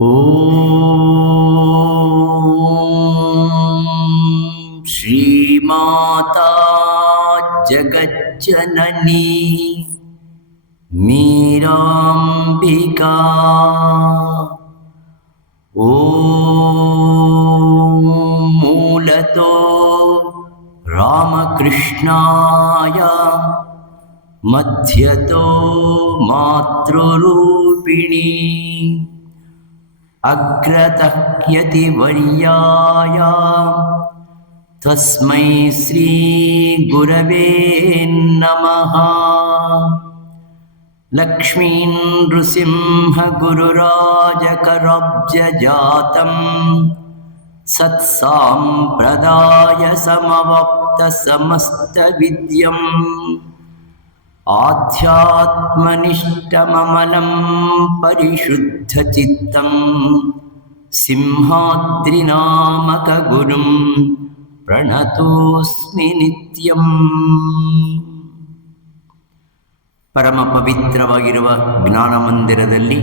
ಓಂ ಶ್ರೀಮಾತಾ ಜಗಜ್ಜನನಿ ಮೀರಾಂಬಿಕಾ ಓಂ ಮೂಲತೋ ರಾಮಕೃಷ್ಣಾಯ ಮಧ್ಯತೋ ಮಾತೃರೂಪಿಣಿ ಅಗ್ರತಃ ಯತಿವರ್ಯಾಯ ತಸ್ಮೈ ಶ್ರೀ ಗುರವೇ ನಮಃ. ಲಕ್ಷ್ಮೀ ನೃಸಿಂಹ ಗುರುರಾಜಕರಾಬ್ಜಜಾತಂ ಸತ್ಸಾಂಪ್ರದಾಯ ಸಮವಪ್ತ ಸಮಸ್ತ ವಿದ್ಯಂ ಆಧ್ಯಾತ್ಮನಿಷ್ಠಮಮಲಂ ಪರಿಶುದ್ಧಚಿತ್ತಂ ಸಿಂಹಾದ್ರಿನಾಮಕ ಗುರುಂ ಪ್ರಣತೋಸ್ಮಿ ನಿತ್ಯಂ. ಪರಮ ಪವಿತ್ರವಾಗಿರುವ ಜ್ಞಾನ ಮಂದಿರದಲ್ಲಿ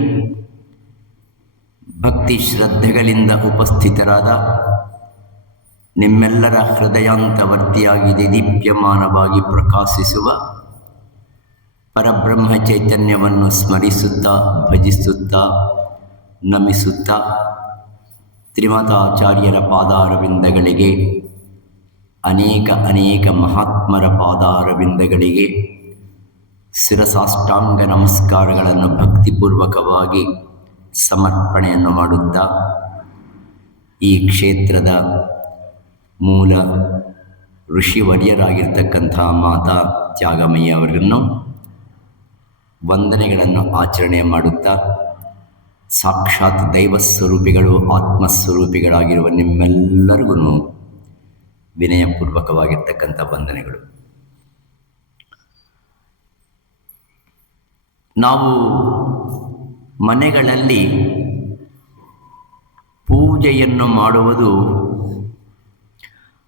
ಭಕ್ತಿ ಶ್ರದ್ಧೆಗಳಿಂದ ಉಪಸ್ಥಿತರಾದ ನಿಮ್ಮೆಲ್ಲರ ಹೃದಯಾಂತವರ್ತಿಯಾಗಿದೆ ದೀಪ್ಯಮಾನವಾಗಿ ಪ್ರಕಾಶಿಸುವ ಪರಬ್ರಹ್ಮ ಚೈತನ್ಯವನ್ನು ಸ್ಮರಿಸುತ್ತಾ ಭಜಿಸುತ್ತಾ ನಮಿಸುತ್ತಾ ತ್ರಿಮತಾಚಾರ್ಯರ ಪಾದಾರವಿಂದಗಳಿಗೆ ಅನೇಕ ಮಹಾತ್ಮರ ಪಾದಾರವಿಂದಗಳಿಗೆ ಶಿರಸಾಷ್ಟಾಂಗ ನಮಸ್ಕಾರಗಳನ್ನು ಭಕ್ತಿಪೂರ್ವಕವಾಗಿ ಸಮರ್ಪಣೆಯನ್ನು ಮಾಡುತ್ತಾ ಈ ಕ್ಷೇತ್ರದ ಮೂಲ ಋಷಿವರ್ಯರಾಗಿರ್ತಕ್ಕಂಥ ಮಾತಾ ತ್ಯಾಗಮಯ್ಯ ಅವರನ್ನು ವಂದನೆಗಳನ್ನು ಆಚರಣೆ ಮಾಡುತ್ತಾ ಸಾಕ್ಷಾತ್ ದೈವ ಸ್ವರೂಪಿಗಳು ಆತ್ಮಸ್ವರೂಪಿಗಳಾಗಿರುವ ನಿಮ್ಮೆಲ್ಲರಿಗೂ ವಿನಯಪೂರ್ವಕವಾಗಿರ್ತಕ್ಕಂಥ ವಂದನೆಗಳು. ನಾವು ಮನೆಗಳಲ್ಲಿ ಪೂಜೆಯನ್ನು ಮಾಡುವುದು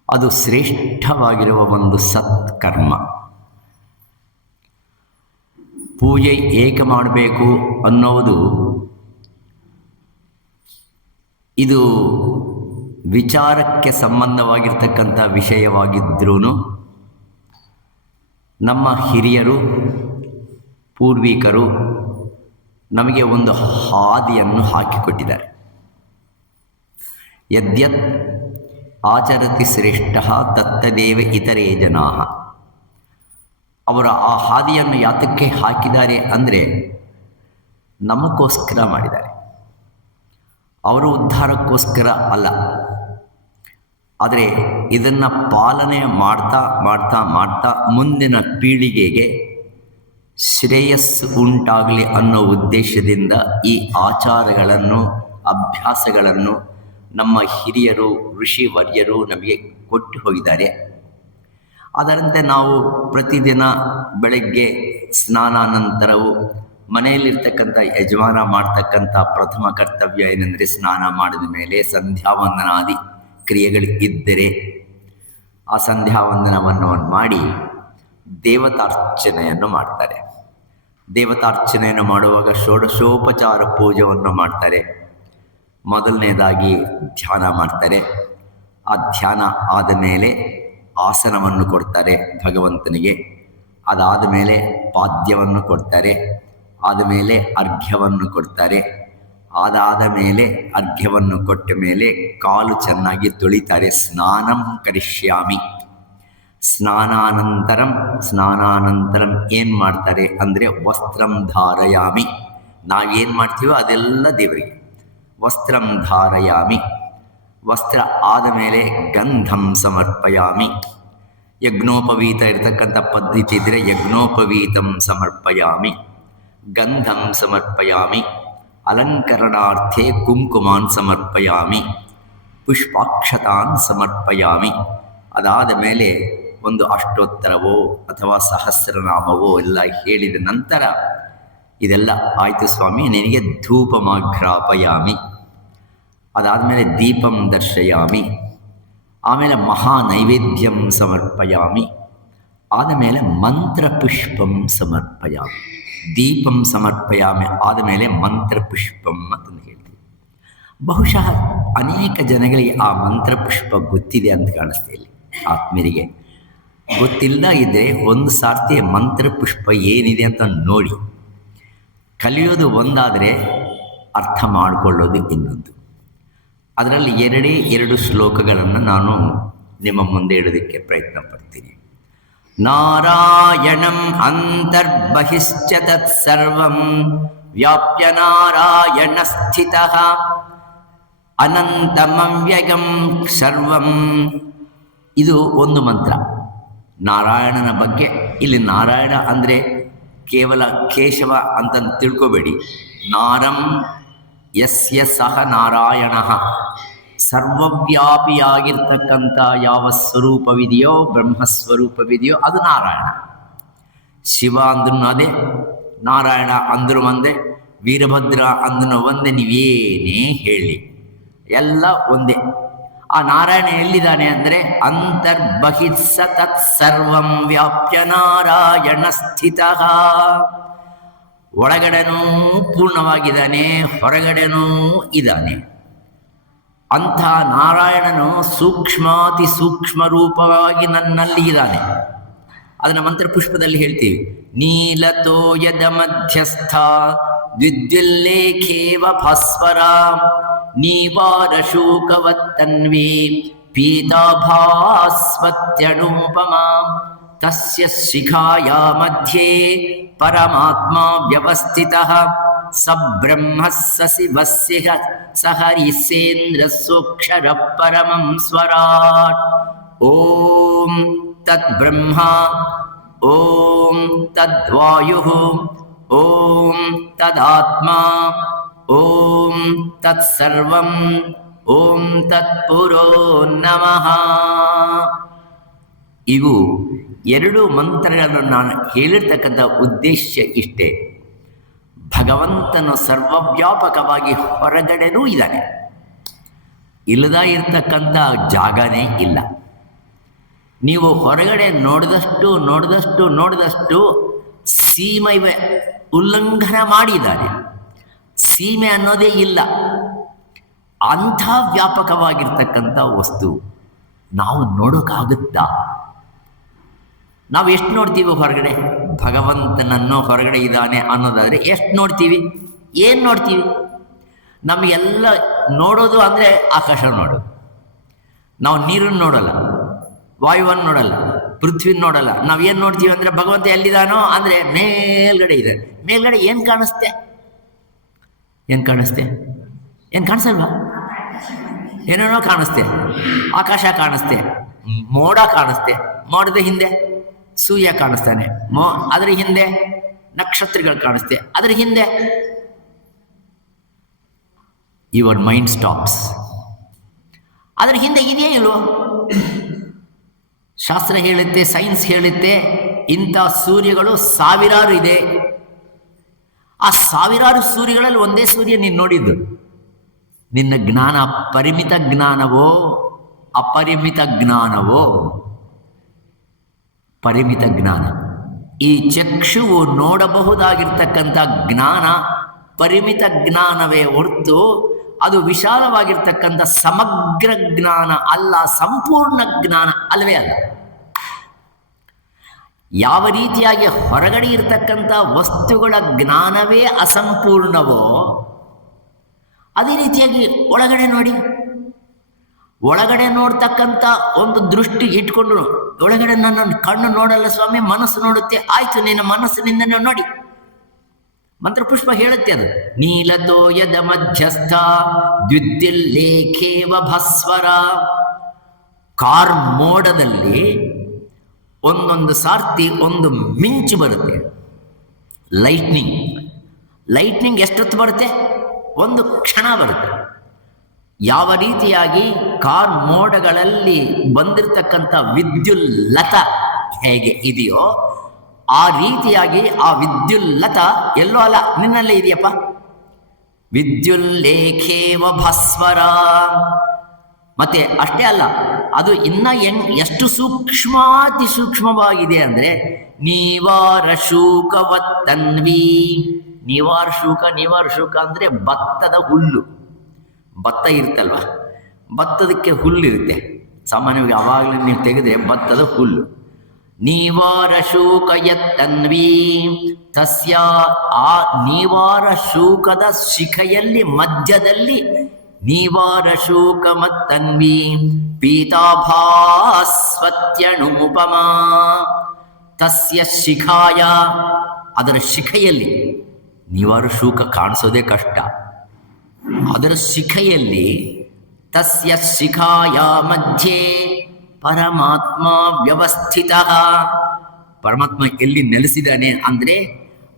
ಅದು ಶ್ರೇಷ್ಠವಾಗಿರುವ ಒಂದು ಸತ್ಕರ್ಮ. ಪೂಜೆ ಏಕೆ ಮಾಡಬೇಕು ಅನ್ನೋದು ಇದು ವಿಚಾರಕ್ಕೆ ಸಂಬಂಧವಾಗಿರ್ತಕ್ಕಂಥ ವಿಷಯವಾಗಿದ್ದರೂ ನಮ್ಮ ಹಿರಿಯರು ಪೂರ್ವಿಕರು ನಮಗೆ ಒಂದು ಹಾದಿಯನ್ನು ಹಾಕಿಕೊಟ್ಟಿದ್ದಾರೆ. ಯದ್ಯತ್ ಆಚರತಿ ಶ್ರೇಷ್ಠ ತತ್ತದೇವ ಇತರೇ ಜನಾಃ. ಅವರು ಆ ಹಾದಿಯನ್ನು ಯಾತಕ್ಕೆ ಹಾಕಿದ್ದಾರೆ ಅಂದರೆ ನಮಗೋಸ್ಕರ ಮಾಡಿದ್ದಾರೆ, ಅವರ ಉದ್ಧಾರಕ್ಕೋಸ್ಕರ ಅಲ್ಲ. ಆದರೆ ಇದನ್ನು ಪಾಲನೆ ಮಾಡ್ತಾ ಮಾಡ್ತಾ ಮಾಡ್ತಾ ಮುಂದಿನ ಪೀಳಿಗೆಗೆ ಶ್ರೇಯಸ್ಸು ಉಂಟಾಗಲಿ ಅನ್ನೋ ಉದ್ದೇಶದಿಂದ ಈ ಆಚಾರಗಳನ್ನು ಅಭ್ಯಾಸಗಳನ್ನು ನಮ್ಮ ಹಿರಿಯರು ಋಷಿವರ್ಯರು ನಮಗೆ ಕೊಟ್ಟು ಹೋಗಿದ್ದಾರೆ. ಅದರಂತೆ ನಾವು ಪ್ರತಿದಿನ ಬೆಳಗ್ಗೆ ಸ್ನಾನಾನಂತರವು ಮನೆಯಲ್ಲಿರ್ತಕ್ಕಂಥ ಯಜಮಾನ ಮಾಡ್ತಕ್ಕಂಥ ಪ್ರಥಮ ಕರ್ತವ್ಯ ಏನೆಂದರೆ ಸ್ನಾನ ಮಾಡಿದ ಮೇಲೆ ಸಂಧ್ಯಾವಂದನಾದಿ ಕ್ರಿಯೆಗಳು ಇದ್ದರೆ ಆ ಸಂಧ್ಯಾವಂದನವನ್ನು ಮಾಡಿ ದೇವತಾರ್ಚನೆಯನ್ನು ಮಾಡ್ತಾರೆ. ದೇವತಾರ್ಚನೆಯನ್ನು ಮಾಡುವಾಗ ಷೋಡಶೋಪಚಾರ ಪೂಜೆಯನ್ನು ಮಾಡ್ತಾರೆ. ಮೊದಲನೇದಾಗಿ ಧ್ಯಾನ ಮಾಡ್ತಾರೆ. ಆ ಧ್ಯಾನ ಆದ ಮೇಲೆ ಆಸನವನ್ನು ಕೊಡ್ತಾರೆ ಭಗವಂತನಿಗೆ. ಅದಾದ ಮೇಲೆ ಪಾದ್ಯವನ್ನು ಕೊಡ್ತಾರೆ. ಆದಮೇಲೆ ಅರ್ಘ್ಯವನ್ನು ಕೊಡ್ತಾರೆ. ಅದಾದ ಮೇಲೆ ಅರ್ಘ್ಯವನ್ನು ಕೊಟ್ಟ ಮೇಲೆ ಕಾಲು ಚೆನ್ನಾಗಿ ತೊಳಿತಾರೆ. ಸ್ನಾನಂ ಕರಿಷ್ಯಾಮಿ. ಸ್ನಾನಾನಂತರಂ ಏನು ಮಾಡ್ತಾರೆ ಅಂದರೆ ವಸ್ತ್ರಂ ಧಾರಯಾಮಿ. ನಾವೇನು ಮಾಡ್ತೀವೋ ಅದೆಲ್ಲ ದೇವರಿಗೆ. ವಸ್ತ್ರಂ ಧಾರಯಾಮಿ. ವಸ್ತ್ರ ಆದ ಮೇಲೆ ಗಂಧಂ ಸಮರ್ಪಯಾಮಿ. ಯಜ್ಞೋಪವೀತ ಇರತಕ್ಕಂಥ ಪದ್ಧತಿ ಇದ್ದರೆ ಯಜ್ಞೋಪವೀತಂ ಸಮರ್ಪಯಾಮಿ. ಗಂಧಂ ಸಮರ್ಪಯಾಮಿ. ಅಲಂಕರಣಾರ್ಥೇ ಕುಂಕುಮಾನ್ ಸಮರ್ಪಯಾಮಿ. ಪುಷ್ಪಾಕ್ಷತಾನ್ ಸಮರ್ಪಯಾಮಿ. ಅದಾದ ಮೇಲೆ ಒಂದು ಅಷ್ಟೋತ್ತರವೋ ಅಥವಾ ಸಹಸ್ರನಾಮವೋ ಎಲ್ಲ ಹೇಳಿದ ನಂತರ ಇದೆಲ್ಲ ಆಯಿತು ಸ್ವಾಮಿ, ನಿನಗೆ ಧೂಪಮಾಘ್ರಾಪಯಾಮಿ. ಅದಾದಮೇಲೆ ದೀಪಂ ದರ್ಶಯಾಮಿ. ಆಮೇಲೆ ಮಹಾನೈವೇದ್ಯಂ ಸಮರ್ಪಯಾಮಿ. ಆದಮೇಲೆ ಮಂತ್ರಪುಷ್ಪಂ ಸಮರ್ಪಯಾಮಿ. ದೀಪಂ ಸಮರ್ಪಯಾಮಿ ಆದಮೇಲೆ ಮಂತ್ರಪುಷ್ಪಂ ಅಂತಂದು ಹೇಳ್ತೀವಿ. ಬಹುಶಃ ಅನೇಕ ಜನಗಳಿಗೆ ಆ ಮಂತ್ರಪುಷ್ಪ ಗೊತ್ತಿದೆ ಅಂತ ಕಾಣಿಸ್ತೆ ಇಲ್ಲಿ ಆತ್ಮೀಯರಿಗೆ. ಗೊತ್ತಿಲ್ಲ ಇದ್ದರೆ ಒಂದು ಸಾರ್ತಿ ಮಂತ್ರಪುಷ್ಪ ಏನಿದೆ ಅಂತ ನೋಡಿ. ಕಲಿಯೋದು ಒಂದಾದರೆ ಅರ್ಥ ಮಾಡಿಕೊಳ್ಳೋದು ಇನ್ನೊಂದು. ಅದರಲ್ಲಿ ಎರಡು ಶ್ಲೋಕಗಳನ್ನು ನಾನು ನಿಮ್ಮ ಮುಂದೆ ಇಡೋದಕ್ಕೆ ಪ್ರಯತ್ನ ಪಡ್ತೀನಿ. ನಾರಾಯಣಂ ಅಂತರ್ಬಹಿಶ್ಚ ತತ್ಸರ್ವಂ ವ್ಯಾಪ್ಯ ನಾರಾಯಣ ಸ್ಥಿತಃ ಅನಂತಮವ್ಯಯಂ ಸರ್ವಂ. ಇದು ಒಂದು ಮಂತ್ರ ನಾರಾಯಣನ ಬಗ್ಗೆ. ಇಲ್ಲಿ ನಾರಾಯಣ ಅಂದರೆ ಕೇವಲ ಕೇಶವ ಅಂತ ತಿಳ್ಕೊಬೇಡಿ. ನಾರಂ ಯಸ್ಯ ಸಹ ನಾರಾಯಣ, ಸರ್ವವ್ಯಾಪಿಯಾಗಿರ್ತಕ್ಕಂಥ ಯಾವ ಸ್ವರೂಪವಿದೆಯೋ, ಬ್ರಹ್ಮಸ್ವರೂಪವಿದೆಯೋ ಅದು ನಾರಾಯಣ. ಶಿವ ಅಂದ್ರೂ ಅದೇ, ನಾರಾಯಣ ಅಂದ್ರೂ ಒಂದೇ, ವೀರಭದ್ರ ಅಂದ್ರೂ ಒಂದೇ. ನೀವೇನೇ ಹೇಳಿ ಎಲ್ಲ ಒಂದೇ. ಆ ನಾರಾಯಣ ಎಲ್ಲಿದ್ದಾನೆ ಅಂದರೆ ಅಂತರ್ಬಹಿಸ್ಸ ತತ್ಸರ್ವಂ ವ್ಯಾಪ್ಯ ನಾರಾಯಣ ಸ್ಥಿತಃ. ಒಳಗಡೆನೂ ಪೂರ್ಣವಾಗಿದ್ದಾನೆ, ಹೊರಗಡೆನೂ ಇದ್ದಾನೆ. ಅಂಥ ನಾರಾಯಣನು ಸೂಕ್ಷ್ಮಾತಿ ಸೂಕ್ಷ್ಮ ರೂಪವಾಗಿ ನನ್ನಲ್ಲಿ ಇದ್ದಾನೆ. ಅದನ್ನು ಮಂತ್ರಪುಷ್ಪದಲ್ಲಿ ಹೇಳ್ತೀವಿ. ನೀಲತೋ ಯದ ಮಧ್ಯಸ್ಥ ದ್ವಿದ್ಯುಲ್ಲೇಖೇವ ಭಾಸ್ವರ ನೀವಾರ ಶೂಕವತ್ತನ್ವೇ ಪೀತಾಭಾಸ್ವತ್ಯನೂಪಮಾ ತಸ್ಯ ಶಿಖಾಯಾ ಮಧ್ಯೆ ಪರಮಾತ್ಮ ವ್ಯವಸ್ಥಿತಃ ಸ ಬ್ರಹ್ಮ ಸ ಶಿವಸ್ಯ ಸ ಹರಿಸೇಂದ್ರ ಸೋಕ್ಷರ ಪರಮಂ ಸ್ವರಾಟ್. ಓಂ ತದ್ ಬ್ರಹ್ಮ, ಓಂ ತದ್ವಾಯು, ಓಂ ತದಾತ್ಮ, ಓಂ ತತ್ಸರ್ವಂ, ಓಂ ತತ್ಪುರೋ ನಮಃ. ಇವು ಎರಡು ಮಂತ್ರಗಳನ್ನು ನಾನು ಹೇಳಿರ್ತಕ್ಕಂಥ ಉದ್ದೇಶ ಇಷ್ಟೇ. ಭಗವಂತನು ಸರ್ವವ್ಯಾಪಕವಾಗಿ ಹೊರಗಡೆನೂ ಇದ್ದಾನೆ, ಇಲ್ಲದ ಇರ್ತಕ್ಕಂಥ ಜಾಗನೇ ಇಲ್ಲ. ನೀವು ಹೊರಗಡೆ ನೋಡಿದಷ್ಟು ಸೀಮೆ ಉಲ್ಲಂಘನ ಮಾಡಿದ್ದಾರೆ. ಸೀಮೆ ಅನ್ನೋದೇ ಇಲ್ಲ. ಅಂಥ ವ್ಯಾಪಕವಾಗಿರ್ತಕ್ಕಂಥ ವಸ್ತು ನಾವು ನೋಡೋಕ್ಕಾಗುತ್ತಾ? ನಾವು ಎಷ್ಟು ನೋಡ್ತೀವಿ ಹೊರಗಡೆ? ಭಗವಂತನನ್ನು ಹೊರಗಡೆ ಇದ್ದಾನೆ ಅನ್ನೋದಾದರೆ ಎಷ್ಟು ನೋಡ್ತೀವಿ? ಏನು ನೋಡ್ತೀವಿ? ನಮಗೆಲ್ಲ ನೋಡೋದು ಅಂದರೆ ಆಕಾಶ ನೋಡೋದು. ನಾವು ನೀರನ್ನು ನೋಡಲ್ಲ, ವಾಯುವನ್ನು ನೋಡಲ್ಲ, ಪೃಥ್ವಿನ ನೋಡಲ್ಲ. ನಾವು ಏನು ನೋಡ್ತೀವಿ ಅಂದರೆ ಭಗವಂತ ಎಲ್ಲಿದ್ದಾನೋ ಅಂದರೆ ಮೇಲ್ಗಡೆ ಇದೆ. ಮೇಲ್ಗಡೆ ಏನು ಕಾಣಿಸ್ತೆ? ಏನು ಕಾಣಿಸ್ತೆ? ಏನು ಕಾಣಿಸಲ್ವಾ? ಏನೇನೋ ಕಾಣಿಸ್ತೆ. ಆಕಾಶ ಕಾಣಿಸ್ತೆ, ಮೋಡ ಕಾಣಿಸ್ತೆ, ಮೋಡದ ಹಿಂದೆ ಸೂರ್ಯ ಕಾಣಿಸ್ತಾನೆ, ಅದರ ಹಿಂದೆ ನಕ್ಷತ್ರಗಳು ಕಾಣಿಸ್ತೆ, ಅದರ ಹಿಂದೆ ಯುವರ್ ಮೈಂಡ್ ಸ್ಟಾಪ್ಸ್. ಅದರ ಹಿಂದೆ ಇದೆಯೇ ಇಲ್ವೋ? ಶಾಸ್ತ್ರ ಹೇಳುತ್ತೆ, ಸೈನ್ಸ್ ಹೇಳುತ್ತೆ, ಇಂಥ ಸೂರ್ಯಗಳು ಸಾವಿರಾರು ಇದೆ. ಆ ಸಾವಿರಾರು ಸೂರ್ಯಗಳಲ್ಲಿ ಒಂದೇ ಸೂರ್ಯ ನೀನು ನೋಡಿದ್ದು. ನಿನ್ನ ಜ್ಞಾನ ಪರಿಮಿತ ಜ್ಞಾನವೋ ಅಪರಿಮಿತ ಜ್ಞಾನವೋ? ಪರಿಮಿತ ಜ್ಞಾನ. ಈ ಚಕ್ಷುವು ನೋಡಬಹುದಾಗಿರ್ತಕ್ಕಂಥ ಜ್ಞಾನ ಪರಿಮಿತ ಜ್ಞಾನವೇ ಹೊರತು ಅದು ವಿಶಾಲವಾಗಿರ್ತಕ್ಕಂಥ ಸಮಗ್ರ ಜ್ಞಾನ ಅಲ್ಲ, ಸಂಪೂರ್ಣ ಜ್ಞಾನ ಅಲ್ಲವೇ ಅಲ್ಲ. ಯಾವ ರೀತಿಯಾಗಿ ಹೊರಗಡೆ ಇರತಕ್ಕಂಥ ವಸ್ತುಗಳ ಜ್ಞಾನವೇ ಅಸಂಪೂರ್ಣವೋ ಅದೇ ರೀತಿಯಾಗಿ ಒಳಗಡೆ ನೋಡಿ. ಒಳಗಡೆ ನೋಡ್ತಕ್ಕಂಥ ಒಂದು ದೃಷ್ಟಿ ಇಟ್ಕೊಂಡು, ಒಳಗಡೆ ನನ್ನ ಕಣ್ಣು ನೋಡಲ್ಲ ಸ್ವಾಮಿ, ಮನಸ್ಸು ನೋಡುತ್ತೆ. ಆಯ್ತು, ನಿನ್ನ ಮನಸ್ಸಿನಿಂದನೇ ನೋಡಿ. ಮಂತ್ರಪುಷ್ಪ ಹೇಳುತ್ತೆ ಅದು. ನೀಲತೋ ಯದ ಮಧ್ಯಸ್ಥ ದ್ವಿದ್ಯುಲ್ಲೇಖೇವ ಭಾಸ್ವರ. ಕಾರ್ ಮೋಡದಲ್ಲಿ ಒಂದೊಂದು ಸಾರ್ತಿ ಒಂದು ಮಿಂಚು ಬರುತ್ತೆ. ಲೈಟ್ನಿಂಗ್ ಎಷ್ಟೊತ್ತು ಬರುತ್ತೆ? ಒಂದು ಕ್ಷಣ ಬರುತ್ತೆ. ಯಾವ ರೀತಿಯಾಗಿ ಕಾರ್ ಮೋಡಗಳಲ್ಲಿ ಬಂದಿರತಕ್ಕಂಥ ವಿದ್ಯುಲ್ಲತ ಹೇಗೆ ಇದೆಯೋ ಆ ರೀತಿಯಾಗಿ ಆ ವಿದ್ಯುಲ್ಲತ ಎಲ್ಲೋ ಅಲ್ಲ, ನಿನ್ನಲ್ಲೇ ಇದೆಯಪ್ಪ. ವಿದ್ಯುಲ್ಲೇಖೇವ ಭಾಸ್ವರ. ಮತ್ತೆ ಅಷ್ಟೇ ಅಲ್ಲ, ಅದು ಇನ್ನ ಎಷ್ಟು ಸೂಕ್ಷ್ಮಾತಿ ಸೂಕ್ಷ್ಮವಾಗಿದೆ ಅಂದರೆ ನೀವಾರ ಶೂಕವತ್ತನ್ವಿ. ನೀವಾರ ಶೂಕ ಅಂದರೆ ಭತ್ತದ ಹುಲ್ಲು. ಭತ್ತ ಇರುತ್ತಲ್ವ, ಭತ್ತದಕ್ಕೆ ಹುಲ್ಲಿರುತ್ತೆ. ಸಾಮಾನ್ಯವಾಗಿ ಆವಾಗಲೇ ನೀವು ತೆಗೆದ್ರೆ ಭತ್ತದ ಹುಲ್ಲು. ನೀವಾರ ಶೂಕ ಯತ್ತನ್ವಿ ತಸ್ಯ, ಆ ನೀವಾರ ಶೂಕದ ಶಿಖೆಯಲ್ಲಿ ಮಧ್ಯದಲ್ಲಿ ನೀವಾರ ಶೂಕ ಮತ್ತನ್ವಿ ಪೀತಾಭಾಸ್ವತ್ಯಣೂಪಮಾ ತಸ್ಯ ಶಿಖಾಯ, ಅದರ ಶಿಖೆಯಲ್ಲಿ, ನೀವಾರ ಶೂಕ ಕಾಣಿಸೋದೇ ಕಷ್ಟ, ಅದರ ಶಿಖೆಯಲ್ಲಿ ತಸ್ಯ ಶಿಖಾಯ ಮಧ್ಯೆ ಪರಮಾತ್ಮ ವ್ಯವಸ್ಥಿತ. ಪರಮಾತ್ಮ ಎಲ್ಲಿ ನೆಲೆಸಿದ್ದಾನೆ ಅಂದರೆ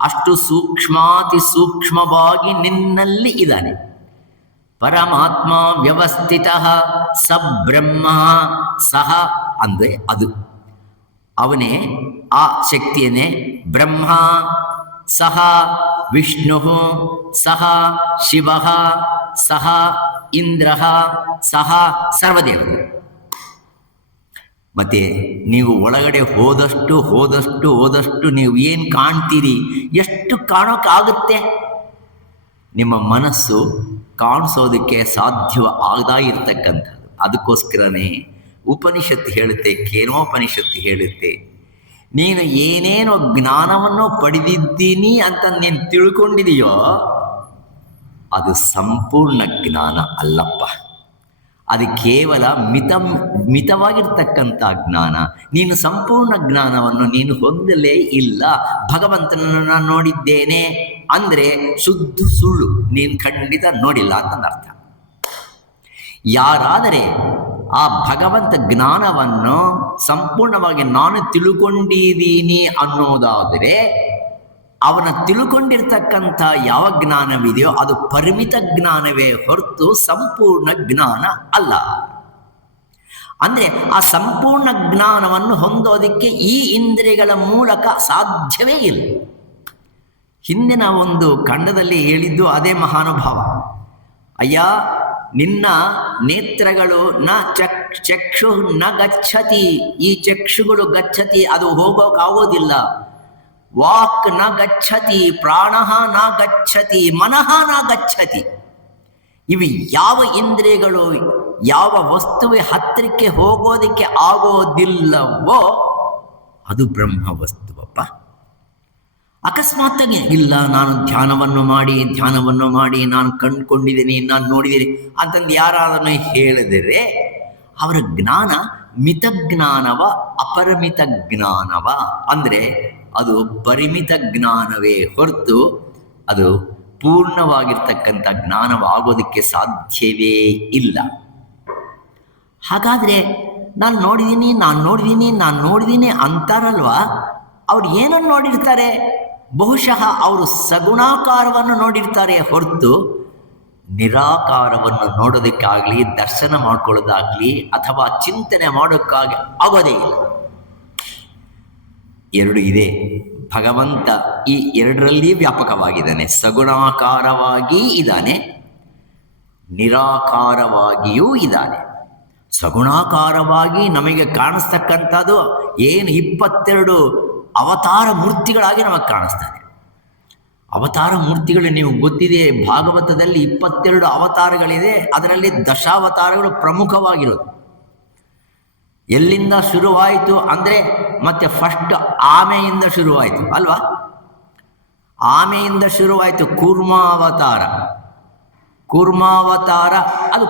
ಅಷ್ಟು ಸೂಕ್ಷ್ಮಾತಿ ಸೂಕ್ಷ್ಮವಾಗಿ ನಿನ್ನಲ್ಲಿ ಇದ್ದಾನೆ. ಪರಮಾತ್ಮ ವ್ಯವಸ್ಥಿತ ಸ ಬ್ರಹ್ಮ, ಸಹ ಅಂದರೆ ಅದು, ಅವನೇ, ಆ ಶಕ್ತಿಯನ್ನೇ ಬ್ರಹ್ಮ, ಸಹ ವಿಷ್ಣು, ಸಹ ಶಿವ, ಸಹ ಇಂದ್ರ, ಸಹ ಸರ್ವದೇವರು. ಮತ್ತೆ ನೀವು ಒಳಗಡೆ ಹೋದಷ್ಟು ನೀವು ಏನು ಕಾಣ್ತೀರಿ, ಎಷ್ಟು ಕಾಣೋಕ್ಕಾಗುತ್ತೆ? ನಿಮ್ಮ ಮನಸ್ಸು ಕಾಣಿಸೋದಕ್ಕೆ ಸಾಧ್ಯವಾಗದ ಇರ್ತಕ್ಕಂಥದ್ದು. ಅದಕ್ಕೋಸ್ಕರನೇ ಉಪನಿಷತ್ತು ಹೇಳುತ್ತೆ, ಕೇನೋಪನಿಷತ್ತು ಹೇಳುತ್ತೆ, ನೀನು ಏನೇನೋ ಜ್ಞಾನವನ್ನು ಪಡೆದಿದ್ದೀನಿ ಅಂತ ನೀನು ತಿಳ್ಕೊಂಡಿದೆಯೋ ಅದು ಸಂಪೂರ್ಣ ಜ್ಞಾನ ಅಲ್ಲಪ್ಪ. ಅದು ಕೇವಲ ಮಿತವಾಗಿರ್ತಕ್ಕಂಥ ಜ್ಞಾನ. ನೀನು ಸಂಪೂರ್ಣ ಜ್ಞಾನವನ್ನು ನೀನು ಹೊಂದಲೇ ಇಲ್ಲ. ಭಗವಂತನನ್ನು ನಾನು ನೋಡಿದ್ದೇನೆ ಅಂದರೆ ಶುದ್ಧ ಸುಳ್ಳು, ನೀನು ಖಂಡಿತ ನೋಡಿಲ್ಲ ಅಂತಂದರ್ಥ. ಯಾರಾದರೆ ಆ ಭಗವಂತ ಜ್ಞಾನವನ್ನು ಸಂಪೂರ್ಣವಾಗಿ ನಾನು ತಿಳ್ಕೊಂಡಿದ್ದೀನಿ ಅನ್ನೋದಾದರೆ, ಅವನ ತಿಳ್ಕೊಂಡಿರ್ತಕ್ಕಂಥ ಯಾವ ಜ್ಞಾನವಿದೆಯೋ ಅದು ಪರಿಮಿತ ಜ್ಞಾನವೇ ಹೊರತು ಸಂಪೂರ್ಣ ಜ್ಞಾನ ಅಲ್ಲ. ಅಂದರೆ ಆ ಸಂಪೂರ್ಣ ಜ್ಞಾನವನ್ನು ಹೊಂದೋದಕ್ಕೆ ಈ ಇಂದ್ರಿಯಗಳ ಮೂಲಕ ಸಾಧ್ಯವೇ ಇಲ್ಲ. ಹಿಂದಿನ ಒಂದು ಖಂಡದಲ್ಲಿ ಹೇಳಿದ್ದು ಅದೇ ಮಹಾನುಭಾವ. ಅಯ್ಯ, ನಿನ್ನ ನೇತ್ರಗಳು ನ ಚಕ್ಷು ನ ಗಚ್ಚತಿ, ಈ ಚಕ್ಷುಗಳು ಗಚ್ಚತಿ, ಅದು ಹೋಗೋಕ್ಕಾಗೋದಿಲ್ಲ. ವಾಕ್ ನ ಗಚ್ಚತಿ, ಪ್ರಾಣ ನ ಗಚ್ಚತಿ, ಮನಃ ನ ಗಚ್ಚತಿ. ಇವು ಯಾವ ಇಂದ್ರಿಯಗಳು ಯಾವ ವಸ್ತುವೆ ಹತ್ತಿರಕ್ಕೆ ಹೋಗೋದಕ್ಕೆ ಆಗೋದಿಲ್ಲವೋ ಅದು ಬ್ರಹ್ಮ ವಸ್ತುವಪ್ಪ. ಅಕಸ್ಮಾತ್ತಾಗಿ ಇಲ್ಲ, ನಾನು ಧ್ಯಾನವನ್ನು ಮಾಡಿ ನಾನು ಕಂಡುಕೊಂಡಿದ್ದೀನಿ, ನಾನು ನೋಡಿದ್ದೀನಿ ಅಂತಂದು ಯಾರಾದನ್ನು ಹೇಳಿದರೆ ಅವರ ಜ್ಞಾನ ಮಿತಜ್ಞಾನವ ಅಪರಿಮಿತ ಜ್ಞಾನವ ಅಂದರೆ ಅದು ಪರಿಮಿತ ಜ್ಞಾನವೇ ಹೊರತು ಅದು ಪೂರ್ಣವಾಗಿರ್ತಕ್ಕಂಥ ಜ್ಞಾನವಾಗೋದಕ್ಕೆ ಸಾಧ್ಯವೇ ಇಲ್ಲ. ಹಾಗಾದರೆ ನಾನು ನೋಡಿದ್ದೀನಿ ಅಂತಾರಲ್ವ, ಅವ್ರು ಏನನ್ನು ನೋಡಿರ್ತಾರೆ? ಬಹುಶಃ ಅವರು ಸಗುಣಾಕಾರವನ್ನು ನೋಡಿರ್ತಾರೆ ಹೊರತು ನಿರಾಕಾರವನ್ನು ನೋಡೋದಕ್ಕಾಗಲಿ, ದರ್ಶನ ಮಾಡ್ಕೊಳ್ಳೋದಾಗಲಿ ಅಥವಾ ಚಿಂತನೆ ಮಾಡೋಕ್ಕಾಗಿ ಆಗೋದೇ ಇಲ್ಲ. ಎರಡು ಇದೆ. ಭಗವಂತ ಈ ಎರಡರಲ್ಲಿ ವ್ಯಾಪಕವಾಗಿದ್ದಾನೆ. ಸಗುಣಾಕಾರವಾಗಿ ಇದ್ದಾನೆ, ನಿರಾಕಾರವಾಗಿಯೂ ಇದ್ದಾನೆ. ಸಗುಣಾಕಾರವಾಗಿ ನಮಗೆ ಕಾಣಿಸ್ತಕ್ಕಂಥದ್ದು ಏನು 22 ಅವತಾರ ಮೂರ್ತಿಗಳಾಗಿ ನಮಗೆ ಕಾಣಿಸ್ತಾನೆ. ಅವತಾರ ಮೂರ್ತಿಗಳು ನೀವು ಗೊತ್ತಿದೆ, ಭಾಗವತದಲ್ಲಿ 22 ಅವತಾರಗಳಿದೆ. ಅದರಲ್ಲಿ ದಶಾವತಾರಗಳು ಪ್ರಮುಖವಾಗಿರೋದು. ಎಲ್ಲಿಂದ ಶುರುವಾಯಿತು ಅಂದರೆ ಮತ್ತೆ ಫಸ್ಟ್ ಆಮೆಯಿಂದ ಶುರುವಾಯಿತು ಅಲ್ವಾ? ಆಮೆಯಿಂದ ಶುರುವಾಯಿತು ಕೂರ್ಮಾವತಾರ. ಅದು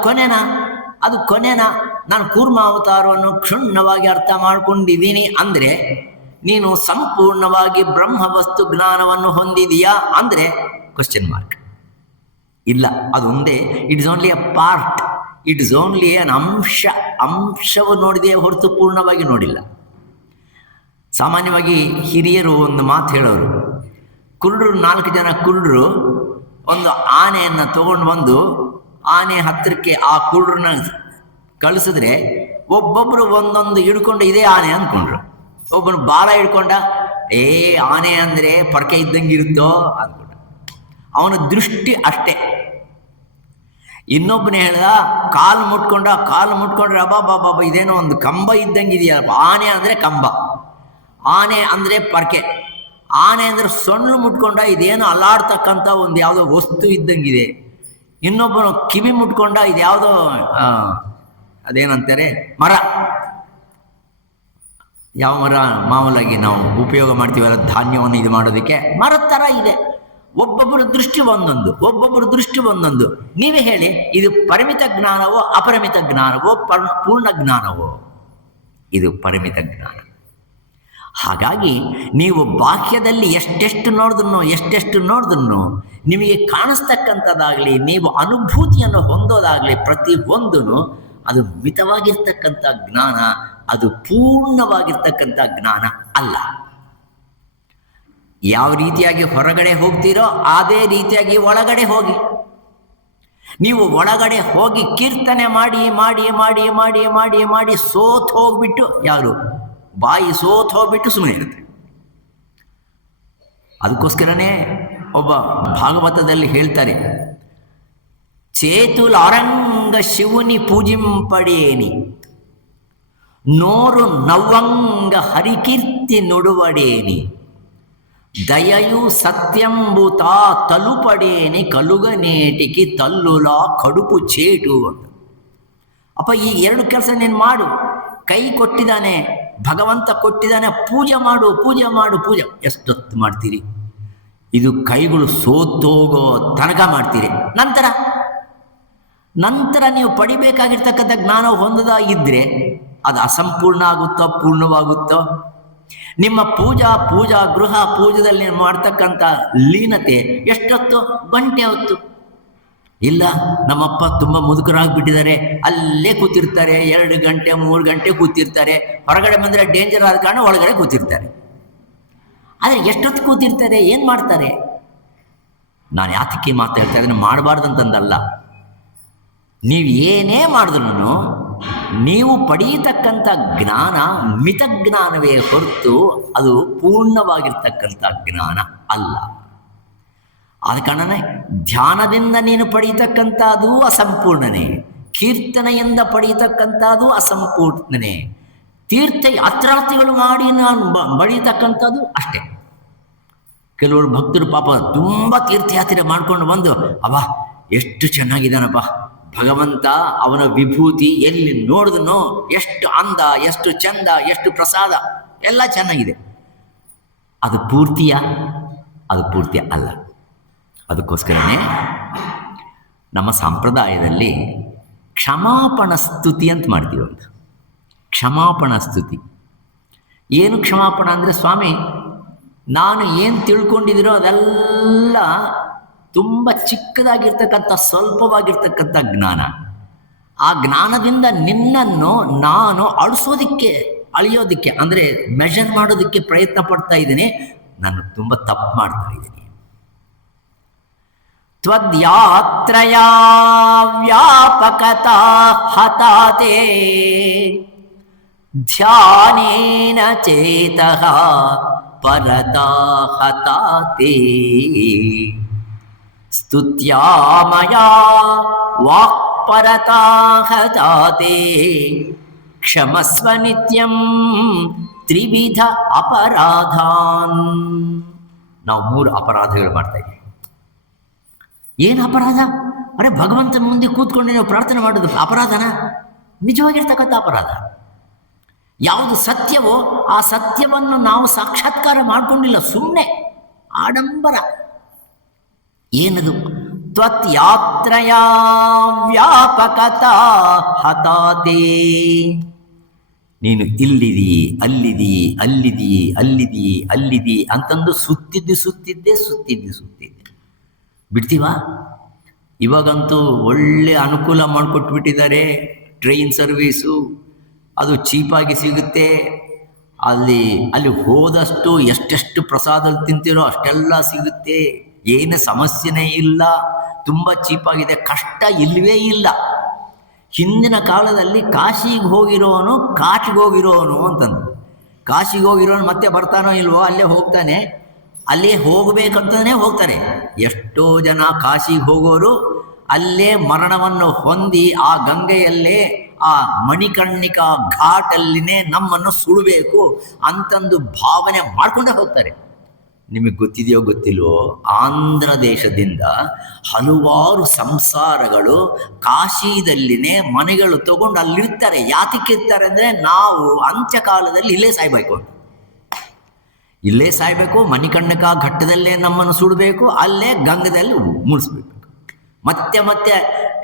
ಕೊನೆನಾ? ನಾನು ಕೂರ್ಮಾವತಾರವನ್ನು ಕ್ಷುಣ್ಣವಾಗಿ ಅರ್ಥ ಮಾಡ್ಕೊಂಡಿದ್ದೀನಿ ಅಂದರೆ ನೀನು ಸಂಪೂರ್ಣವಾಗಿ ಬ್ರಹ್ಮವಸ್ತು ಜ್ಞಾನವನ್ನು ಹೊಂದಿದೆಯಾ ಅಂದರೆ ಕ್ವಶನ್ ಮಾರ್ಕ್. ಇಲ್ಲ, ಅದೊಂದೇ. It is only a part, it is only ಅನ್ ಅಂಶವು ನೋಡಿದೆಯೇ ಹೊರತು ಪೂರ್ಣವಾಗಿ ನೋಡಿಲ್ಲ. ಸಾಮಾನ್ಯವಾಗಿ ಹಿರಿಯರು ಒಂದು ಮಾತು ಹೇಳೋರು, ಕುರುಡರು 4 ಜನ ಕುರುಡರು ಒಂದು ಆನೆಯನ್ನು ತಗೊಂಡು ಬಂದು ಆನೆ ಹತ್ತಿರಕ್ಕೆ ಆ ಕುರುಡ್ರನ್ನ ಕಳಿಸಿದ್ರೆ ಒಬ್ಬೊಬ್ಬರು ಒಂದೊಂದು ಹಿಡ್ಕೊಂಡು ಇದೇ ಆನೆ ಅಂದ್ಕೊಂಡ್ರು. ಒಬ್ಬನು ಬಾಲ ಹಿಡ್ಕೊಂಡ, ಆನೆ ಅಂದರೆ ಪರಕೆ ಇದ್ದಂಗೆ ಇರುತ್ತೋ ಅಂದ್ಕೊಂಡ. ಅವನ ದೃಷ್ಟಿ ಅಷ್ಟೇ. ಇನ್ನೊಬ್ಬನೇ ಹೇಳ್ದ, ಕಾಲು ಮುಟ್ಕೊಂಡ್ರೆ ಅಬ್ಬಾ ಇದೇನೋ ಒಂದು ಕಂಬ ಇದ್ದಂಗೆ ಇದೆಯಪ್ಪ. ಆನೆ ಅಂದರೆ ಕಂಬ, ಆನೆ ಅಂದರೆ ಪರಕೆ, ಆನೆ ಅಂದರೆ ಸೊಳ್ಳು ಮುಟ್ಕೊಂಡ ಇದೇನೋ ಅಲ್ಲಾಡ್ತಕ್ಕಂಥ ಒಂದು ಯಾವುದೋ ವಸ್ತು ಇದ್ದಂಗಿದೆ. ಇನ್ನೊಬ್ಬನು ಕಿವಿ ಮುಟ್ಕೊಂಡ ಇದು ಯಾವುದೋ ಅದೇನಂತಾರೆ ಮರ, ಯಾವ ಮರ ಮಾಮೂಲಾಗಿ ನಾವು ಉಪಯೋಗ ಮಾಡ್ತೀವಲ್ಲ ಧಾನ್ಯವನ್ನು ಇದು ಮಾಡೋದಕ್ಕೆ, ಮರದ ಥರ ಇದೆ. ಒಬ್ಬೊಬ್ಬರ ದೃಷ್ಟಿ ಒಂದೊಂದು, ಒಬ್ಬೊಬ್ಬರ ದೃಷ್ಟಿ ಒಂದೊಂದು. ನೀವೇ ಹೇಳಿ, ಇದು ಪರಿಮಿತ ಜ್ಞಾನವೋ ಅಪರಿಮಿತ ಜ್ಞಾನವೋ ಪೂರ್ಣ ಜ್ಞಾನವೋ? ಇದು ಪರಿಮಿತ ಜ್ಞಾನ. ಹಾಗಾಗಿ ನೀವು ಬಾಹ್ಯದಲ್ಲಿ ಎಷ್ಟೆಷ್ಟು ನೋಡಿದ್ರು ನಿಮಗೆ ಕಾಣಿಸ್ತಕ್ಕಂಥದ್ದಾಗಲಿ, ನೀವು ಅನುಭೂತಿಯನ್ನು ಹೊಂದೋದಾಗಲಿ, ಪ್ರತಿ ಒಂದೂ ಅದು ಮಿತವಾಗಿರ್ತಕ್ಕಂಥ ಜ್ಞಾನ, ಅದು ಪೂರ್ಣವಾಗಿರ್ತಕ್ಕಂಥ ಜ್ಞಾನ ಅಲ್ಲ. ಯಾವ ರೀತಿಯಾಗಿ ಹೊರಗಡೆ ಹೋಗ್ತೀರೋ ಅದೇ ರೀತಿಯಾಗಿ ಒಳಗಡೆ ಹೋಗಿ. ನೀವು ಒಳಗಡೆ ಹೋಗಿ ಕೀರ್ತನೆ ಮಾಡಿ ಮಾಡಿ ಮಾಡಿ ಮಾಡಿ ಮಾಡಿ ಮಾಡಿ ಸೋತ್ ಹೋಗ್ಬಿಟ್ಟು, ಯಾರು ಬಾಯಿ ಸೋತ್ ಹೋಗ್ಬಿಟ್ಟು ಸುಮ್ಮನೆ ಇರುತ್ತೆ. ಅದಕ್ಕೋಸ್ಕರನೇ ಒಬ್ಬ ಭಾಗವತದಲ್ಲಿ ಹೇಳ್ತಾರೆ, చేతులారంగ శివుని పూజింపడేని నోరు నవ్వంగ హరికీర్తి నుడువడేని దయయు సత్యంబుతా తలుపడేని కలుగనేటికి తల్లులా కడుపు చేటు ಅಂತ. ಅಪ್ಪ, ಈ ಎರಡು ಕೆಲಸ ನೀನು ಮಾಡು. ಕೈ ಕೊಟ್ಟಿದ್ದಾನೆ, ಭಗವಂತ ಕೊಟ್ಟಿದ್ದಾನೆ, ಪೂಜೆ ಮಾಡು, ಪೂಜೆ ಮಾಡು, ಪೂಜೆ. ಎಷ್ಟೊತ್ತು ಮಾಡ್ತೀರಿ? ಇದು ಕೈಗಳು ಸೋತೋಗೋ ತನಕ ಮಾಡ್ತೀರಿ. ನಂತರ ನೀವು ಪಡಿಬೇಕಾಗಿರ್ತಕ್ಕಂಥ ಜ್ಞಾನ ಹೊಂದದ ಇದ್ದರೆ ಅದು ಅಸಂಪೂರ್ಣ ಆಗುತ್ತೋ ಪೂರ್ಣವಾಗುತ್ತೋ? ನಿಮ್ಮ ಪೂಜಾ ಗೃಹ ಪೂಜೆದಲ್ಲಿ ಮಾಡ್ತಕ್ಕಂಥ ಲೀನತೆ ಎಷ್ಟೊತ್ತು? ಗಂಟೆ ಹೊತ್ತು. ಇಲ್ಲ, ನಮ್ಮಪ್ಪ ತುಂಬ ಮುದುಕರಾಗಿಬಿಟ್ಟಿದ್ದಾರೆ, ಅಲ್ಲೇ ಕೂತಿರ್ತಾರೆ, 2 ಗಂಟೆ 3 ಗಂಟೆ ಕೂತಿರ್ತಾರೆ. ಹೊರಗಡೆ ಬಂದರೆ ಡೇಂಜರ್ ಆದ ಕಾರಣ ಒಳಗಡೆ ಕೂತಿರ್ತಾರೆ. ಆದರೆ ಎಷ್ಟೊತ್ತು ಕೂತಿರ್ತಾರೆ, ಏನು ಮಾಡ್ತಾರೆ? ನಾನು ಯಾತಕ್ಕೆ ಮಾತಾಡ್ತಾ ಇದ್ದೀನಿ, ಮಾಡಬಾರ್ದಂತಂದಲ್ಲ. ನೀವು ಏನೇ ಮಾಡಿದ್ರು ನೀವು ಪಡೆಯತಕ್ಕಂಥ ಜ್ಞಾನ ಮಿತ ಜ್ಞಾನವೇ ಹೊರತು ಅದು ಪೂರ್ಣವಾಗಿರ್ತಕ್ಕಂಥ ಜ್ಞಾನ ಅಲ್ಲ. ಆದ ಕಾರಣನೇ ಧ್ಯಾನದಿಂದ ನೀನು ಪಡೆಯತಕ್ಕಂಥದ್ದು ಅಸಂಪೂರ್ಣನೇ, ಕೀರ್ತನೆಯಿಂದ ಪಡೆಯತಕ್ಕಂಥದ್ದು ಅಸಂಪೂರ್ಣನೇ, ತೀರ್ಥಯಾತ್ರಾರ್ಥಿಗಳು ಮಾಡಿ ನಾನು ಬಡಿಯತಕ್ಕಂಥದ್ದು ಅಷ್ಟೇ. ಕೆಲವರು ಭಕ್ತರು ಪಾಪ ತುಂಬ ತೀರ್ಥಯಾತ್ರೆ ಮಾಡ್ಕೊಂಡು ಬಂದು, ಅಬ್ಬಾ ಎಷ್ಟು ಚೆನ್ನಾಗಿದ್ದಾನಪ್ಪ ಭಗವಂತ, ಅವನ ವಿಭೂತಿ ಎಲ್ಲಿ ನೋಡಿದ್ನೋ ಎಷ್ಟು ಅಂದ, ಎಷ್ಟು ಚಂದ, ಎಷ್ಟು ಪ್ರಸಾದ, ಎಲ್ಲ ಚೆನ್ನಾಗಿದೆ. ಅದು ಪೂರ್ತಿಯ ಅಲ್ಲ. ಅದಕ್ಕೋಸ್ಕರನೇ ನಮ್ಮ ಸಂಪ್ರದಾಯದಲ್ಲಿ ಕ್ಷಮಾಪಣ ಸ್ತುತಿ ಅಂತ ಮಾಡ್ತೀವಿ. ಒಂದು ಕ್ಷಮಾಪಣ ಸ್ತುತಿ. ಏನು ಕ್ಷಮಾಪಣ ಅಂದರೆ, ಸ್ವಾಮಿ ನಾನು ಏನು ತಿಳ್ಕೊಂಡಿದ್ದೀರೋ ಅದೆಲ್ಲ ತುಂಬ ಚಿಕ್ಕದಾಗಿರ್ತಕ್ಕಂಥ ಸ್ವಲ್ಪವಾಗಿರ್ತಕ್ಕಂಥ ಜ್ಞಾನ. ಆ ಜ್ಞಾನದಿಂದ ನಿನ್ನನ್ನು ನಾನು ಅಳಿಯೋದಕ್ಕೆ ಅಂದರೆ ಮೆಷರ್ ಮಾಡೋದಕ್ಕೆ ಪ್ರಯತ್ನ ಪಡ್ತಾ ಇದ್ದೀನಿ. ನಾನು ತುಂಬ ತಪ್ಪು ಮಾಡ್ತಾ ಇದ್ದೀನಿ. ತ್ವದ್ಯಾತ್ರಯಾ ವ್ಯಾಪಕತಾ ಹತಾತೆ ಧ್ಯಾನೇನ ಚೇತಃ ಪರತಾ ಹತಾತೆ ಸ್ತುತ್ಯಾಮಯಾ ವಾಕ್ಪರತಾ ಹತಾತೆ ಕ್ಷಮಸ್ವ ನಿತ್ಯಂ ತ್ರಿವಿಧ ಅಪರಾಧಾನ್. ನಾವು 3 ಅಪರಾಧಗಳು ಮಾಡ್ತಾ ಇದ್ದೀವಿ. ಏನು ಅಪರಾಧ? ಅರೆ, ಭಗವಂತನ ಮುಂದೆ ಕೂತ್ಕೊಂಡು ನಾವು ಪ್ರಾರ್ಥನೆ ಮಾಡೋದು ಅಪರಾಧನ? ನಿಜವಾಗಿರ್ತಕ್ಕಂಥ ಅಪರಾಧ. ಯಾವುದು ಸತ್ಯವೋ ಆ ಸತ್ಯವನ್ನು ನಾವು ಸಾಕ್ಷಾತ್ಕಾರ ಮಾಡಿಕೊಂಡಿಲ್ಲ, ಸುಮ್ಮನೆ ಆಡಂಬರ. ಏನದು? ತ್ವತ್ಯಾತ್ರಯಾ ವ್ಯಾಪಕತಾ ಹತಾತೆ. ನೀನು ಅಲ್ಲಿದಿ ಅಂತಂದು ಸುತ್ತಿದ್ದೆ. ಬಿಡ್ತೀವಾ? ಇವಾಗಂತೂ ಒಳ್ಳೆ ಅನುಕೂಲ ಮಾಡಿಕೊಟ್ಬಿಟ್ಟಿದ್ದಾರೆ. ಟ್ರೈನ್ ಸರ್ವೀಸು ಅದು ಚೀಪಾಗಿ ಸಿಗುತ್ತೆ. ಅಲ್ಲಿ ಹೋದಷ್ಟು ಎಷ್ಟೆಷ್ಟು ಪ್ರಸಾದ ತಿಂತೀರೋ ಅಷ್ಟೆಲ್ಲ ಸಿಗುತ್ತೆ. ಏನು ಸಮಸ್ಯೆನೇ ಇಲ್ಲ, ತುಂಬ ಚೀಪಾಗಿದೆ. ಕಷ್ಟ ಇಲ್ಲವೇ ಇಲ್ಲ. ಹಿಂದಿನ ಕಾಲದಲ್ಲಿ ಕಾಶಿಗೆ ಹೋಗಿರೋನು ಕಾಟಿಗೆ ಹೋಗಿರೋನು ಅಂತಂದು. ಕಾಶಿಗೆ ಹೋಗಿರೋನು ಮತ್ತೆ ಬರ್ತಾನೋ ಇಲ್ವೋ, ಅಲ್ಲೇ ಹೋಗ್ತಾನೆ. ಅಲ್ಲೇ ಹೋಗಬೇಕಂತಲೇ ಹೋಗ್ತಾರೆ. ಎಷ್ಟೋ ಜನ ಕಾಶಿಗೆ ಹೋಗೋರು ಅಲ್ಲೇ ಮರಣವನ್ನು ಹೊಂದಿ ಆ ಗಂಗೆಯಲ್ಲೇ ಆ ಮಣಿಕರ್ಣಿಕಾ ಘಾಟಲ್ಲಿನೇ ನಮ್ಮನ್ನು ಸುಡಬೇಕು ಅಂತಂದು ಭಾವನೆ ಮಾಡ್ಕೊಂಡೇ ಹೋಗ್ತಾರೆ. ನಿಮಗೆ ಗೊತ್ತಿದೆಯೋ ಗೊತ್ತಿಲ್ವೋ, ಆಂಧ್ರ ದೇಶದಿಂದ ಹಲವಾರು ಸಂಸಾರಗಳು ಕಾಶಿದಲ್ಲಿನೇ ಮನೆಗಳು ತಗೊಂಡು ಅಲ್ಲಿರ್ತಾರೆ. ಯಾತಕ್ಕಿರ್ತಾರೆ ಅಂದರೆ, ನಾವು ಅಂತ್ಯಕಾಲದಲ್ಲಿ ಇಲ್ಲೇ ಸಾಯ್ಬೇಕು ಅಂತ. ಇಲ್ಲೇ ಸಾಯ್ಬೇಕು, ಮಣಿಕರ್ಣಿಕ ಘಟ್ಟದಲ್ಲೇ ನಮ್ಮನ್ನು ಸುಡಬೇಕು, ಅಲ್ಲೇ ಗಂಗದಲ್ಲಿ ಮುಳಿಸ್ಬೇಕು. ಮತ್ತೆ ಮತ್ತೆ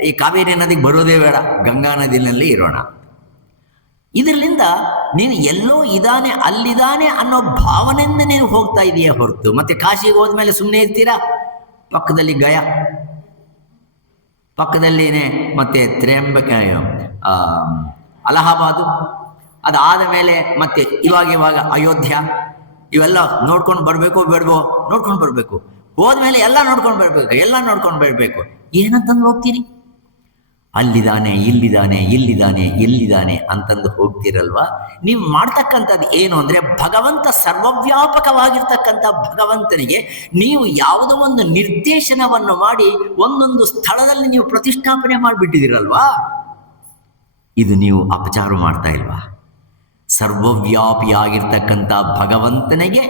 ಈ ಕಾವೇರಿ ನದಿಗೆ ಬರೋದೇ ಬೇಡ, ಗಂಗಾ ನದಿನಲ್ಲಿ ಇರೋಣ. ಇದರಿಂದ ನೀನು ಎಲ್ಲೋ ಇದ್ದಾನೆ ಅಲ್ಲಿದ್ದಾನೆ ಅನ್ನೋ ಭಾವನೆಯಿಂದ ನೀನು ಹೋಗ್ತಾ ಇದೆಯಾ ಹೊರತು, ಮತ್ತೆ ಕಾಶಿಗೆ ಹೋದ್ಮೇಲೆ ಸುಮ್ಮನೆ ಇರ್ತೀರಾ? ಪಕ್ಕದಲ್ಲಿ ಗಯಾ, ಪಕ್ಕದಲ್ಲಿನೇ ಮತ್ತೆ ತ್ರ್ಯಂಬಕ, ಅಲಹಾಬಾದು, ಅದಾದ ಮೇಲೆ ಮತ್ತೆ ಇವಾಗ ಅಯೋಧ್ಯ, ಇವೆಲ್ಲ ನೋಡ್ಕೊಂಡು ಬರಬೇಕು ಬೇಡವೋ? ನೋಡ್ಕೊಂಡು ಬರಬೇಕು. ಹೋದ್ಮೇಲೆ ಎಲ್ಲ ನೋಡ್ಕೊಂಡು ಬರಬೇಕು. ಏನಂತಂದು ಹೋಗ್ತೀರಿ? ಅಲ್ಲಿದ್ದಾನೆ, ಇಲ್ಲಿದ್ದಾನೆ ಅಂತಂದು ಹೋಗ್ತಿರಲ್ವಾ? ನೀವು ಮಾಡ್ತಕ್ಕಂಥದ್ದು ಏನು ಅಂದರೆ, ಭಗವಂತ ಸರ್ವವ್ಯಾಪಕವಾಗಿರ್ತಕ್ಕಂಥ ಭಗವಂತನಿಗೆ ನೀವು ಯಾವುದೋ ಒಂದು ನಿರ್ದೇಶನವನ್ನು ಮಾಡಿ ಒಂದೊಂದು ಸ್ಥಳದಲ್ಲಿ ನೀವು ಪ್ರತಿಷ್ಠಾಪನೆ ಮಾಡಿಬಿಟ್ಟಿದ್ದೀರಲ್ವಾ? ಇದು ನೀವು ಅಪಚಾರ ಮಾಡ್ತಾ ಇಲ್ವಾ? ಸರ್ವವ್ಯಾಪಿಯಾಗಿರ್ತಕ್ಕಂಥ ಭಗವಂತನಿಗೆ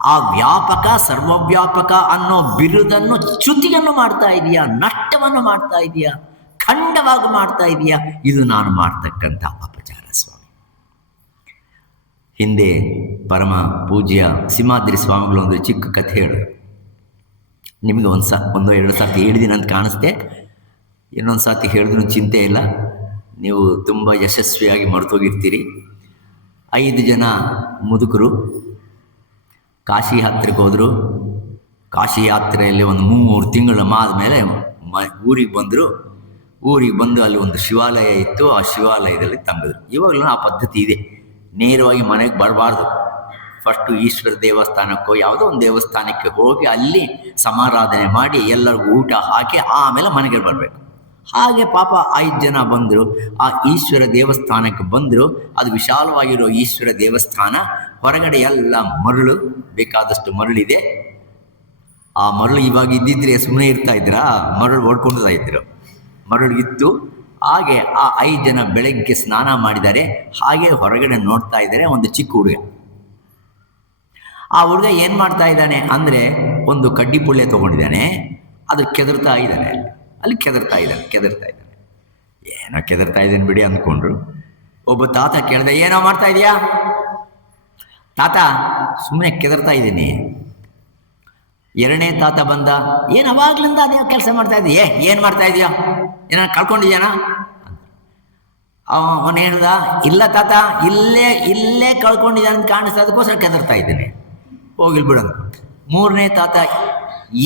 ಆ ವ್ಯಾಪಕ, ಸರ್ವವ್ಯಾಪಕ ಅನ್ನೋ ಬಿರುದನ್ನು ಚ್ಯುತಿಯನ್ನು ಮಾಡ್ತಾ ಇದೆಯಾ? ನಷ್ಟವನ್ನು ಮಾಡ್ತಾ ಇದೆಯಾ? ಖಂಡವಾಗಿ ಮಾಡ್ತಾ ಇದೆಯಾ? ಇದು ನಾನು ಮಾಡ್ತಕ್ಕಂಥ ಅಪಚಾರ ಸ್ವಾಮಿ. ಹಿಂದೆ ಪರಮ ಪೂಜ್ಯ ಸಿಂಹಾದ್ರಿ ಸ್ವಾಮಿಗಳು ಒಂದು ಚಿಕ್ಕ ಕಥೆ ಹೇಳಿದ್ರು. ನಿಮಗೆ ಒಂದು ಎರಡು ಸರ್ತಿ ಹೇಳಿದ್ದೀನಿ ಅಂತ ಕಾಣಿಸ್ತೆ, ಇನ್ನೊಂದು ಸರ್ತಿ ಹೇಳಿದ್ರು ಚಿಂತೆ ಇಲ್ಲ, ನೀವು ತುಂಬ ಯಶಸ್ವಿಯಾಗಿ ಮರೆತೋಗಿರ್ತೀರಿ. 5 ಜನ ಮುದುಕರು ಕಾಶಿ ಯಾತ್ರೆಗೆ ಹೋದರು. ಕಾಶಿ ಯಾತ್ರೆಯಲ್ಲಿ ಒಂದು 3 ತಿಂಗಳು ಆದಮೇಲೆ ಊರಿಗೆ ಬಂದರು. ಊರಿಗೆ ಬಂದು ಅಲ್ಲಿ ಒಂದು ಶಿವಾಲಯ ಇತ್ತು, ಆ ಶಿವಾಲಯದಲ್ಲಿ ತಂಗಿದ್ರು. ಇವಾಗಲೂ ಆ ಪದ್ಧತಿ ಇದೆ, ನೇರವಾಗಿ ಮನೆಗೆ ಬರಬಾರ್ದು. ಫಸ್ಟು ಈಶ್ವರ ದೇವಸ್ಥಾನಕ್ಕೋ ಯಾವುದೋ ಒಂದು ದೇವಸ್ಥಾನಕ್ಕೆ ಹೋಗಿ ಅಲ್ಲಿ ಸಮಾರಾಧನೆ ಮಾಡಿ ಎಲ್ಲರಿಗೂ ಊಟ ಹಾಕಿ ಆಮೇಲೆ ಮನೆಗೆ ಬರಬೇಕು. ಹಾಗೆ ಪಾಪ 5 ಜನ ಬಂದರು, ಆ ಈಶ್ವರ ದೇವಸ್ಥಾನಕ್ಕೆ ಬಂದರು. ಅದು ವಿಶಾಲವಾಗಿರೋ ಈಶ್ವರ ದೇವಸ್ಥಾನ, ಹೊರಗಡೆ ಎಲ್ಲ ಮರಳು, ಬೇಕಾದಷ್ಟು ಮರಳಿದೆ. ಆ ಮರಳು ಇವಾಗ ಇದ್ದಿದ್ರೆ ಸುಮ್ಮನೆ ಇರ್ತಾ ಇದ್ರಾ? ಮರಳು ಓಡ್ಕೊಂಡು ಇದ್ರು, ಮರಳು ಇತ್ತು. ಹಾಗೆ ಆ 5 ಜನ ಬೆಳಗ್ಗೆ ಸ್ನಾನ ಮಾಡಿದ್ದಾರೆ. ಹಾಗೆ ಹೊರಗಡೆ ನೋಡ್ತಾ ಇದ್ದಾರೆ ಒಂದು ಚಿಕ್ಕ ಹುಡುಗ. ಆ ಹುಡುಗ ಏನು ಮಾಡ್ತಾ ಇದ್ದಾನೆ ಅಂದರೆ, ಒಂದು ಕಡ್ಡಿ ಪುಳ್ಳೆ ತೊಗೊಂಡಿದ್ದಾನೆ, ಅದು ಕೆದರ್ತಾ ಇದ್ದಾನೆ. ಅಲ್ಲಿ ಕೆದರ್ತಾ ಇದ್ದಾನೆ. ಏನೋ ಕೆದರ್ತಾ ಇದ್ದೇನೆ ಬಿಡಿ ಅಂದ್ಕೊಂಡ್ರು. ಒಬ್ಬ ತಾತ ಕೇಳಿದೆ, ಏನೋ ಮಾಡ್ತಾ ಇದೀಯಾ? ತಾತ, ಸುಮ್ಮನೆ ಕೆದರ್ತಾ ಇದ್ದೀನಿ. 2ನೇ ತಾತ ಬಂದ, ಏನು ಅವಾಗ್ಲಿಂದ ಅದೇ ಕೆಲಸ ಮಾಡ್ತಾ ಇದೀಯ? ಏನು ಮಾಡ್ತಾ ಇದೀಯಾ? ಏನ ಕಳ್ಕೊಂಡಿದ್ಯಾನ? ಅವನು ಹೇಳ್ದ, ಇಲ್ಲ ತಾತ, ಇಲ್ಲೇ ಕಳ್ಕೊಂಡಿದ್ದಾನೆ ಅಂತ ಕಾಣಿಸ್ತಾ, ಅದಕ್ಕೋಸ್ಕರ ಕೆದರ್ತಾ ಇದ್ದೀನಿ. ಹೋಗಿಲ್ ಬಿಡು. 3ನೇ ತಾತ,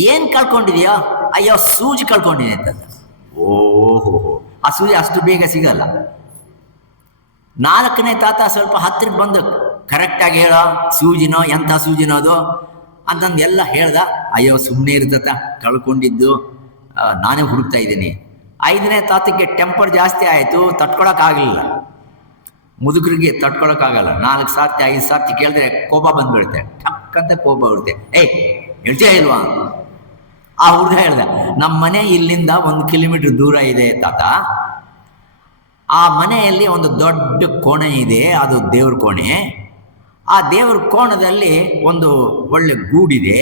ಏನು ಕಳ್ಕೊಂಡಿದ್ಯಾ? ಅಯ್ಯೋ, ಸೂಜಿ ಕಳ್ಕೊಂಡಿದ್ದೀನಿ ಅಂತ. ಓಹೋ, ಆ ಸೂಜಿ ಅಷ್ಟು ಬೇಗ ಸಿಗಲ್ಲ. 4ನೇ ತಾತ ಸ್ವಲ್ಪ ಹತ್ತಿರಕ್ಕೆ ಬಂದು, ಕರೆಕ್ಟಾಗಿ ಹೇಳೋ, ಸೂಜಿನೋ ಎಂಥ ಸೂಜಿನೋ ಅದು ಅಂತಂದು ಎಲ್ಲ ಹೇಳ್ದ. ಅಯ್ಯೋ, ಸುಮ್ಮನೆ ಇರ್ತತ, ಕಳ್ಕೊಂಡಿದ್ದು ನಾನೇ ಹುಡುಕ್ತಾ ಇದ್ದೀನಿ. 5ನೇ ತಾತಕ್ಕೆ ಟೆಂಪರ್ ಜಾಸ್ತಿ ಆಯಿತು, ತಟ್ಕೊಳಕ್ಕಾಗಲಿಲ್ಲ. ಮುದುಕರಿಗೆ ತಟ್ಕೊಳಕ್ಕಾಗಲ್ಲ. 4 ಸರ್ತಿ 5 ಸರ್ತಿ ಕೇಳಿದ್ರೆ ಕೋಪ ಬಂದ್ಬಿಡುತ್ತೆ, ಟಕ್ಕಂತ ಕೋಪ ಬಿಡುತ್ತೆ. ಹೇಳ್ತೀಯ ಇಲ್ವಾ? ಆ ಹುಡುಗ ಹೇಳ್ದ, ನಮ್ಮ ಮನೆ ಇಲ್ಲಿಂದ 1 ಕಿಲೋಮೀಟರ್ ದೂರ ಇದೆ ತಾತ. ಆ ಮನೆಯಲ್ಲಿ ಒಂದು ದೊಡ್ಡ ಕೋಣೆ ಇದೆ, ಅದು ದೇವ್ರ ಕೋಣೆ. ಆ ದೇವ್ರ ಕೋಣದಲ್ಲಿ ಒಂದು ಒಳ್ಳೆ ಗೂಡಿದೆ.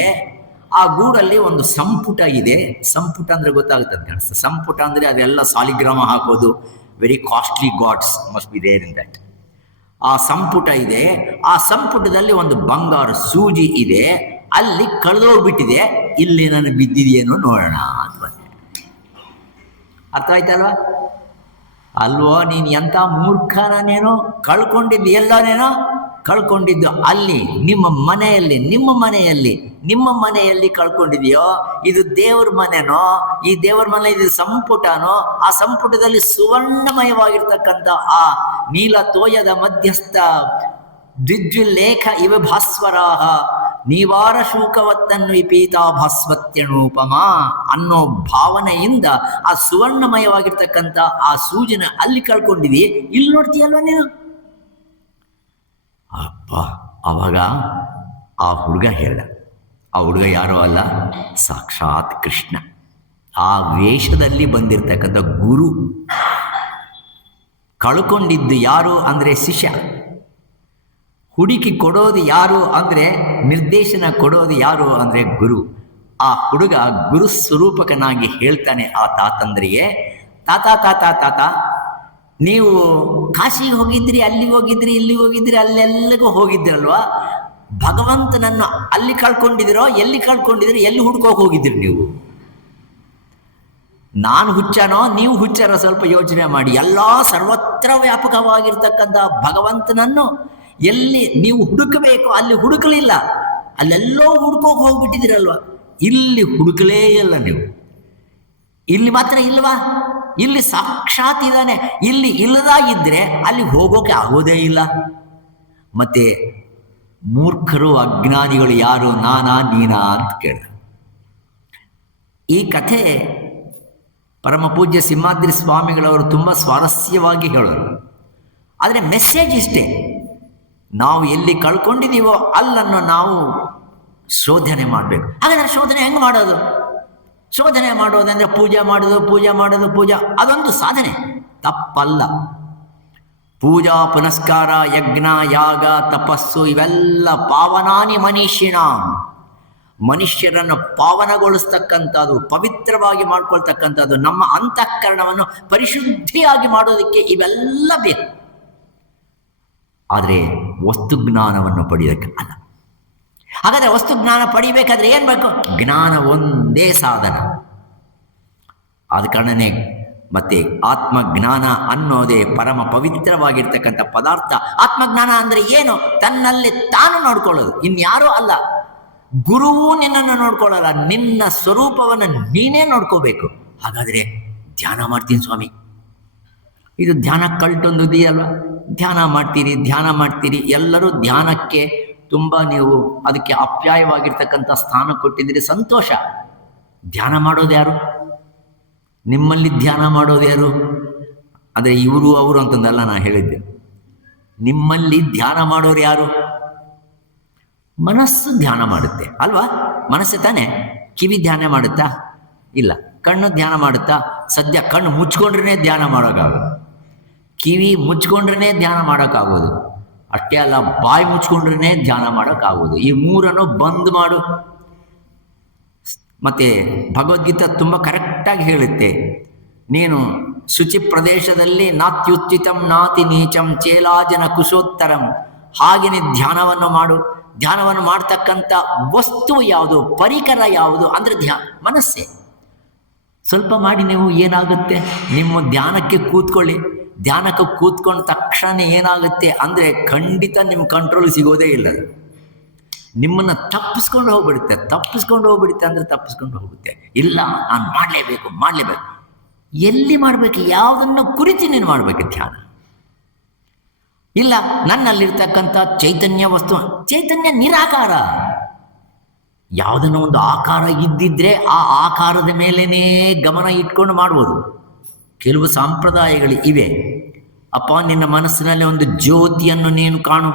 ಆ ಗೂಡಲ್ಲಿ ಒಂದು ಸಂಪುಟ ಇದೆ. ಸಂಪುಟ ಅಂದರೆ ಗೊತ್ತಾಗುತ್ತೆ ಅಂತ ಕಾಣಿಸ್ತದೆ. ಸಂಪುಟ ಅಂದರೆ ಅದೆಲ್ಲ ಸಾಲಿಗ್ರಾಮ ಹಾಕೋದು, very costly gods must be there in that. ಆ ಸಂಪುಟ ಇದೆ. ಆ ಸಂಪುಟದಲ್ಲಿ ಒಂದು ಬಂಗಾರ ಸೂಜಿ ಇದೆ, ಅಲ್ಲಿ ಕಳೆದೋಗ್ಬಿಟ್ಟಿದೆ. ಇಲ್ಲಿ ನಾನು ಬಿದ್ದಿದೆಯೇನೋ ನೋಡೋಣ ಅಂತ ಬಂದೆ. ಅರ್ಥ ಆಯ್ತಲ್ವಾ? ಅಲ್ವೋ, ನೀನು ಎಂಥ ಮೂರ್ಖನೇನೋ, ಕಳ್ಕೊಂಡಿದ್ದು ಎಲ್ಲನೇನೋ ಕಳ್ಕೊಂಡಿದ್ದು ಅಲ್ಲಿ ನಿಮ್ಮ ಮನೆಯಲ್ಲಿ ಕಳ್ಕೊಂಡಿದೆಯೋ? ಇದು ದೇವ್ರ ಮನೆನೋ? ಈ ದೇವ್ರ ಮನೆ ಇದು ಸಂಪುಟನೋ? ಆ ಸಂಪುಟದಲ್ಲಿ ಸುವರ್ಣಮಯವಾಗಿರ್ತಕ್ಕಂಥ ಆ ನೀಲ ತೋಯದ ಮಧ್ಯಸ್ಥ ದ್ವಿಜ್ಯುಲ್ಲೇಖ ಇವ ಭಾಸ್ವರಾಹ ನೀವಾರ ಶೂಕವತ್ತನ್ನು ವಿಪೀತಾ ಭಾಸ್ವತ್ಯಣೂಪಮ ಅನ್ನೋ ಭಾವನೆಯಿಂದ ಆ ಸುವರ್ಣಮಯವಾಗಿರ್ತಕ್ಕಂಥ ಆ ಸೂಜಿನ ಅಲ್ಲಿ ಕಳ್ಕೊಂಡಿದೀಯ, ಇಲ್ಲಿ ನೋಡ್ತೀಯಲ್ವ ನೀನು? ಅಪ್ಪ, ಅವಾಗ ಆ ಹುಡುಗ ಹೇಳ್ದ. ಆ ಹುಡುಗ ಯಾರೋ ಅಲ್ಲ, ಸಾಕ್ಷಾತ್ ಕೃಷ್ಣ. ಆ ವೇಷದಲ್ಲಿ ಬಂದಿರತಕ್ಕಂಥ ಗುರು. ಕಳ್ಕೊಂಡಿದ್ದು ಯಾರು ಅಂದರೆ ಶಿಷ್ಯ. ಹುಡುಕಿ ಕೊಡೋದು ಯಾರು ಅಂದರೆ, ನಿರ್ದೇಶನ ಕೊಡೋದು ಯಾರು ಅಂದರೆ ಗುರು. ಆ ಹುಡುಗ ಗುರು ಸ್ವರೂಪಕನಾಗಿ ಹೇಳ್ತಾನೆ ಆ ತಾತಂದ್ರಿಗೆ, ತಾತ ತಾತ ತಾತ, ನೀವು ಕಾಶಿಗೆ ಹೋಗಿದ್ರಿ, ಅಲ್ಲಿಗೆ ಹೋಗಿದ್ರಿ, ಇಲ್ಲಿಗೆ ಹೋಗಿದ್ರಿ, ಅಲ್ಲೆಲ್ಲಿಗೂ ಹೋಗಿದ್ರಲ್ವಾ, ಭಗವಂತನನ್ನು ಅಲ್ಲಿ ಕಳ್ಕೊಂಡಿದಿರೋ, ಎಲ್ಲಿ ಕಳ್ಕೊಂಡಿದ್ರಿ, ಎಲ್ಲಿ ಹುಡ್ಕೋಕೆ ಹೋಗಿದ್ರಿ ನೀವು? ನಾನು ಹುಚ್ಚನೋ ನೀವು ಹುಚ್ಚರೋ ಸ್ವಲ್ಪ ಯೋಚನೆ ಮಾಡಿ. ಎಲ್ಲ ಸರ್ವತ್ರ ವ್ಯಾಪಕವಾಗಿರ್ತಕ್ಕಂಥ ಭಗವಂತನನ್ನು ಎಲ್ಲಿ ನೀವು ಹುಡುಕಬೇಕು ಅಲ್ಲಿ ಹುಡುಕಲಿಲ್ಲ, ಅಲ್ಲೆಲ್ಲೋ ಹುಡ್ಕೋಕೆ ಹೋಗ್ಬಿಟ್ಟಿದ್ದೀರಲ್ವ. ಇಲ್ಲಿ ಹುಡುಕಲೇ ಇಲ್ಲ ನೀವು. ಇಲ್ಲಿ ಮಾತ್ರ ಇಲ್ವಾ? ಇಲ್ಲಿ ಸಾಕ್ಷಾತ್ ಇದ್ದಾನೆ. ಇಲ್ಲಿ ಇಲ್ಲದಾಗಿದ್ದರೆ ಅಲ್ಲಿ ಹೋಗೋಕೆ ಆಗೋದೇ ಇಲ್ಲ. ಮತ್ತೆ ಮೂರ್ಖರು ಅಜ್ಞಾನಿಗಳು ಯಾರು, ನಾನಾ ನೀನಾ ಅಂತ ಕೇಳಿದ. ಈ ಕಥೆ ಪರಮ ಪೂಜ್ಯ ಸಿಂಹಾದ್ರಿ ಸ್ವಾಮಿಗಳವರು ತುಂಬ ಸ್ವಾರಸ್ಯವಾಗಿ ಹೇಳೋರು. ಆದರೆ ಮೆಸೇಜ್ ಇಷ್ಟೇ, ನಾವು ಎಲ್ಲಿ ಕಳ್ಕೊಂಡಿದ್ದೀವೋ ಅಲ್ಲನ್ನು ನಾವು ಶೋಧನೆ ಮಾಡಬೇಕು. ಹಾಗಾದರೆ ಶೋಧನೆ ಹೆಂಗೆ ಮಾಡೋದು? ಶೋಧನೆ ಮಾಡೋದಂದರೆ ಪೂಜೆ ಮಾಡೋದು, ಅದೊಂದು ಸಾಧನೆ, ತಪ್ಪಲ್ಲ. ಪೂಜಾ ಪುನಸ್ಕಾರ, ಯಜ್ಞ, ಯಾಗ, ತಪಸ್ಸು ಇವೆಲ್ಲ ಪಾವನಾನಿ ಮನೀಷಿಣ, ಮನುಷ್ಯರನ್ನು ಪಾವನಗೊಳಿಸ್ತಕ್ಕಂಥದ್ದು, ಪವಿತ್ರವಾಗಿ ಮಾಡ್ಕೊಳ್ತಕ್ಕಂಥದ್ದು, ನಮ್ಮ ಅಂತಃಕರಣವನ್ನು ಪರಿಶುದ್ಧಿಯಾಗಿ ಮಾಡೋದಕ್ಕೆ ಇವೆಲ್ಲ ಬೇಕು. ಆದರೆ ವಸ್ತು ಜ್ಞಾನವನ್ನು ಪಡೆಯೋದಕ್ಕೆ ಅಲ್ಲ. ಹಾಗಾದರೆ ವಸ್ತು ಜ್ಞಾನ ಪಡಿಬೇಕಾದ್ರೆ ಏನು ಬೇಕು? ಜ್ಞಾನ ಒಂದೇ ಸಾಧನ. ಆದ ಕಾರಣನೇ ಮತ್ತೆ ಆತ್ಮಜ್ಞಾನ ಅನ್ನೋದೇ ಪರಮ ಪವಿತ್ರವಾಗಿರ್ತಕ್ಕಂಥ ಪದಾರ್ಥ. ಆತ್ಮಜ್ಞಾನ ಅಂದರೆ ಏನು? ತನ್ನಲ್ಲಿ ತಾನು ನೋಡ್ಕೊಳ್ಳೋದು, ಇನ್ಯಾರೂ ಅಲ್ಲ. ಗುರುವು ನಿನ್ನನ್ನು ನೋಡ್ಕೊಳ್ಳಲ್ಲ, ನಿನ್ನ ಸ್ವರೂಪವನ್ನು ನೀನೇ ನೋಡ್ಕೋಬೇಕು. ಹಾಗಾದರೆ ಧ್ಯಾನ ಮಾಡ್ತೀನಿ ಸ್ವಾಮಿ, ಇದು ಧ್ಯಾನ ಕಲ್ಟೊಂದು ಇದೆಯಲ್ವ, ಧ್ಯಾನ ಮಾಡ್ತೀರಿ. ಎಲ್ಲರೂ ಧ್ಯಾನಕ್ಕೆ ತುಂಬ ನೀವು ಅದಕ್ಕೆ ಅಪ್ಯಾಯವಾಗಿರ್ತಕ್ಕಂಥ ಸ್ಥಾನ ಕೊಟ್ಟಿದ್ದೀರಿ, ಸಂತೋಷ. ಧ್ಯಾನ ಮಾಡೋದು ಯಾರು? ನಿಮ್ಮಲ್ಲಿ ಧ್ಯಾನ ಮಾಡೋದು ಯಾರು? ಅಂದರೆ ಇವರು ಅವರು ಅಂತಂದಲ್ಲ ನಾನು ಹೇಳಿದ್ದೆ. ನಿಮ್ಮಲ್ಲಿ ಧ್ಯಾನ ಮಾಡೋರು ಯಾರು? ಮನಸ್ಸು ಧ್ಯಾನ ಮಾಡುತ್ತೆ ಅಲ್ವಾ? ಮನಸ್ಸು ತಾನೇ. ಕಿವಿ ಧ್ಯಾನ ಮಾಡುತ್ತಾ? ಇಲ್ಲ. ಕಣ್ಣು ಧ್ಯಾನ ಮಾಡುತ್ತಾ? ಸದ್ಯ ಕಣ್ಣು ಮುಚ್ಕೊಂಡ್ರೇ ಧ್ಯಾನ ಮಾಡೋಕ್ಕಾಗೋದು, ಕಿವಿ ಮುಚ್ಕೊಂಡ್ರೇ ಧ್ಯಾನ ಮಾಡೋಕ್ಕಾಗೋದು. ಅಷ್ಟೇ ಅಲ್ಲ, ಬಾಯಿ ಮುಚ್ಕೊಂಡ್ರೇ ಧ್ಯಾನ ಮಾಡೋಕ್ಕಾಗೋದು. ಈ ಮೂರನ್ನು ಬಂದ್ ಮಾಡು. ಮತ್ತೆ ಭಗವದ್ಗೀತೆ ತುಂಬ ಕರೆಕ್ಟಾಗಿ ಹೇಳುತ್ತೆ, ನೀನು ಶುಚಿ ಪ್ರದೇಶದಲ್ಲಿ ನಾತ್ಯುಚಿತಂ ನಾತಿ ನೀಚಂ ಚೇಲಾಜನ ಕುಶೋತ್ತರಂ. ಹಾಗೆಯೇ ಧ್ಯಾನವನ್ನು ಮಾಡು. ಧ್ಯಾನವನ್ನು ಮಾಡ್ತಕ್ಕಂಥ ವಸ್ತು ಯಾವುದು, ಪರಿಕರ ಯಾವುದು ಅಂದರೆ ಮನಸ್ಸೇ. ಸ್ವಲ್ಪ ಮಾಡಿ ನೀವು, ಏನಾಗುತ್ತೆ? ನಿಮ್ಮ ಧ್ಯಾನಕ್ಕೆ ಕೂತ್ಕೊಳ್ಳಿ. ಧ್ಯಾನಕ್ಕೆ ಕೂತ್ಕೊಂಡ ತಕ್ಷಣ ಏನಾಗುತ್ತೆ ಅಂದರೆ ಖಂಡಿತ ನಿಮ್ಮ ಕಂಟ್ರೋಲ್ ಸಿಗೋದೇ ಇಲ್ಲ. ನಿಮ್ಮನ್ನು ತಪ್ಪಿಸ್ಕೊಂಡು ಹೋಗ್ಬಿಡುತ್ತೆ ಅಂದರೆ ತಪ್ಪಿಸ್ಕೊಂಡು ಹೋಗುತ್ತೆ. ಇಲ್ಲ, ನಾನು ಮಾಡಲೇಬೇಕು. ಎಲ್ಲಿ ಮಾಡಬೇಕು? ಯಾವುದನ್ನು ಕುರಿತು ನೀನು ಮಾಡಬೇಕು ಧ್ಯಾನ? ಇಲ್ಲ, ನನ್ನಲ್ಲಿರ್ತಕ್ಕಂಥ ಚೈತನ್ಯ ವಸ್ತು, ಚೈತನ್ಯ ನಿರಾಕಾರ. ಯಾವುದನ್ನು ಒಂದು ಆಕಾರ ಇದ್ದಿದ್ರೆ ಆ ಆಕಾರದ ಮೇಲೇ ಗಮನ ಇಟ್ಕೊಂಡು ಮಾಡ್ಬೋದು. ಕೆಲವು ಸಂಪ್ರದಾಯಗಳು ಇವೆ. ಅಪ್ಪ, ನಿನ್ನ ಮನಸ್ಸಿನಲ್ಲಿ ಒಂದು ಜ್ಯೋತಿಯನ್ನು ನೀನು ಕಾಣು.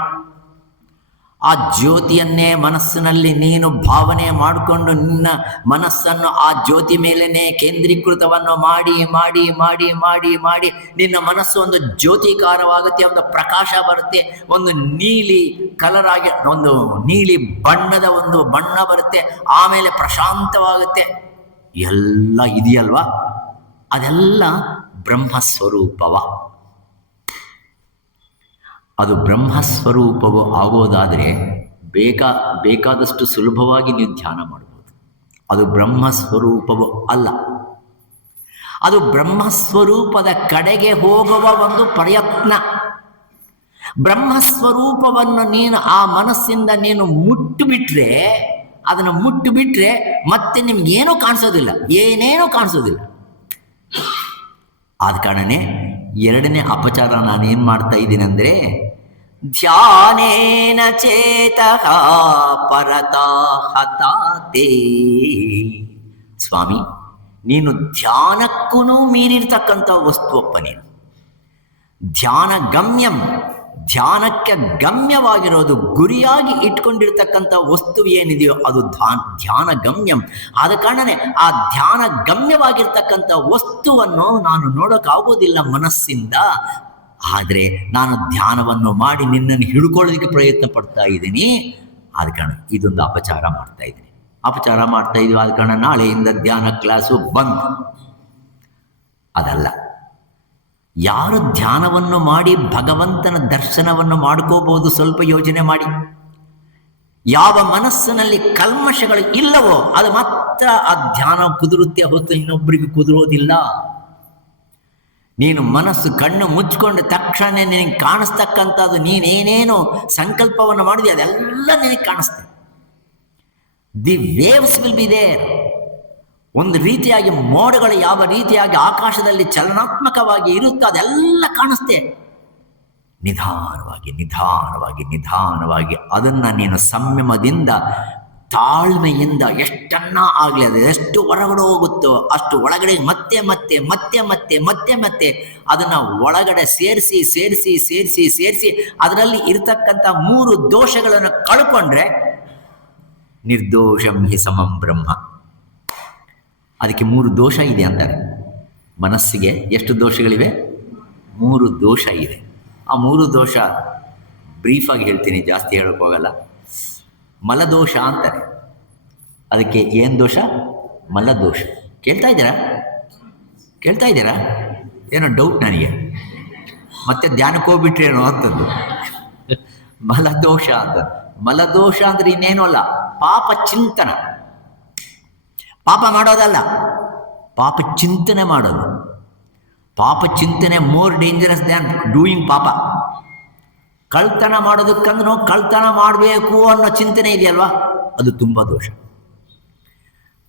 ಆ ಜ್ಯೋತಿಯನ್ನೇ ಮನಸ್ಸಿನಲ್ಲಿ ನೀನು ಭಾವನೆ ಮಾಡಿಕೊಂಡು ನಿನ್ನ ಮನಸ್ಸನ್ನು ಆ ಜ್ಯೋತಿ ಮೇಲೇ ಕೇಂದ್ರೀಕೃತವನ್ನು ಮಾಡಿ ಮಾಡಿ ಮಾಡಿ ಮಾಡಿ ಮಾಡಿ ನಿನ್ನ ಮನಸ್ಸು ಒಂದು ಜ್ಯೋತಿಕಾರವಾಗುತ್ತೆ, ಒಂದು ಪ್ರಕಾಶ ಬರುತ್ತೆ, ಒಂದು ನೀಲಿ ಕಲರ್ ಆಗಿ ಒಂದು ನೀಲಿ ಬಣ್ಣದ ಒಂದು ಬಣ್ಣ ಬರುತ್ತೆ, ಆಮೇಲೆ ಪ್ರಶಾಂತವಾಗುತ್ತೆ. ಎಲ್ಲ ಇದೆಯಲ್ವಾ? ಅದೆಲ್ಲ ಬ್ರಹ್ಮಸ್ವರೂಪವ. ಅದು ಬ್ರಹ್ಮಸ್ವರೂಪವು ಆಗೋದಾದರೆ ಬೇಕಾದಷ್ಟು ಸುಲಭವಾಗಿ ನೀವು ಧ್ಯಾನ ಮಾಡ್ಬೋದು. ಅದು ಬ್ರಹ್ಮಸ್ವರೂಪವು ಅಲ್ಲ. ಅದು ಬ್ರಹ್ಮಸ್ವರೂಪದ ಕಡೆಗೆ ಹೋಗುವ ಒಂದು ಪ್ರಯತ್ನ. ಬ್ರಹ್ಮಸ್ವರೂಪವನ್ನು ನೀನು ಆ ಮನಸ್ಸಿಂದ ನೀನು ಅದನ್ನು ಮುಟ್ಟುಬಿಟ್ರೆ ಮತ್ತೆ ನಿಮ್ಗೇನೂ ಕಾಣಿಸೋದಿಲ್ಲ, ಏನೇನೂ ಕಾಣಿಸೋದಿಲ್ಲ. ಆದ ಕಾರಣನೇ ಎರಡನೇ ಅಪಚಾರ ನಾನೇನು ಮಾಡ್ತಾ ಇದ್ದೀನಿ ಅಂದರೆ, ಧ್ಯಾನೇನ ಚೇತಃ ಪರತಃ ಹತಾತೆ. ಸ್ವಾಮಿ, ನೀನು ಧ್ಯಾನಕ್ಕೂ ಮೀರಿರ್ತಕ್ಕಂಥ ವಸ್ತುವಪ್ಪ. ನೀನು ಧ್ಯಾನಕ್ಕೆ ಗಮ್ಯವಾಗಿರೋದು, ಗುರಿಯಾಗಿ ಇಟ್ಕೊಂಡಿರ್ತಕ್ಕಂಥ ವಸ್ತು ಏನಿದೆಯೋ ಅದು ಧ್ಯಾನ ಗಮ್ಯಂ. ಆದ ಕಾರಣನೇ ಆ ಧ್ಯಾನ ಗಮ್ಯವಾಗಿರ್ತಕ್ಕಂಥ ವಸ್ತುವನ್ನು ನಾನು ನೋಡೋಕ್ಕಾಗೋದಿಲ್ಲ ಮನಸ್ಸಿಂದ. ಆದರೆ ನಾನು ಧ್ಯಾನವನ್ನು ಮಾಡಿ ನಿನ್ನನ್ನು ಹಿಡ್ಕೊಳ್ಳೋದಕ್ಕೆ ಪ್ರಯತ್ನ ಪಡ್ತಾ ಇದ್ದೀನಿ, ಆದ ಕಾರಣ ಇದೊಂದು ಅಪಚಾರ ಮಾಡ್ತಾ ಇದ್ದೀನಿ, ಅಪಚಾರ ಮಾಡ್ತಾ ಇದ್ದೀವಿ, ಆದ ಕಾರಣ ನಾಳೆಯಿಂದ ಧ್ಯಾನ ಕ್ಲಾಸು ಬಂದ್. ಅದಲ್ಲ. ಯಾರು ಧ್ಯಾನವನ್ನು ಮಾಡಿ ಭಗವಂತನ ದರ್ಶನವನ್ನು ಮಾಡ್ಕೋಬಹುದು, ಸ್ವಲ್ಪ ಯೋಚನೆ ಮಾಡಿ. ಯಾವ ಮನಸ್ಸಿನಲ್ಲಿ ಕಲ್ಮಶಗಳು ಇಲ್ಲವೋ ಅದು ಮಾತ್ರ ಆ ಧ್ಯಾನ ಕುದುರುತ್ತೆ, ಹೊತ್ತು ಇನ್ನೊಬ್ಬರಿಗೆ ಕುದುರೋದಿಲ್ಲ. ನೀನು ಮನಸ್ಸು ಕಣ್ಣು ಮುಚ್ಕೊಂಡು ತಕ್ಷಣ ನಿನಗೆ ಕಾಣಿಸ್ತಕ್ಕಂಥದ್ದು, ನೀನೇನೇನು ಸಂಕಲ್ಪವನ್ನು ಮಾಡಿದೆ ಅದೆಲ್ಲ ನಿನಗೆ ಕಾಣಿಸ್ತದೆ. The waves will be there. ಒಂದು ರೀತಿಯಾಗಿ ಮೋಡಗಳು ಯಾವ ರೀತಿಯಾಗಿ ಆಕಾಶದಲ್ಲಿ ಚಲನಾತ್ಮಕವಾಗಿ ಇರುತ್ತೋ ಅದೆಲ್ಲ ಕಾಣಿಸ್ತೆ. ನಿಧಾನವಾಗಿ ನಿಧಾನವಾಗಿ ನಿಧಾನವಾಗಿ ಅದನ್ನು ನೀನು ಸಂಯಮದಿಂದ ತಾಳ್ಮೆಯಿಂದ ಎಷ್ಟನ್ನ ಆಗಲಿ, ಅದು ಎಷ್ಟು ಹೊರಗಡೆ ಹೋಗುತ್ತೋ ಅಷ್ಟು ಒಳಗಡೆ ಮತ್ತೆ ಮತ್ತೆ ಮತ್ತೆ ಮತ್ತೆ ಮತ್ತೆ ಮತ್ತೆ ಅದನ್ನು ಒಳಗಡೆ ಸೇರಿಸಿ ಸೇರಿಸಿ ಸೇರಿಸಿ ಸೇರಿಸಿ ಅದರಲ್ಲಿ ಇರತಕ್ಕಂಥ 3 ದೋಷಗಳನ್ನು ಕಳ್ಕೊಂಡ್ರೆ ನಿರ್ದೋಷಂ ಹಿ ಸಮಂ ಬ್ರಹ್ಮ. ಅದಕ್ಕೆ 3 ದೋಷ ಇದೆ ಅಂತಾರೆ. ಮನಸ್ಸಿಗೆ ಎಷ್ಟು ದೋಷಗಳಿವೆ? 3 ದೋಷ ಇದೆ. ಆ 3 ದೋಷ ಬ್ರೀಫಾಗಿ ಹೇಳ್ತೀನಿ, ಜಾಸ್ತಿ ಹೇಳೋಕ್ಕೋಗಲ್ಲ. ಮಲದೋಷ ಅಂತಾರೆ. ಅದಕ್ಕೆ ಏನು ದೋಷ? ಮಲದೋಷ. ಕೇಳ್ತಾ ಇದ್ದೀರಾ? ಏನೋ ಡೌಟ್ ನನಗೆ, ಮತ್ತೆ ಧ್ಯಾನಕ್ಕೆ ಹೋಗ್ಬಿಟ್ರೇನೋ ಅಂತದ್ದು. ಮಲದೋಷ ಅಂತ. ಮಲದೋಷ ಅಂದ್ರೆ ಇನ್ನೇನು ಅಲ್ಲ, ಪಾಪ ಚಿಂತನ. ಪಾಪ ಮಾಡೋದಲ್ಲ, ಪಾಪ ಚಿಂತನೆ ಮಾಡೋದು. ಪಾಪ ಚಿಂತನೆ ಮೋರ್ ಡೇಂಜರಸ್ ದ್ಯಾನ್ ಡೂಯಿಂಗ್ ಪಾಪ. ಕಳ್ತನ ಮಾಡೋದಕ್ಕಂದ್ರೂ ಕಳ್ತನ ಮಾಡಬೇಕು ಅನ್ನೋ ಚಿಂತನೆ ಇದೆಯಲ್ವಾ, ಅದು ತುಂಬ ದೋಷ.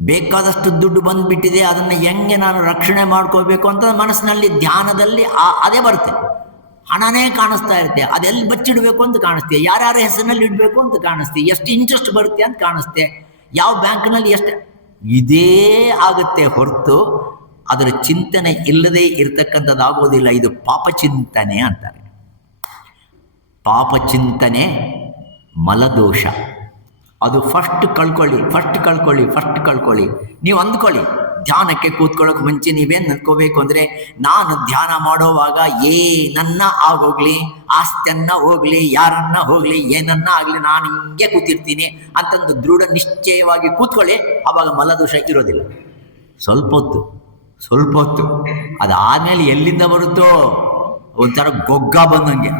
ಬೇಕಾದಷ್ಟು ದುಡ್ಡು ಬಂದುಬಿಟ್ಟಿದೆ, ಅದನ್ನು ಹೆಂಗೆ ನಾನು ರಕ್ಷಣೆ ಮಾಡ್ಕೋಬೇಕು ಅಂತ ಮನಸ್ಸಿನಲ್ಲಿ ಧ್ಯಾನದಲ್ಲಿ ಅದೇ ಬರುತ್ತೆ. ಹಣನೇ ಕಾಣಿಸ್ತಾ ಇರುತ್ತೆ, ಅದೆಲ್ಲಿ ಬಚ್ಚಿಡಬೇಕು ಅಂತ ಕಾಣಿಸ್ತೆ, ಯಾರ್ಯಾರ ಹೆಸರಿನಲ್ಲಿ ಇಡಬೇಕು ಅಂತ ಕಾಣಿಸ್ತೆ, ಎಷ್ಟು ಇಂಟ್ರೆಸ್ಟ್ ಬರುತ್ತೆ ಅಂತ ಕಾಣಿಸ್ತೆ, ಯಾವ ಬ್ಯಾಂಕ್ನಲ್ಲಿ ಎಷ್ಟು, ಇದೇ ಆಗುತ್ತೆ ಹೊರತು ಅದರ ಚಿಂತನೆ ಇಲ್ಲದೆ ಇರತಕ್ಕಂಥದ್ದಾಗೋದಿಲ್ಲ. ಇದು ಪಾಪ ಚಿಂತನೆ ಅಂತಾರೆ. ಪಾಪ ಚಿಂತನೆ ಮಲದೋಷ. ಅದು ಫಸ್ಟ್ ಕಳ್ಕೊಳ್ಳಿ. ನೀವು ಅಂದ್ಕೊಳ್ಳಿ, ಧ್ಯಾನಕ್ಕೆ ಕೂತ್ಕೊಳ್ಳೋಕೆ ಮುಂಚೆ ನೀವೇನು ಅಂದ್ಕೋಬೇಕು ಅಂದರೆ, ನಾನು ಧ್ಯಾನ ಮಾಡೋವಾಗ ಏನನ್ನ ಆಗೋಗ್ಲಿ, ಆಸ್ತಿಯನ್ನ ಹೋಗ್ಲಿ, ಯಾರನ್ನ ಹೋಗ್ಲಿ, ಏನನ್ನ ಆಗಲಿ, ನಾನು ಹಿಂಗೆ ಕೂತಿರ್ತೀನಿ ಅಂತಂದು ದೃಢ ನಿಶ್ಚಯವಾಗಿ ಕೂತ್ಕೊಳ್ಳಿ. ಆವಾಗ ಮಲದೋಷ ಇರೋದಿಲ್ಲ. ಸ್ವಲ್ಪ ಹೊತ್ತು ಅದಾದಮೇಲೆ ಎಲ್ಲಿಂದ ಬರುತ್ತೋ ಒಂಥರ ಗೊಗ್ಗ ಬಂದಂಗೆ.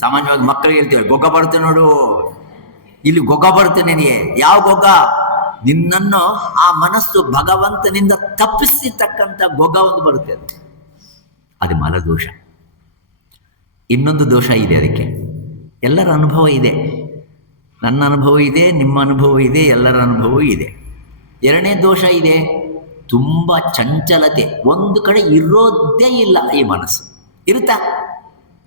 ಸಾಮಾನ್ಯವಾಗಿ ಮಕ್ಕಳಿಗೆ ಹೇಳ್ತೀವಿ, ಗೊಗ್ಗ ಬರುತ್ತೆ ನೋಡು, ಇಲ್ಲಿ ಗೊಗ್ಗ ಬರುತ್ತೆ ನಿನಗೆ. ಯಾವ ಗೊಗ್ಗ? ನಿನ್ನನ್ನು ಆ ಮನಸ್ಸು ಭಗವಂತನಿಂದ ತಪ್ಪಿಸಿರ್ತಕ್ಕಂಥ ಗೊಗ್ಗ ಒಂದು ಬರುತ್ತೆ. ಅದು ಮಲದೋಷ. ಇನ್ನೊಂದು ದೋಷ ಇದೆ ಅದಕ್ಕೆ. ಎಲ್ಲರ ಅನುಭವ ಇದೆ, ನನ್ನ ಅನುಭವ ಇದೆ, ನಿಮ್ಮ ಅನುಭವ ಇದೆ, ಎಲ್ಲರ ಅನುಭವ ಇದೆ. ಎರಡನೇ ದೋಷ ಇದೆ, ತುಂಬ ಚಂಚಲತೆ. ಒಂದು ಕಡೆ ಇರೋದೇ ಇಲ್ಲ ಈ ಮನಸ್ಸು. ಇರುತ್ತಾ?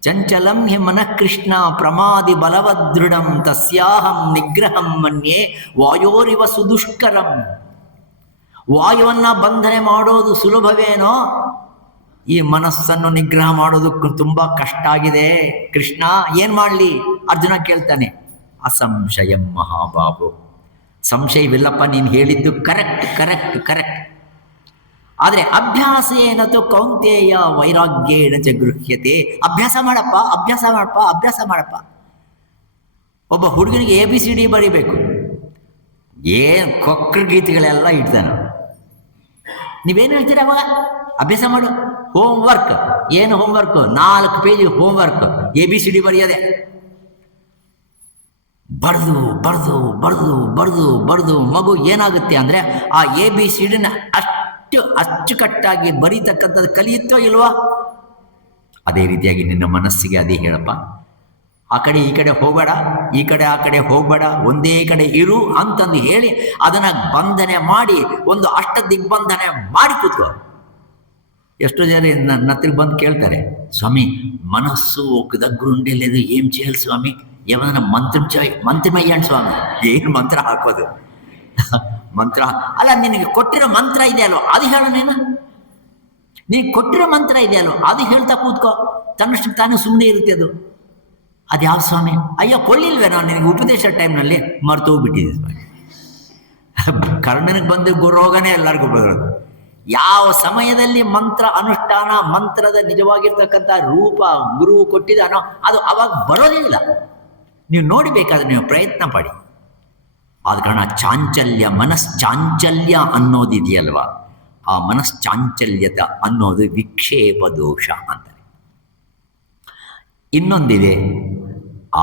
ಚಂಚಲಂ ಹಿ ಮನಃ ಕೃಷ್ಣ ಪ್ರಮಾದಿ ಬಲವದೃಢಂ ತಸ್ಯಾಹಂ ನಿಗ್ರಹಂ ಮನ್ಯೆ ವಾಯೋರಿವ ಸುದುಷ್ಕರಂ. ವಾಯುವನ್ನು ಬಂಧನೆ ಮಾಡೋದು ಸುಲಭವೇನೋ, ಈ ಮನಸ್ಸನ್ನು ನಿಗ್ರಹ ಮಾಡೋದಕ್ಕೂ ತುಂಬ ಕಷ್ಟ ಆಗಿದೆ ಕೃಷ್ಣ, ಏನು ಮಾಡಲಿ? ಅರ್ಜುನ ಕೇಳ್ತಾನೆ. ಅಸಂಶಯಂ ಮಹಾಬಾಹು. ಸಂಶಯವಿಲ್ಲಪ್ಪ, ನೀನು ಹೇಳಿದ್ದು ಕರೆಕ್ಟ್. ಆದರೆ ಅಭ್ಯಾಸ ಏನತು ಕೌಂತೆಯ ವೈರಾಗ್ಯೇಣ ಚ ಗೃಹ್ಯತೆ. ಅಭ್ಯಾಸ ಮಾಡಪ್ಪ. ಒಬ್ಬ ಹುಡುಗನಿಗೆ ABCD ಬರೀಬೇಕು, ಏನು ಕೊಕ್ಕರ ಗೀತೆಗಳೆಲ್ಲ ಇಡ್ತಾನೆ. ನೀವೇನು ಹೇಳ್ತೀರ ಅವಾಗ? ಅಭ್ಯಾಸ ಮಾಡು. ಹೋಮ್ವರ್ಕ್. ಏನು ಹೋಮ್ವರ್ಕ್? 4 page homework, ABCD ಬರೆಯೋದೆ. ಬರೆದು ಮಗು ಏನಾಗುತ್ತೆ ಅಂದರೆ ಆ ABCDನ ಅಚ್ಚುಕಟ್ಟಾಗಿ ಬರೀತಕ್ಕಂಥದ್ದು ಕಲಿಯುತ್ತೋ ಇಲ್ವಾ? ಅದೇ ರೀತಿಯಾಗಿ ನಿನ್ನ ಮನಸ್ಸಿಗೆ ಅದೇ ಹೇಳಪ್ಪ, ಆ ಕಡೆ ಈ ಕಡೆ ಹೋಗಬೇಡ, ಈ ಕಡೆ ಆ ಕಡೆ ಹೋಗಬೇಡ, ಒಂದೇ ಕಡೆ ಇರು ಅಂತಂದು ಹೇಳಿ ಅದನ್ನು ಬಂಧನೆ ಮಾಡಿ ಒಂದು ದಿಗ್ಬಂಧನೆ ಮಾಡಿ ಕೂತ್ಕೋ. ಎಷ್ಟೋ ಜನ ನನ್ನ ಹತ್ತಿರ ಬಂದು ಕೇಳ್ತಾರೆ, ಸ್ವಾಮಿ ಮನಸ್ಸು ಒಕ್ಕದಗ್ರುಂಡೆಲ್ಲದು ಏಂ చేయాలి ಸ್ವಾಮಿ? ఏమన్నా మంత్రమయ్యాను స్వామి. ಏನು ಮಂತ್ರ ಹಾಕೋದು? ಮಂತ್ರ ಅಲ್ಲ, ನಿನಗೆ ಕೊಟ್ಟಿರೋ ಮಂತ್ರ ಇದೆಯಲ್ಲೋ ಅದು ಹೇಳು. ನಿನಗೆ ಕೊಟ್ಟಿರೋ ಮಂತ್ರ ಇದೆಯಲ್ಲೋ ಅದು ಹೇಳ್ತಾ ಕೂತ್ಕೋ. ತನ್ನಷ್ಟು ತಾನೇ ಸುಮ್ಮನೆ ಇರುತ್ತೆ ಅದು. ಅದು ಯಾವ ಸ್ವಾಮಿ? ಅಯ್ಯೋ ಕೊಳ್ಳಿಲ್ವೇ ನಾನು ನಿನಗೆ ಉಪದೇಶ ಟೈಮ್ನಲ್ಲಿ ಮರ್ತೋಗ್ಬಿಟ್ಟಿದ್ದೆ ಸ್ವಾಮಿ. ಕರ್ಣನಿಗೆ ಬಂದು ರೋಗನೇ ಎಲ್ಲರಿಗೂ ಬರೋದು. ಯಾವ ಸಮಯದಲ್ಲಿ ಮಂತ್ರ ಅನುಷ್ಠಾನ, ಮಂತ್ರದ ನಿಜವಾಗಿರ್ತಕ್ಕಂಥ ರೂಪ ಗುರು ಕೊಟ್ಟಿದ್ದಾನೋ ಅದು ಅವಾಗ ಬರೋದೇ ಇಲ್ಲ. ನೀವು ನೋಡಬೇಕಾದ್ರೆ ನೀವು ಪ್ರಯತ್ನ ಪಡಿ. ಆದ ಕಾರಣ ಚಾಂಚಲ್ಯ, ಮನಶ್ಚಾಂಚಲ್ಯ ಅನ್ನೋದಿದೆಯಲ್ವ, ಆ ಮನಶ್ಚಾಂಚಲ್ಯತ ಅನ್ನೋದು ವಿಕ್ಷೇಪ ದೋಷ ಅಂತಾರೆ. ಇನ್ನೊಂದಿದೆ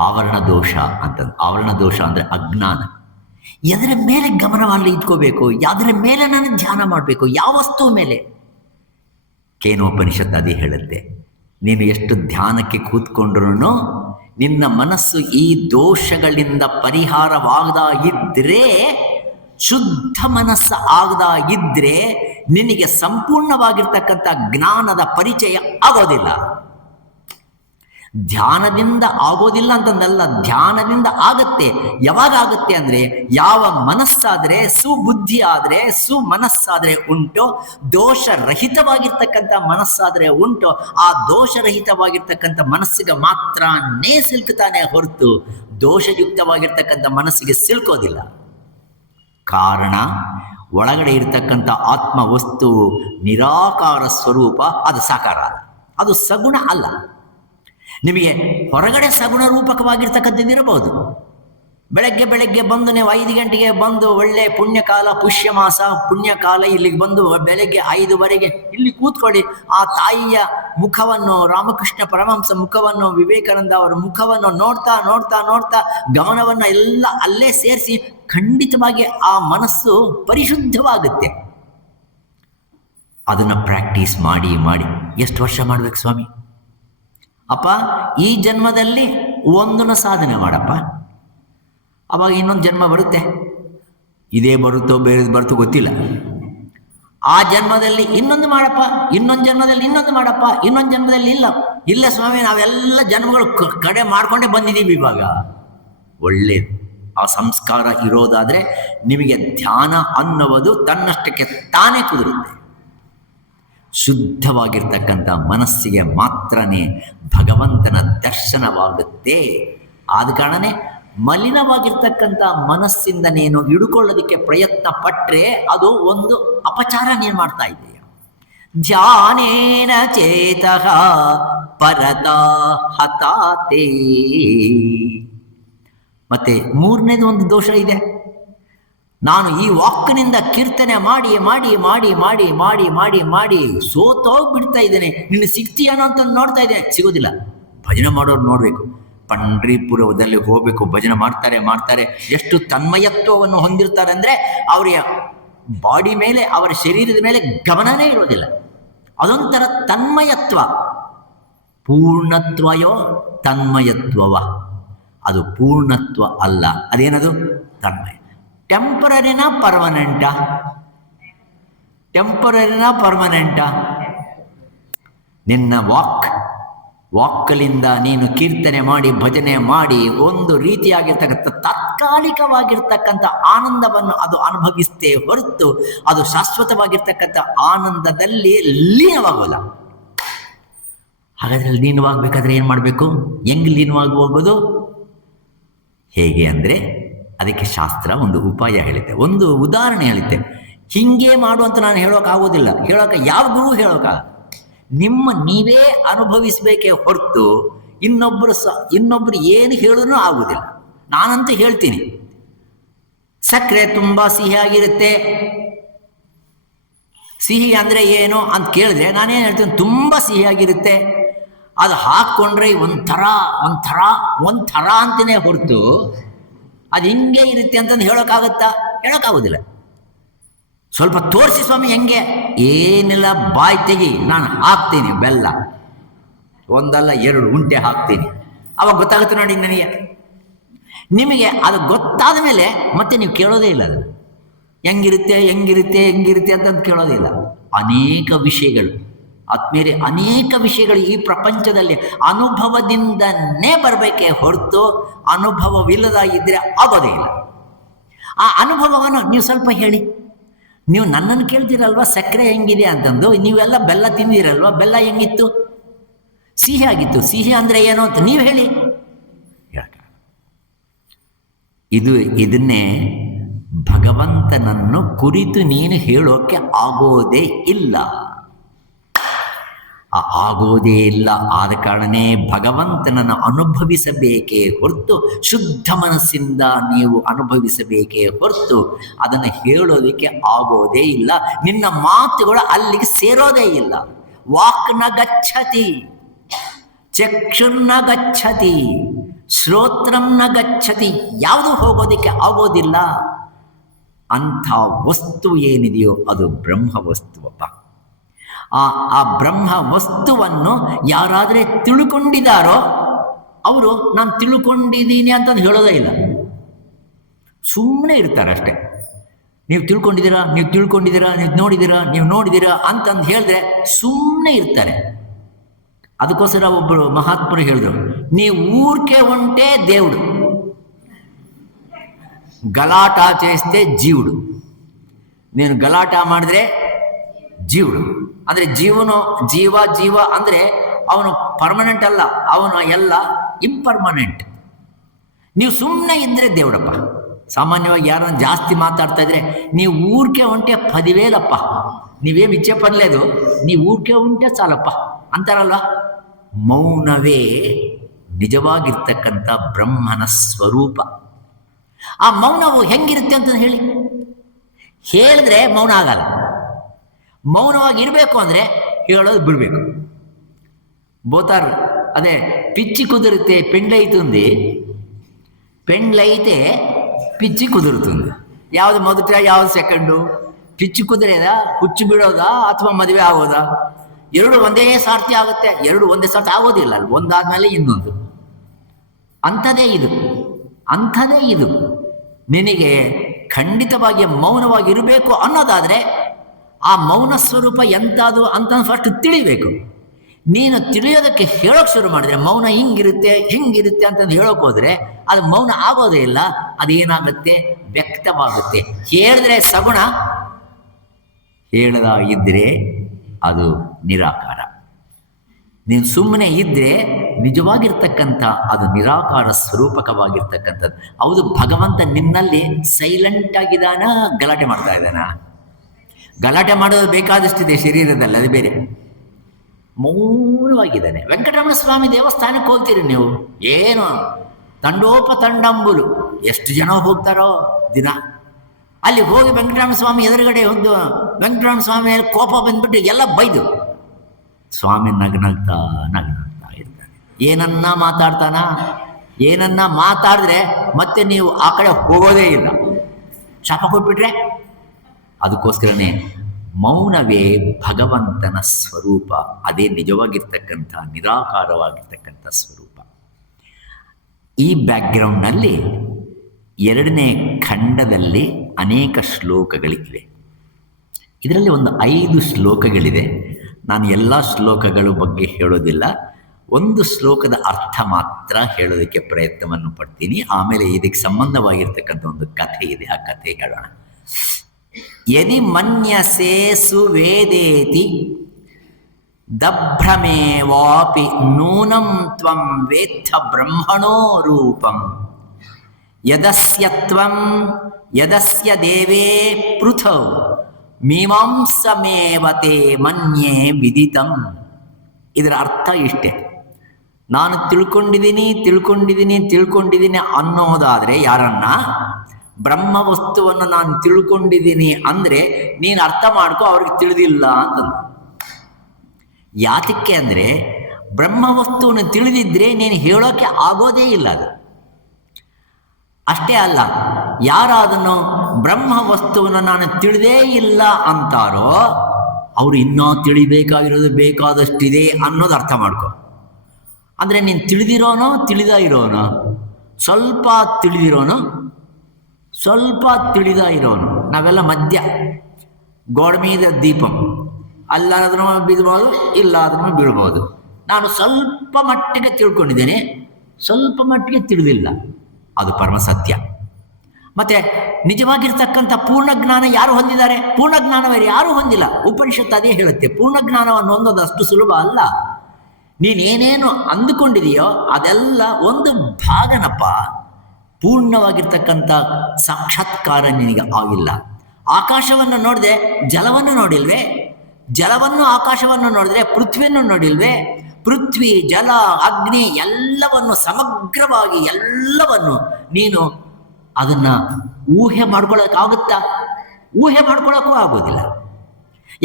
ಆವರಣ ದೋಷ ಅಂತ. ಆವರಣ ದೋಷ ಅಂದರೆ ಅಜ್ಞಾನ. ಎದರ ಮೇಲೆ ಗಮನವನ್ನು ಇಟ್ಕೋಬೇಕು, ಯಾವುದರ ಮೇಲೆ ನಾನು ಧ್ಯಾನ ಮಾಡಬೇಕು, ಯಾವ ವಸ್ತು ಮೇಲೆ? ಕೇನೋಪನಿಷತ್ ಅದೇ ಹೇಳುತ್ತೆ, ನೀನು ಎಷ್ಟು ಧ್ಯಾನಕ್ಕೆ ಕೂತ್ಕೊಂಡ್ರೂ ನಿನ್ನ ಮನಸ್ಸು ಈ ದೋಷಗಳಿಂದ ಪರಿಹಾರವಾಗದಾಗಿದ್ದರೆ, ಶುದ್ಧ ಮನಸ್ಸು ಆಗದಾಗಿದ್ದರೆ ನಿನಗೆ ಸಂಪೂರ್ಣವಾಗಿರ್ತಕ್ಕಂಥ ಜ್ಞಾನದ ಪರಿಚಯ ಆಗೋದಿಲ್ಲ. ಧ್ಯಾನದಿಂದ ಆಗೋದಿಲ್ಲ ಅಂತಂದಲ್ಲ, ಧ್ಯಾನದಿಂದ ಆಗತ್ತೆ. ಯಾವಾಗ ಆಗುತ್ತೆ ಅಂದರೆ, ಯಾವ ಮನಸ್ಸಾದರೆ, ಸುಬುದ್ಧಿ ಆದರೆ, ಸುಮನಸ್ಸಾದರೆ ಉಂಟು, ದೋಷರಹಿತವಾಗಿರ್ತಕ್ಕಂಥ ಮನಸ್ಸಾದರೆ ಉಂಟು, ಆ ದೋಷರಹಿತವಾಗಿರ್ತಕ್ಕಂಥ ಮನಸ್ಸಿಗೆ ಮಾತ್ರನೇ ಸಿಲ್ಕುತ್ತಾನೆ ಹೊರತು ದೋಷಯುಕ್ತವಾಗಿರ್ತಕ್ಕಂಥ ಮನಸ್ಸಿಗೆ ಸಿಲ್ಕೋದಿಲ್ಲ. ಕಾರಣ, ಒಳಗಡೆ ಇರತಕ್ಕಂಥ ಆತ್ಮ ವಸ್ತು ನಿರಾಕಾರ ಸ್ವರೂಪ, ಅದು ಸಾಕಾರ ಅಲ್ಲ, ಅದು ಸಗುಣ ಅಲ್ಲ. ನಿಮಗೆ ಹೊರಗಡೆ ಸಗುಣ ರೂಪಕವಾಗಿರ್ತಕ್ಕಂಥದ್ದಿರಬಹುದು. ಬೆಳಗ್ಗೆ ಬಂದು ನೀವು 5 ಗಂಟೆಗೆ ಬಂದು ಒಳ್ಳೆ ಪುಣ್ಯಕಾಲ, ಪುಷ್ಯಮಾಸ ಪುಣ್ಯಕಾಲ, ಇಲ್ಲಿಗೆ ಬಂದು ಬೆಳಗ್ಗೆ 5ವರೆಗೆ ಇಲ್ಲಿ ಕೂತ್ಕೊಳ್ಳಿ. ಆ ತಾಯಿಯ ಮುಖವನ್ನು, ರಾಮಕೃಷ್ಣ ಪರಮಹಂಸ ಮುಖವನ್ನು, ವಿವೇಕಾನಂದ ಅವರ ಮುಖವನ್ನು ನೋಡ್ತಾ ನೋಡ್ತಾ ನೋಡ್ತಾ ಗಮನವನ್ನು ಎಲ್ಲ ಅಲ್ಲೇ ಸೇರಿಸಿ, ಖಂಡಿತವಾಗಿ ಆ ಮನಸ್ಸು ಪರಿಶುದ್ಧವಾಗುತ್ತೆ. ಅದನ್ನು ಪ್ರಾಕ್ಟೀಸ್ ಮಾಡಿ ಮಾಡಿ ಎಷ್ಟು ವರ್ಷ ಮಾಡಬೇಕು ಸ್ವಾಮಿ? ಅಪ್ಪ, ಈ ಜನ್ಮದಲ್ಲಿ ಒಂದನ್ನು ಸಾಧನೆ ಮಾಡಪ್ಪ, ಅವಾಗ ಇನ್ನೊಂದು ಜನ್ಮ ಬರುತ್ತೆ. ಇದೇ ಬರುತ್ತೋ ಬೇರೆ ಬರುತ್ತೋ ಗೊತ್ತಿಲ್ಲ. ಆ ಜನ್ಮದಲ್ಲಿ ಇನ್ನೊಂದು ಮಾಡಪ್ಪ, ಇನ್ನೊಂದು ಜನ್ಮದಲ್ಲಿ ಇನ್ನೊಂದು ಮಾಡಪ್ಪ, ಇನ್ನೊಂದು ಜನ್ಮದಲ್ಲಿ ಇಲ್ಲ ಸ್ವಾಮಿ, ನಾವೆಲ್ಲ ಜನ್ಮಗಳು ಕಡೆ ಮಾಡ್ಕೊಂಡೇ ಬಂದಿದ್ದೀವಿ. ಇವಾಗ ಒಳ್ಳೇದು. ಆ ಸಂಸ್ಕಾರ ಇರೋದಾದರೆ ನಿಮಗೆ ಧ್ಯಾನ ಅನ್ನುವುದು ತನ್ನಷ್ಟಕ್ಕೆ ತಾನೇ ಕುದುರುತ್ತೆ. ಶುದ್ಧವಾಗಿರ್ತಕ್ಕಂಥ ಮನಸ್ಸಿಗೆ ಮಾತ್ರನೇ ಭಗವಂತನ ದರ್ಶನವಾಗುತ್ತೆ. ಆದ ಕಾರಣನೇ ಮಲಿನವಾಗಿರ್ತಕ್ಕಂಥ ಮನಸ್ಸಿಂದ ನೀನು ಹಿಡ್ಕೊಳ್ಳೋದಕ್ಕೆ ಪ್ರಯತ್ನ ಪಟ್ಟರೆ ಅದು ಒಂದು ಅಪಚಾರ ನೀನು ಮಾಡ್ತಾ ಇದ್ದೀಯ. ಧ್ಯಾನೇನ ಚೇತಃ ಪರತಾ ಹತಾತೆ. ಮತ್ತೆ ಮೂರನೇದು ಒಂದು ದೋಷ ಇದೆ. ನಾನು ಈ ವಾಕ್ನಿಂದ ಕೀರ್ತನೆ ಮಾಡಿ ಮಾಡಿ ಮಾಡಿ ಮಾಡಿ ಮಾಡಿ ಮಾಡಿ ಮಾಡಿ ಸೋತೋಗ್ಬಿಡ್ತಾ ಇದ್ದೇನೆ, ನಿನ್ನ ಸಿಗ್ತೀಯನೋ ಅಂತ ನೋಡ್ತಾ ಇದ್ದೇನೆ, ಸಿಗೋದಿಲ್ಲ. ಭಜನೆ ಮಾಡೋರು ನೋಡಬೇಕು, ಪಂಡ್ರೀಪುರದಲ್ಲಿ ಹೋಗಬೇಕು, ಭಜನೆ ಮಾಡ್ತಾರೆ. ಎಷ್ಟು ತನ್ಮಯತ್ವವನ್ನು ಹೊಂದಿರ್ತಾರೆ ಅಂದರೆ ಅವರ ಬಾಡಿ ಮೇಲೆ, ಅವರ ಶರೀರದ ಮೇಲೆ ಗಮನನೇ ಇರೋದಿಲ್ಲ. ಅದೊಂಥರ ತನ್ಮಯತ್ವ. ಪೂರ್ಣತ್ವಯೋ ತನ್ಮಯತ್ವವ, ಅದು ಪೂರ್ಣತ್ವ ಅಲ್ಲ. ಅದೇನದು? ತನ್ಮಯ. ಟೆಂಪರರಿನಾ ಪರ್ಮನೆಂಟಾ? ಟೆಂಪರರಿನಾ ಪರ್ಮನೆಂಟಾ? ನಿನ್ನ ವಾಕ್ಕಲಿಂದ ನೀನು ಕೀರ್ತನೆ ಮಾಡಿ, ಭಜನೆ ಮಾಡಿ, ಒಂದು ರೀತಿಯಾಗಿರ್ತಕ್ಕಂಥ ತಾತ್ಕಾಲಿಕವಾಗಿರ್ತಕ್ಕಂಥ ಆನಂದವನ್ನು ಅದು ಅನುಭವಿಸ್ತೇ ಹೊರತು ಅದು ಶಾಶ್ವತವಾಗಿರ್ತಕ್ಕಂಥ ಆನಂದದಲ್ಲಿ ಲೀನವಾಗೋಲ್ಲ. ಹಾಗಾದ್ರೆ ಲೀನವಾಗಬೇಕಾದ್ರೆ ಏನು ಮಾಡಬೇಕು? ಹೆಂಗೆ ಲೀನವಾಗಿ ಹೋಗೋದು? ಹೇಗೆ ಅಂದರೆ ಅದಕ್ಕೆ ಶಾಸ್ತ್ರ ಒಂದು ಉಪಾಯ ಹೇಳುತ್ತೆ, ಒಂದು ಉದಾಹರಣೆ ಹೇಳುತ್ತೆ. ಹಿಂಗೆ ಮಾಡು ಅಂತ ನಾನು ಹೇಳೋಕ್ಕಾಗೋದಿಲ್ಲ, ಯಾವ ಗುರು ಹೇಳೋಕ್ಕಾಗ. ನೀವೇ ಅನುಭವಿಸಬೇಕೇ ಹೊರತು ಇನ್ನೊಬ್ಬರು ಏನು ಹೇಳಿದ್ರೂ ಆಗುವುದಿಲ್ಲ. ನಾನಂತೂ ಹೇಳ್ತೀನಿ, ಸಕ್ಕರೆ ತುಂಬ ಸಿಹಿಯಾಗಿರುತ್ತೆ. ಸಿಹಿ ಅಂದರೆ ಏನು ಅಂತ ಕೇಳಿದ್ರೆ ನಾನೇನು ಹೇಳ್ತೀನಿ, ತುಂಬ ಸಿಹಿಯಾಗಿರುತ್ತೆ, ಅದು ಹಾಕ್ಕೊಂಡ್ರೆ ಒಂಥರ ಅಂತಾನೆ ಹೊರತು ಅದು ಹಿಂಗೆ ಇರುತ್ತೆ ಅಂತಂದು ಹೇಳೋಕ್ಕಾಗತ್ತಾ? ಹೇಳೋಕ್ಕಾಗೋದಿಲ್ಲ. ಸ್ವಲ್ಪ ತೋರಿಸಿ ಸ್ವಾಮಿ ಹೆಂಗೆ. ಏನಿಲ್ಲ, ಬಾಯಿ ತೆಗಿ, ನಾನು ಹಾಕ್ತೀನಿ ಬೆಲ್ಲ, ಒಂದಲ್ಲ 2 ಉಂಟೆ ಹಾಕ್ತೀನಿ, ಅವಾಗ ಗೊತ್ತಾಗುತ್ತೆ ನೋಡಿ ನನಗೆ. ನಿಮಗೆ ಅದು ಗೊತ್ತಾದ ಮೇಲೆ ಮತ್ತೆ ನೀವು ಕೇಳೋದೇ ಇಲ್ಲ. ಅದು ಹೆಂಗಿರುತ್ತೆ ಅಂತಂದು ಕೇಳೋದೇ ಇಲ್ಲ. ಅನೇಕ ವಿಷಯಗಳು ಆತ್ಮೀಯರೇ, ಅನೇಕ ವಿಷಯಗಳು ಈ ಪ್ರಪಂಚದಲ್ಲಿ ಅನುಭವದಿಂದನೇ ಬರಬೇಕೇ ಹೊರತು ಅನುಭವವಿಲ್ಲದಾಗಿದ್ದರೆ ಆಗೋದೇ ಇಲ್ಲ. ಆ ಅನುಭವವನ್ನು ನೀವು ಸ್ವಲ್ಪ ಹೇಳಿ. ನೀವು ನನ್ನನ್ನು ಕೇಳ್ತೀರಲ್ವ ಸಕ್ಕರೆ ಹೆಂಗಿದೆ ಅಂತಂದು, ನೀವೆಲ್ಲ ಬೆಲ್ಲ ತಿಂದಿರಲ್ವ, ಬೆಲ್ಲ ಹೆಂಗಿತ್ತು? ಸಿಹಿ ಆಗಿತ್ತು. ಸಿಹಿ ಅಂದರೆ ಏನು ಅಂತ ನೀವು ಹೇಳಿ. ಇದನ್ನೇ ಭಗವಂತನನ್ನು ಕುರಿತು ನೀನು ಹೇಳೋಕ್ಕೆ ಆಗೋದೇ ಇಲ್ಲ. ಆಗೋದೇ ಇಲ್ಲ. ಆದ ಕಾರಣನೇ ಭಗವಂತನನ್ನು ಅನುಭವಿಸಬೇಕೇ ಹೊರತು, ಶುದ್ಧ ಮನಸ್ಸಿಂದ ನೀವು ಅನುಭವಿಸಬೇಕೇ ಹೊರತು ಅದನ್ನು ಹೇಳೋದಕ್ಕೆ ಆಗೋದೇ ಇಲ್ಲ. ನಿನ್ನ ಮಾತುಗಳು ಅಲ್ಲಿಗೆ ಸೇರೋದೇ ಇಲ್ಲ. ವಾಕ್ನ ಗಚ್ಚತಿ, ಚಕ್ಷುರ್ನ ಗಚ್ಚತಿ, ಶ್ರೋತ್ರಂನ ಗಚ್ಚತಿ, ಯಾವುದು ಹೋಗೋದಕ್ಕೆ ಆಗೋದಿಲ್ಲ. ಅಂಥ ವಸ್ತು ಏನಿದೆಯೋ ಅದು ಬ್ರಹ್ಮ ವಸ್ತುವಪ್ಪ. ಆ ಬ್ರಹ್ಮ ವಸ್ತುವನ್ನು ಯಾರಾದರೆ ತಿಳ್ಕೊಂಡಿದ್ದಾರೋ ಅವರು ನಾನು ತಿಳ್ಕೊಂಡಿದ್ದೀನಿ ಅಂತಂದು ಹೇಳೋದೇ ಇಲ್ಲ. ಸುಮ್ಮನೆ ಇರ್ತಾರೆ ಅಷ್ಟೆ. ನೀವು ತಿಳ್ಕೊಂಡಿದ್ದೀರಾ, ನೀವು ತಿಳ್ಕೊಂಡಿದ್ದೀರಾ, ನೀವು ನೋಡಿದ್ದೀರಾ, ನೀವು ನೋಡಿದ್ದೀರಾ ಅಂತಂದು ಹೇಳಿದ್ರೆ ಸುಮ್ಮನೆ ಇರ್ತಾರೆ. ಅದಕ್ಕೋಸ್ಕರ ಒಬ್ಬರು ಮಹಾತ್ಮರು ಹೇಳಿದ್ರು, ನೀವು ఊరికే ఉంటే దేవుడు, ಗಲಾಟ చేస్తే ಜೀವುಡು. ನೀನು ಗಲಾಟ ಮಾಡಿದ್ರೆ ಜೀವುಡು. ಅಂದರೆ ಜೀವ ಅಂದರೆ ಅವನು ಪರ್ಮನೆಂಟ್ ಅಲ್ಲ, ಅವನು ಎಲ್ಲ ಇಂಪರ್ಮನೆಂಟ್. ನೀವು ಸುಮ್ಮನೆ ಇದ್ದರೆ ದೇವರಪ್ಪ. ಸಾಮಾನ್ಯವಾಗಿ ಯಾರನ್ನ ಜಾಸ್ತಿ ಮಾತಾಡ್ತಾ ಇದ್ರೆ ನೀವು ఊరికే ఉంటే 10,000 ನೀವೇನು ಇಚ್ಛೆ ಪಡಲೇದು, ನೀವು ఊరికే ఉంటే ಸಾಲಪ್ಪ ಅಂತಾರಲ್ವ. ಮೌನವೇ ನಿಜವಾಗಿರ್ತಕ್ಕಂಥ ಬ್ರಹ್ಮನ ಸ್ವರೂಪ. ಆ ಮೌನವು ಹೆಂಗಿರುತ್ತೆ ಅಂತ ಹೇಳಿದ್ರೆ ಮೌನ ಆಗಲ್ಲ. ಮೌನವಾಗಿ ಇರಬೇಕು ಅಂದರೆ ಹೇಳೋದು ಬಿಡಬೇಕು. ಬೋತಾರ್ ಅದೇ పిచ్చి కుదిరితే పెండ్లైతుంది, పెండ్లైతే పిచ్చి కుదురుతుంది. ಯಾವುದು ಮೊದಟ, ಯಾವುದು ಸೆಕೆಂಡು? పిచ్చి ಕುದುರೆದಾ, ಹುಚ್ಚು ಬಿಡೋದಾ, ಅಥವಾ ಮದುವೆ ಆಗೋದಾ? ಎರಡು ಒಂದೇ ಸಾರ್ತಿ ಆಗುತ್ತೆ. ಎರಡು ಒಂದೇ ಸಾರ್ತಿ ಆಗೋದಿಲ್ಲ. ಅಲ್ಲಿ ಒಂದಾದ್ಮೇಲೆ ಇನ್ನೊಂದು. ಅಂಥದೇ ಇದು. ನಿನಗೆ ಖಂಡಿತವಾಗಿ ಮೌನವಾಗಿ ಇರಬೇಕು ಅನ್ನೋದಾದರೆ ಆ ಮೌನ ಸ್ವರೂಪ ಎಂಥದ್ದು ಅಂತ ಫಸ್ಟ್ ತಿಳಿಬೇಕು. ನೀನು ತಿಳಿಯೋದಕ್ಕೆ ಹೇಳೋಕೆ ಶುರು ಮಾಡಿದ್ರೆ ಮೌನ ಹಿಂಗಿರುತ್ತೆ ಅಂತಂದು ಹೇಳೋಕೆ ಹೋದರೆ ಅದು ಮೌನ ಆಗೋದೇ ಇಲ್ಲ. ಅದೇನಾಗುತ್ತೆ? ವ್ಯಕ್ತವಾಗುತ್ತೆ. ಹೇಳಿದ್ರೆ ಸಗುಣ, ಹೇಳದ ಇದ್ದರೆ ಅದು ನಿರಾಕಾರ. ನೀನು ಸುಮ್ಮನೆ ಇದ್ದರೆ ನಿಜವಾಗಿರ್ತಕ್ಕಂಥ ಅದು ನಿರಾಕಾರ ಸ್ವರೂಪಕವಾಗಿರ್ತಕ್ಕಂಥದ್ದು. ಹೌದು, ಭಗವಂತ ನಿನ್ನಲ್ಲಿ ಸೈಲೆಂಟ್ ಆಗಿದ್ದಾನ, ಗಲಾಟೆ ಮಾಡ್ತಾ ಇದ್ದಾನ? ಗಲಾಟೆ ಮಾಡೋದು ಬೇಕಾದಷ್ಟಿದೆ ಶರೀರದಲ್ಲಿ, ಅದು ಬೇರೆ. ಮೌನವಾಗಿದ್ದಾನೆ. ವೆಂಕಟರಮಣ ಸ್ವಾಮಿ ದೇವಸ್ಥಾನಕ್ಕೆ ಹೋಗ್ತೀರಿ ನೀವು, ಏನು ತಂಡೋಪತಂಡಂಬುಲು, ಎಷ್ಟು ಜನ ಹೋಗ್ತಾರೋ ದಿನ. ಅಲ್ಲಿ ಹೋಗಿ ವೆಂಕಟರಮಣ ಸ್ವಾಮಿ ಎದುರುಗಡೆ ಒಂದು ವೆಂಕಟರಮಣ ಸ್ವಾಮಿ ಕೋಪ ಬಂದ್ಬಿಟ್ಟು ಎಲ್ಲ ಬೈದು, ಸ್ವಾಮಿ ನಗ್ನಗ್ತಾ ಇರ್ತಾನೆ. ಏನನ್ನ ಮಾತಾಡಿದ್ರೆ ಮತ್ತೆ ನೀವು ಆ ಕಡೆ ಹೋಗೋದೇ ಇಲ್ಲ, ಶಾಪ ಕೊಟ್ಬಿಟ್ರೆ. ಅದಕ್ಕೋಸ್ಕರನೇ ಮೌನವೇ ಭಗವಂತನ ಸ್ವರೂಪ. ಅದೇ ನಿಜವಾಗಿರ್ತಕ್ಕಂಥ ನಿರಾಕಾರವಾಗಿರ್ತಕ್ಕಂಥ ಸ್ವರೂಪ. ಈ ಬ್ಯಾಕ್ಗ್ರೌಂಡ್ನಲ್ಲಿ 2ನೇ ಖಂಡದಲ್ಲಿ ಅನೇಕ ಶ್ಲೋಕಗಳಿವೆ. ಇದರಲ್ಲಿ ಒಂದು 5 ಶ್ಲೋಕಗಳಿದೆ. ನಾನು ಎಲ್ಲ ಶ್ಲೋಕಗಳ ಬಗ್ಗೆ ಹೇಳೋದಿಲ್ಲ, ಒಂದು ಶ್ಲೋಕದ ಅರ್ಥ ಮಾತ್ರ ಹೇಳೋದಕ್ಕೆ ಪ್ರಯತ್ನವನ್ನು ಪಡ್ತೀನಿ. ಆಮೇಲೆ ಇದಕ್ಕೆ ಸಂಬಂಧವಾಗಿರ್ತಕ್ಕಂಥ ಒಂದು ಕಥೆ ಇದೆ, ಆ ಕಥೆ ಹೇಳೋಣ. ಯದಿ ಮನ್ಯಸೆ ಸುವೇದೇತಿ ದಭ್ರಮೇವಾಪಿ ನೂನಂ ತ್ವಂ ವೇತ್ಥ ಬ್ರಹ್ಮಣೋ ರೂಪಂ ಯದಸ್ಯ ದೇವೇ ಪೃಥೌ ಮೀಮಾಂಸಮೇವತೆ ಮನ್ಯೇ ವಿದಿತಂ. ಇದರ ಅರ್ಥ ಇಷ್ಟೇ. ನಾನು ತಿಳ್ಕೊಂಡಿದ್ದೀನಿ ಅನ್ನೋದಾದರೆ ಯಾರನ್ನ? ಬ್ರಹ್ಮ ವಸ್ತುವನ್ನು ನಾನು ತಿಳ್ಕೊಂಡಿದ್ದೀನಿ ಅಂದರೆ ನೀನು ಅರ್ಥ ಮಾಡ್ಕೊ, ಅವ್ರಿಗೆ ತಿಳಿದಿಲ್ಲ ಅಂತಂದು. ಯಾತಕ್ಕೆ ಅಂದರೆ ಬ್ರಹ್ಮ ವಸ್ತುವನ್ನು ತಿಳಿದಿದ್ರೆ ನೀನು ಹೇಳೋಕೆ ಆಗೋದೇ ಇಲ್ಲ. ಅದು ಅಷ್ಟೇ ಅಲ್ಲ, ಯಾರಾದನ್ನು ಬ್ರಹ್ಮ ವಸ್ತುವನ್ನು ನಾನು ತಿಳಿದೇ ಇಲ್ಲ ಅಂತಾರೋ ಅವರು ಇನ್ನೂ ತಿಳಿಬೇಕಾಗಿರೋದು ಬೇಕಾದಷ್ಟಿದೆ ಅನ್ನೋದು ಅರ್ಥ ಮಾಡ್ಕೊ. ಅಂದರೆ ನೀನು ತಿಳಿದ ಇರೋನು, ಸ್ವಲ್ಪ ತಿಳಿದ ಇರೋನು. ನಾವೆಲ್ಲ ಮಧ್ಯ, ಗೋಡೆ ಮೀದ ದೀಪಂ, ಅಲ್ಲಾದ್ರೂ ಬಿದ್ಬೋದು, ಇಲ್ಲಾದ್ರೂ ಬೀಳ್ಬೋದು. ನಾನು ಸ್ವಲ್ಪ ಮಟ್ಟಿಗೆ ತಿಳ್ಕೊಂಡಿದ್ದೇನೆ, ಸ್ವಲ್ಪ ಮಟ್ಟಿಗೆ ತಿಳಿದಿಲ್ಲ. ಅದು ಪರಮಸತ್ಯ. ಮತ್ತೆ ನಿಜವಾಗಿರ್ತಕ್ಕಂಥ ಪೂರ್ಣ ಜ್ಞಾನ ಯಾರು ಹೊಂದಿದ್ದಾರೆ? ಪೂರ್ಣ ಜ್ಞಾನವೇ ಯಾರೂ ಹೊಂದಿಲ್ಲ. ಉಪನಿಷತ್ತು ಅದೇ ಹೇಳುತ್ತೆ, ಪೂರ್ಣ ಜ್ಞಾನವನ್ನು ಹೊಂದೋದು ಅಷ್ಟು ಸುಲಭ ಅಲ್ಲ. ನೀನೇನೇನು ಅಂದುಕೊಂಡಿದೆಯೋ ಅದೆಲ್ಲ ಒಂದು ಭಾಗನಪ್ಪ. ಪೂರ್ಣವಾಗಿರ್ತಕ್ಕಂಥ ಸಾಕ್ಷಾತ್ಕಾರ ನಿನಗೆ ಆಗಿಲ್ಲ. ಆಕಾಶವನ್ನು ನೋಡಿದೆ, ಜಲವನ್ನು ನೋಡಿಲ್ವೇ? ಜಲವನ್ನು ಆಕಾಶವನ್ನು ನೋಡಿದ್ರೆ ಪೃಥ್ವಿಯನ್ನು ನೋಡಿಲ್ವೇ? ಪೃಥ್ವಿ, ಜಲ, ಅಗ್ನಿ ಎಲ್ಲವನ್ನು ಸಮಗ್ರವಾಗಿ ಎಲ್ಲವನ್ನು ನೀನು ಅದನ್ನು ಊಹೆ ಮಾಡ್ಕೊಳ್ಳೋಕ್ಕಾಗುತ್ತಾ? ಊಹೆ ಮಾಡ್ಕೊಳ್ಳೋಕ್ಕೂ ಆಗೋದಿಲ್ಲ.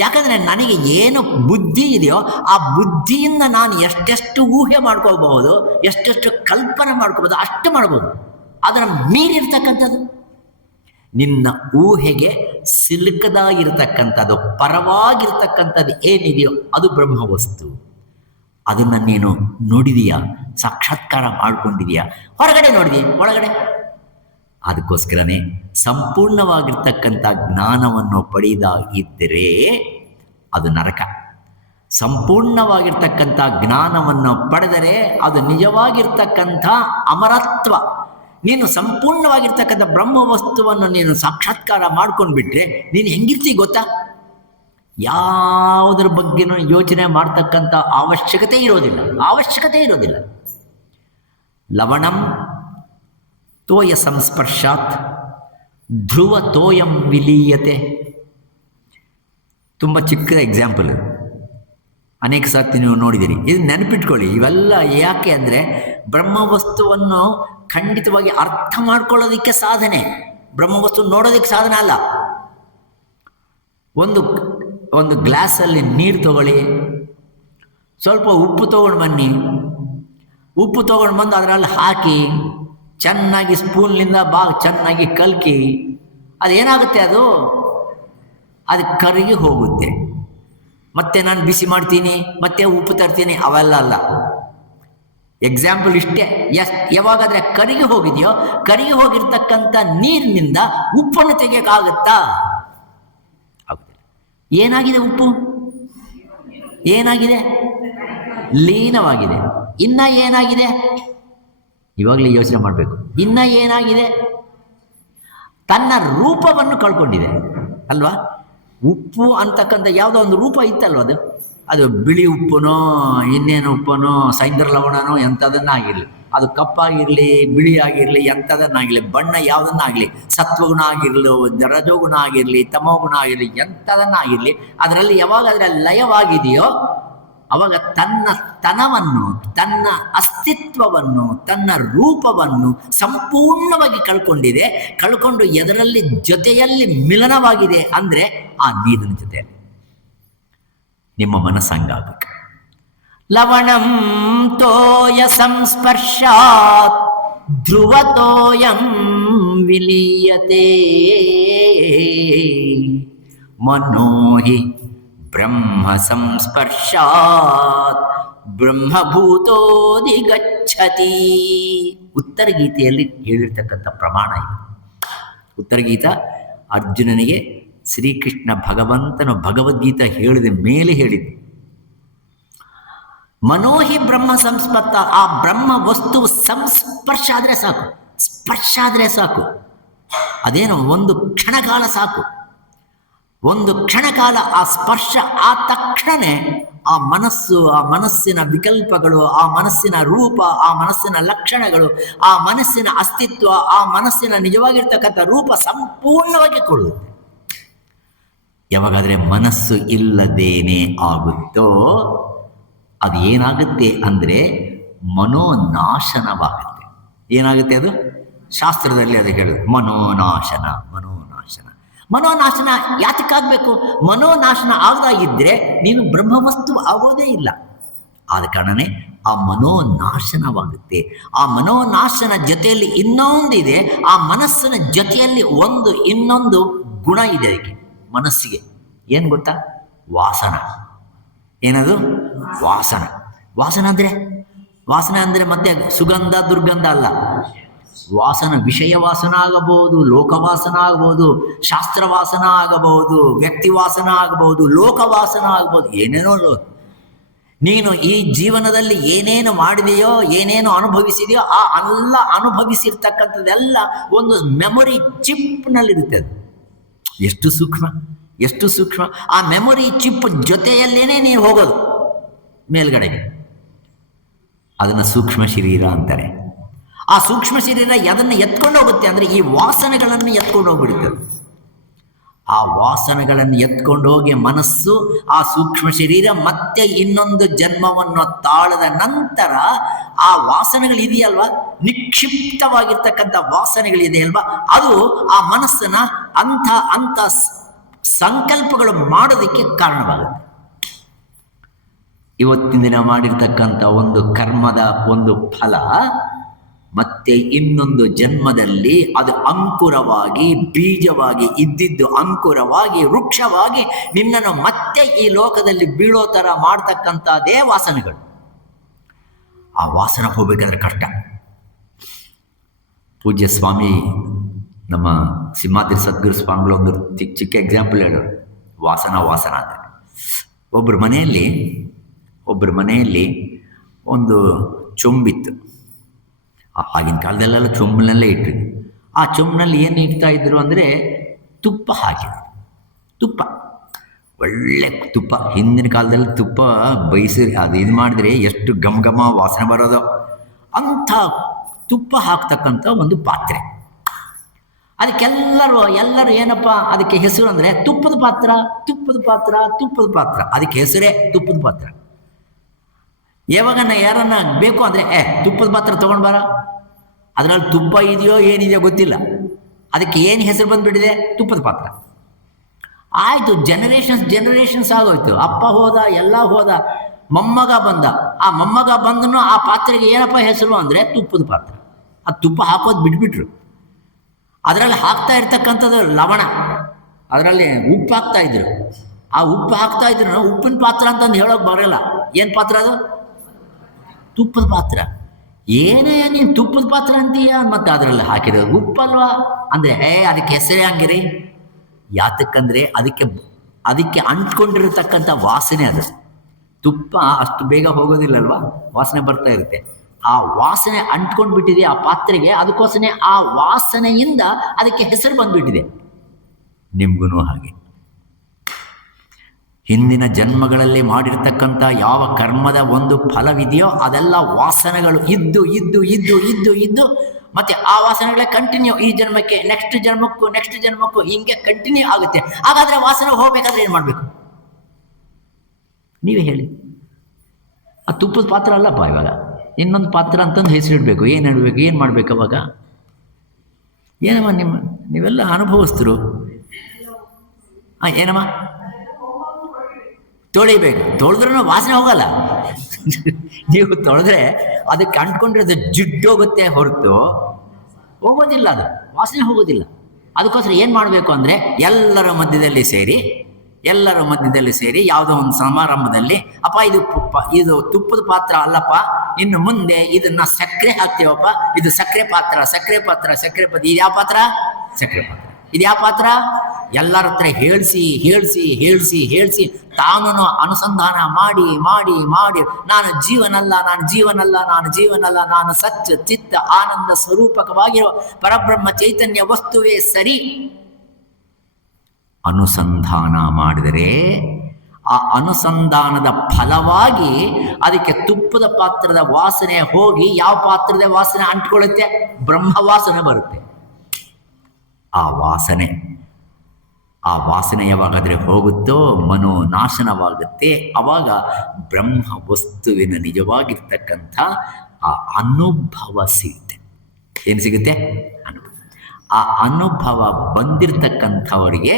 ಯಾಕಂದರೆ ನನಗೆ ಏನು ಬುದ್ಧಿ ಇದೆಯೋ ಆ ಬುದ್ಧಿಯಿಂದ ನಾನು ಎಷ್ಟೆಷ್ಟು ಊಹೆ ಮಾಡ್ಕೋಬಹುದು, ಎಷ್ಟೆಷ್ಟು ಕಲ್ಪನೆ ಮಾಡ್ಕೋಬೋದು ಅಷ್ಟು ಮಾಡ್ಬೋದು. ಅದರ ಮೀರಿರ್ತಕ್ಕಂಥದ್ದು ನಿನ್ನ ಊಹೆಗೆ ಸಿಲುಕದಾಗಿರ್ತಕ್ಕಂಥದ್ದು, ಪರವಾಗಿರ್ತಕ್ಕಂಥದ್ದು ಏನಿದೆಯೋ ಅದು ಬ್ರಹ್ಮವಸ್ತು. ಅದನ್ನು ನೀನು ನೋಡಿದೀಯಾ, ಸಾಕ್ಷಾತ್ಕಾರ ಮಾಡ್ಕೊಂಡಿದೀಯಾ? ಹೊರಗಡೆ ನೋಡಿದೀಯ, ಒಳಗಡೆ. ಅದಕ್ಕೋಸ್ಕರನೇ ಸಂಪೂರ್ಣವಾಗಿರ್ತಕ್ಕಂಥ ಜ್ಞಾನವನ್ನು ಪಡೆಯದಾಗಿದ್ದರೆ ಅದು ನರಕ. ಸಂಪೂರ್ಣವಾಗಿರ್ತಕ್ಕಂಥ ಜ್ಞಾನವನ್ನು ಪಡೆದರೆ ಅದು ನಿಜವಾಗಿರ್ತಕ್ಕಂಥ ಅಮರತ್ವ. ನೀನು ಸಂಪೂರ್ಣವಾಗಿರ್ತಕ್ಕಂಥ ಬ್ರಹ್ಮವಸ್ತುವನ್ನು ನೀನು ಸಾಕ್ಷಾತ್ಕಾರ ಮಾಡ್ಕೊಂಡು ಬಿಟ್ರೆ ನೀನು ಹೆಂಗಿರ್ತೀವಿ ಗೊತ್ತಾ? ಯಾವುದ್ರ ಬಗ್ಗೆನೂ ಯೋಚನೆ ಮಾಡ್ತಕ್ಕಂಥ ಅವಶ್ಯಕತೆ ಇರೋದಿಲ್ಲ. ಲವಣಂ ತೋಯ ಸಂಸ್ಪರ್ಶಾತ್ ಧ್ರುವ ತೋಯಂ ವಿಲೀಯತೆ. ತುಂಬ ಚಿಕ್ಕದ ಎಕ್ಸಾಂಪಲ್, ಅನೇಕ ಸರ್ತಿ ನೀವು ನೋಡಿದ್ದೀರಿ. ಇದು ನೆನಪಿಟ್ಕೊಳ್ಳಿ. ಇವೆಲ್ಲ ಯಾಕೆ ಅಂದರೆ ಬ್ರಹ್ಮವಸ್ತುವನ್ನು ಖಂಡಿತವಾಗಿ ಅರ್ಥ ಮಾಡ್ಕೊಳ್ಳೋದಕ್ಕೆ ಸಾಧನೆ, ಬ್ರಹ್ಮವಸ್ತು ನೋಡೋದಕ್ಕೆ ಸಾಧನ ಅಲ್ಲ. ಒಂದು ಗ್ಲಾಸಲ್ಲಿ ನೀರು ತಗೊಳ್ಳಿ, ಸ್ವಲ್ಪ ಉಪ್ಪು ತೊಗೊಂಡು ಬನ್ನಿ. ಉಪ್ಪು ತೊಗೊಂಡು ಬಂದು ಅದರಲ್ಲಿ ಹಾಕಿ ಚೆನ್ನಾಗಿ ಸ್ಪೂನ್ನಿಂದ ಚೆನ್ನಾಗಿ ಕಲಕಿ ಅದೇನಾಗುತ್ತೆ, ಅದು ಕರಗಿ ಹೋಗುತ್ತೆ. ಮತ್ತೆ ನಾನು ಬಿಸಿ ಮಾಡ್ತೀನಿ, ಮತ್ತೆ ಉಪ್ಪು ತರ್ತೀನಿ, ಅವೆಲ್ಲ ಅಲ್ಲ. ಎಕ್ಸಾಂಪಲ್ ಇಷ್ಟೇ. ಯಾವಾಗಾದರೆ ಕರಗಿ ಹೋಗಿದೆಯೋ, ಕರಗಿ ಹೋಗಿರ್ತಕ್ಕಂಥ ನೀರಿನಿಂದ ಉಪ್ಪನ್ನು ತೆಗೆಯೋಕ್ಕಾಗುತ್ತಾ? ಆಗುತ್ತಿಲ್ಲ. ಏನಾಗಿದೆ ಉಪ್ಪು? ಏನಾಗಿದೆ? ಲೀನವಾಗಿದೆ. ಇನ್ನ ಏನಾಗಿದೆ? ಇವಾಗಲೇ ಯೋಚನೆ ಮಾಡಬೇಕು. ಇನ್ನ ಏನಾಗಿದೆ? ತನ್ನ ರೂಪವನ್ನು ಕಳ್ಕೊಂಡಿದೆ ಅಲ್ವಾ? ಉಪ್ಪು ಅಂತಕ್ಕಂಥ ಯಾವುದೋ ಒಂದು ರೂಪ ಇತ್ತಲ್ವ, ಅದು ಬಿಳಿ ಉಪ್ಪುನೋ ಇನ್ನೇನು ಉಪ್ಪನೋ ಸೈಂಧವ ಲವಣನೋ ಎಂಥದನ್ನಾಗಿರಲಿ, ಅದು ಕಪ್ಪಾಗಿರಲಿ ಬಿಳಿ ಆಗಿರಲಿ ಎಂಥದನ್ನಾಗಿರಲಿ, ಬಣ್ಣ ಯಾವುದನ್ನಾಗಲಿ, ಸತ್ವಗುಣ ಆಗಿರಲಿ ರಜೋಗುಣ ಆಗಿರಲಿ ತಮೋಗುಣ ಆಗಿರಲಿ ಎಂಥದನ್ನಾಗಿರಲಿ, ಅದರಲ್ಲಿ ಯಾವಾಗ ಅದರ ಲಯವಾಗಿದೆಯೋ ಅವಾಗ ತನ್ನ ತನವನ್ನು, ತನ್ನ ಅಸ್ತಿತ್ವವನ್ನು, ತನ್ನ ರೂಪವನ್ನು ಸಂಪೂರ್ಣವಾಗಿ ಕಳ್ಕೊಂಡು ಎದರಲ್ಲಿ ಜೊತೆಯಲ್ಲಿ ಮಿಲನವಾಗಿದೆ ಅಂದರೆ ಆ ನೀರಿನ ಜೊತೆಯಲ್ಲಿ. ನಿಮ್ಮ ಮನಸ್ಸಂಗಾಗಬೇಕು. ಲವಣಂ ತೋಯ ಸಂಸ್ಪರ್ಶಾತ್ ಧ್ರುವ ತೋಯಂ ವಿಲೀಯತೆ ಮನೋಹಿ ಬ್ರಹ್ಮ ಸಂಸ್ಪರ್ಶಾತ್ ಬ್ರಹ್ಮಭೂತೋಧಿಗಚ್ಚತಿ. ಉತ್ತರ ಗೀತೆಯಲ್ಲಿ ಹೇಳಿರ್ತಕ್ಕಂಥ ಪ್ರಮಾಣ ಇದು. ಉತ್ತರ ಗೀತಾ ಅರ್ಜುನನಿಗೆ ಶ್ರೀಕೃಷ್ಣ ಭಗವಂತನು ಭಗವದ್ಗೀತಾ ಹೇಳಿದ ಮೇಲೆ ಹೇಳಿದ್ದು. ಮನೋಹಿ ಬ್ರಹ್ಮ ಸಂಸ್ಪತ್ತ. ಆ ಬ್ರಹ್ಮ ವಸ್ತು ಸಂಸ್ಪರ್ಶ ಆದರೆ ಸಾಕು, ಸ್ಪರ್ಶ ಆದರೆ ಸಾಕು. ಅದೇನು ಒಂದು ಕ್ಷಣಕಾಲ ಸಾಕು. ಒಂದು ಕ್ಷಣಕಾಲ ಆ ಸ್ಪರ್ಶ ಆ ತಕ್ಷಣವೇ ಆ ಮನಸ್ಸು, ಆ ಮನಸ್ಸಿನ ವಿಕಲ್ಪಗಳು, ಆ ಮನಸ್ಸಿನ ರೂಪ, ಆ ಮನಸ್ಸಿನ ಲಕ್ಷಣಗಳು, ಆ ಮನಸ್ಸಿನ ಅಸ್ತಿತ್ವ, ಆ ಮನಸ್ಸಿನ ನಿಜವಾಗಿರ್ತಕ್ಕಂಥ ರೂಪ ಸಂಪೂರ್ಣವಾಗಿ ಕೊಳ್ಳುತ್ತೆ. ಯಾವಾಗಾದರೆ ಮನಸ್ಸು ಇಲ್ಲದೇನೆ ಆಗುತ್ತೋ ಅದು ಏನಾಗುತ್ತೆ ಅಂದರೆ ಮನೋನಾಶನವಾಗುತ್ತೆ. ಏನಾಗುತ್ತೆ ಅದು? ಶಾಸ್ತ್ರದಲ್ಲಿ ಅದು ಹೇಳೋದು ಮನೋನಾಶನ. ಮನೋನಾಶನ ಯಾತಕ್ಕಾಗಬೇಕು? ಮನೋನಾಶನ ಆಗದಾಗಿದ್ದರೆ ನೀನು ಬ್ರಹ್ಮವಸ್ತು ಆಗೋದೇ ಇಲ್ಲ. ಆದ ಕಾರಣನೇ ಆ ಮನೋನಾಶನವಾಗುತ್ತೆ. ಆ ಮನೋನಾಶನ ಜೊತೆಯಲ್ಲಿ ಇನ್ನೊಂದಿದೆ. ಆ ಮನಸ್ಸಿನ ಜೊತೆಯಲ್ಲಿ ಇನ್ನೊಂದು ಗುಣ ಇದೆ ಅದಕ್ಕೆ, ಮನಸ್ಸಿಗೆ. ಏನು ಗೊತ್ತಾ? ವಾಸನ. ಏನದು? ವಾಸನ. ವಾಸನ ಅಂದರೆ ಮತ್ತೆ ಸುಗಂಧ ದುರ್ಗಂಧ ಅಲ್ಲ. ವಾಸನ ವಿಷಯ ವಾಸನ ಆಗಬಹುದು, ಲೋಕವಾಸನ ಆಗಬಹುದು, ಶಾಸ್ತ್ರವಾಸನ ಆಗಬಹುದು, ವ್ಯಕ್ತಿವಾಸನ ಆಗಬಹುದು, ಲೋಕವಾಸನ ಆಗಬಹುದು, ಏನೇನೋ. ನೀನು ಈ ಜೀವನದಲ್ಲಿ ಏನೇನು ಮಾಡಿದೆಯೋ, ಏನೇನು ಅನುಭವಿಸಿದೆಯೋ ಆ ಎಲ್ಲ ಅನುಭವಿಸಿರ್ತಕ್ಕಂಥದ್ದೆಲ್ಲ ಒಂದು ಮೆಮೊರಿ ಚಿಪ್ನಲ್ಲಿರುತ್ತೆ. ಅದು ಎಷ್ಟು ಸೂಕ್ಷ್ಮ. ಆ ಮೆಮೊರಿ ಚಿಪ್ ಜೊತೆಯಲ್ಲೇನೆ ನೀವು ಹೋಗೋದು ಮೇಲ್ಗಡೆಗೆ. ಅದನ್ನು ಸೂಕ್ಷ್ಮ ಶರೀರ ಅಂತಾರೆ. ಆ ಸೂಕ್ಷ್ಮ ಶರೀರ ಅದನ್ನು ಎತ್ಕೊಂಡು ಹೋಗುತ್ತೆ ಅಂದರೆ ಈ ವಾಸನೆಗಳನ್ನು ಎತ್ಕೊಂಡು ಹೋಗ್ಬಿಡುತ್ತೆ. ಆ ವಾಸನೆಗಳನ್ನು ಎತ್ಕೊಂಡು ಹೋಗಿ ಮನಸ್ಸು, ಆ ಸೂಕ್ಷ್ಮ ಶರೀರ ಮತ್ತೆ ಇನ್ನೊಂದು ಜನ್ಮವನ್ನು ತಾಳದ ನಂತರ ಆ ವಾಸನೆಗಳಿದೆಯಲ್ವಾ, ನಿಕ್ಷಿಪ್ತವಾಗಿರ್ತಕ್ಕಂಥ ವಾಸನೆಗಳಿದೆಯಲ್ವಾ, ಅದು ಆ ಮನಸ್ಸನ್ನ ಅಂಥ ಸಂಕಲ್ಪಗಳು ಮಾಡೋದಕ್ಕೆ ಕಾರಣವಾಗುತ್ತೆ. ಇವತ್ತಿನ ದಿನ ಮಾಡಿರ್ತಕ್ಕಂಥ ಒಂದು ಕರ್ಮದ ಒಂದು ಫಲ ಮತ್ತೆ ಇನ್ನೊಂದು ಜನ್ಮದಲ್ಲಿ ಅದು ಅಂಕುರವಾಗಿ, ಬೀಜವಾಗಿ ಇದ್ದಿದ್ದು ಅಂಕುರವಾಗಿ, ವೃಕ್ಷವಾಗಿ ನಿನ್ನನ್ನು ಮತ್ತೆ ಈ ಲೋಕದಲ್ಲಿ ಬೀಳೋ ಥರ ಮಾಡ್ತಕ್ಕಂಥದ್ದೇ ವಾಸನೆಗಳು. ಆ ವಾಸನೆ ಹೋಗ್ಬೇಕಾದ್ರೆ ಕಷ್ಟ. ಪೂಜ್ಯ ಸ್ವಾಮಿ ನಮ್ಮ ಸಿಂಹಾದ್ರಿ ಸದ್ಗುರು ಸ್ವಾಮಿಗಳು ಒಂದು ಚಿಕ್ಕ ಎಕ್ಸಾಂಪಲ್ ಹೇಳೋರು, ವಾಸನ ಅಂತ. ಒಬ್ಬರ ಮನೆಯಲ್ಲಿ ಒಂದು ಚೊಂಬಿತ್ತು. ಆಗಿನ ಕಾಲದಲ್ಲೆಲ್ಲ ಚೊಂಬಿನಲ್ಲೇ ಇಟ್ಟಿದ್ರು. ಆ ಚೊಂಬಿನಲ್ಲಿ ಏನು ಇಡ್ತಾ ಇದ್ರು ಅಂದರೆ ತುಪ್ಪ ಹಾಕಿದ್ರು. ತುಪ್ಪ, ಒಳ್ಳೆ ತುಪ್ಪ. ಹಿಂದಿನ ಕಾಲದಲ್ಲಿ ತುಪ್ಪ ಬಯಸಿ ಅದು ಇದು ಮಾಡಿದ್ರೆ ಎಷ್ಟು ಘಮ ವಾಸನೆ ಬರೋದು. ಅಂಥ ತುಪ್ಪ ಹಾಕ್ತಕ್ಕಂಥ ಒಂದು ಪಾತ್ರೆ. ಅದಕ್ಕೆಲ್ಲರೂ ಏನಪ್ಪ ಅದಕ್ಕೆ ಹೆಸರು ಅಂದರೆ ತುಪ್ಪದ ಪಾತ್ರ. ಅದಕ್ಕೆ ಹೆಸರೇ ತುಪ್ಪದ ಪಾತ್ರ. ಯಾವಾಗ ಯಾರನ್ನ ಬೇಕು ಅಂದರೆ ತುಪ್ಪದ ಪಾತ್ರ ತೊಗೊಂಡು ಬಾರ, ಅದರಲ್ಲಿ ತುಪ್ಪ ಇದೆಯೋ ಏನಿದೆಯೋ ಗೊತ್ತಿಲ್ಲ, ಅದಕ್ಕೆ ಏನು ಹೆಸರು ಬಂದುಬಿಟ್ಟಿದೆ, ತುಪ್ಪದ ಪಾತ್ರ. ಆಯಿತು, ಜನರೇಷನ್ಸ್ ಆಗೋಯ್ತು. ಅಪ್ಪ ಹೋದ, ಎಲ್ಲ ಹೋದ, ಮೊಮ್ಮಗ ಬಂದ. ಆ ಮೊಮ್ಮಗ ಬಂದನು, ಆ ಪಾತ್ರೆಗೆ ಏನಪ್ಪ ಹೆಸರು ಅಂದರೆ ತುಪ್ಪದ ಪಾತ್ರ. ಆ ತುಪ್ಪ ಹಾಕೋದು ಬಿಟ್ಬಿಟ್ರು. ಅದರಲ್ಲಿ ಹಾಕ್ತಾ ಇರ್ತಕ್ಕಂಥದ್ದು ಲವಣ, ಅದರಲ್ಲಿ ಉಪ್ಪು ಹಾಕ್ತಾಯಿದ್ರು. ಆ ಉಪ್ಪು ಹಾಕ್ತಾಯಿದ್ರು, ಉಪ್ಪಿನ ಪಾತ್ರ ಅಂತಂದು ಹೇಳೋಕೆ ಬರೋಲ್ಲ. ಏನು ಪಾತ್ರ ಅದು? ತುಪ್ಪದ ಪಾತ್ರ. ಏನೇ ನೀನು ತುಪ್ಪದ ಪಾತ್ರ ಅಂತೀಯ, ಮತ್ತು ಅದರಲ್ಲಿ ಹಾಕಿರೋದು ಉಪ್ಪಲ್ವಾ ಅಂದರೆ ಅದಕ್ಕೆ ಹೆಸರೇ ಹಂಗಿರಿ. ಯಾತಕ್ಕಂದರೆ ಅದಕ್ಕೆ ಅಂಟ್ಕೊಂಡಿರತಕ್ಕಂಥ ವಾಸನೆ ಅದು. ತುಪ್ಪ ಅಷ್ಟು ಬೇಗ ಹೋಗೋದಿಲ್ಲಲ್ವಾ, ವಾಸನೆ ಬರ್ತಾ ಇರುತ್ತೆ. ಆ ವಾಸನೆ ಅಂಟ್ಕೊಂಡು ಬಿಟ್ಟಿದೆ ಆ ಪಾತ್ರೆಗೆ, ಅದಕ್ಕೋಸ್ಕರ ಆ ವಾಸನೆಯಿಂದ ಅದಕ್ಕೆ ಹೆಸರು ಬಂದುಬಿಟ್ಟಿದೆ. ನಿಮಗೂ ಹಾಗೆ ಹಿಂದಿನ ಜನ್ಮಗಳಲ್ಲಿ ಮಾಡಿರ್ತಕ್ಕಂಥ ಯಾವ ಕರ್ಮದ ಒಂದು ಫಲವಿದೆಯೋ ಅದೆಲ್ಲ ವಾಸನೆಗಳು ಇದ್ದು ಮತ್ತೆ ಆ ವಾಸನೆಗಳೇ ಕಂಟಿನ್ಯೂ ಈ ಜನ್ಮಕ್ಕೆ, ನೆಕ್ಸ್ಟ್ ಜನ್ಮಕ್ಕೂ ಹಿಂಗೆ ಕಂಟಿನ್ಯೂ ಆಗುತ್ತೆ. ಹಾಗಾದರೆ ವಾಸನೆ ಹೋಗ್ಬೇಕಾದ್ರೆ ಏನು ಮಾಡಬೇಕು ನೀವೇ ಹೇಳಿ? ಆ ತುಪ್ಪದ ಪಾತ್ರ ಅಲ್ಲಪ್ಪ, ಇವಾಗ ಇನ್ನೊಂದು ಪಾತ್ರ ಅಂತಂದು ಹೆಸರಿಡಬೇಕು. ಏನು ಮಾಡಬೇಕು ಅವಾಗ? ಏನಮ್ಮ ನೀವೆಲ್ಲ ಅನುಭವಿಸ್ತರು. ಏನಮ್ಮ? ತೊಳಿಬೇಕು. ತೊಳೆದ್ರೂ ವಾಸನೆ ಹೋಗಲ್ಲ. ನೀವು ತೊಳೆದ್ರೆ ಅದಕ್ಕೆ ಅಂಟ್ಕೊಂಡಿರೋದು ಜಿಡ್ಡೋಗುತ್ತೆ ಹೊರತು ಹೋಗೋದಿಲ್ಲ, ಅದು ವಾಸನೆ ಹೋಗೋದಿಲ್ಲ. ಅದಕ್ಕೋಸ್ಕರ ಏನು ಮಾಡಬೇಕು ಅಂದರೆ ಎಲ್ಲರ ಮಧ್ಯದಲ್ಲಿ ಸೇರಿ ಯಾವುದೋ ಒಂದು ಸಮಾರಂಭದಲ್ಲಿ, ಅಪ್ಪ ಇದು ತುಪ್ಪದ ಪಾತ್ರ ಅಲ್ಲಪ್ಪ, ಇನ್ನು ಮುಂದೆ ಇದನ್ನ ಸಕ್ಕರೆ ಹಾಕ್ತೀವಪ್ಪ, ಇದು ಸಕ್ಕರೆ ಪಾತ್ರ. ಇದು ಯಾವ ಪಾತ್ರ? ಸಕ್ಕರೆ ಪಾತ್ರ. ಇದು ಯಾವ ಪಾತ್ರ? ಎಲ್ಲರ ಹತ್ರ ಹೇಳಿಸಿ ತಾನು ಅನುಸಂಧಾನ ಮಾಡಿ ನಾನು ಜೀವನಲ್ಲ, ನಾನು ಸಚ್ಚ ಚಿತ್ತ ಆನಂದ ಸ್ವರೂಪಕವಾಗಿರುವ ಪರಬ್ರಹ್ಮ ಚೈತನ್ಯ ವಸ್ತುವೇ ಸರಿ. ಅನುಸಂಧಾನ ಮಾಡಿದರೆ ಆ ಅನುಸಂಧಾನದ ಫಲವಾಗಿ ಅದಕ್ಕೆ ತುಪ್ಪದ ಪಾತ್ರದ ವಾಸನೆ ಹೋಗಿ ಯಾವ ಪಾತ್ರದ ವಾಸನೆ ಅಂಟ್ಕೊಳ್ಳುತ್ತೆ? ಬ್ರಹ್ಮವಾಸನೆ ಬರುತ್ತೆ. ಆ ವಾಸನೆ ಯಾವಾಗಾದರೆ ಹೋಗುತ್ತೋ ಮನೋನಾಶನವಾಗುತ್ತೆ. ಆವಾಗ ಬ್ರಹ್ಮ ವಸ್ತುವಿನ ನಿಜವಾಗಿರ್ತಕ್ಕಂಥ ಆ ಅನುಭವ ಸಿಗುತ್ತೆ. ಏನು ಸಿಗುತ್ತೆ? ಅನುಭವ. ಆ ಅನುಭವ ಬಂದಿರತಕ್ಕಂಥವರಿಗೆ,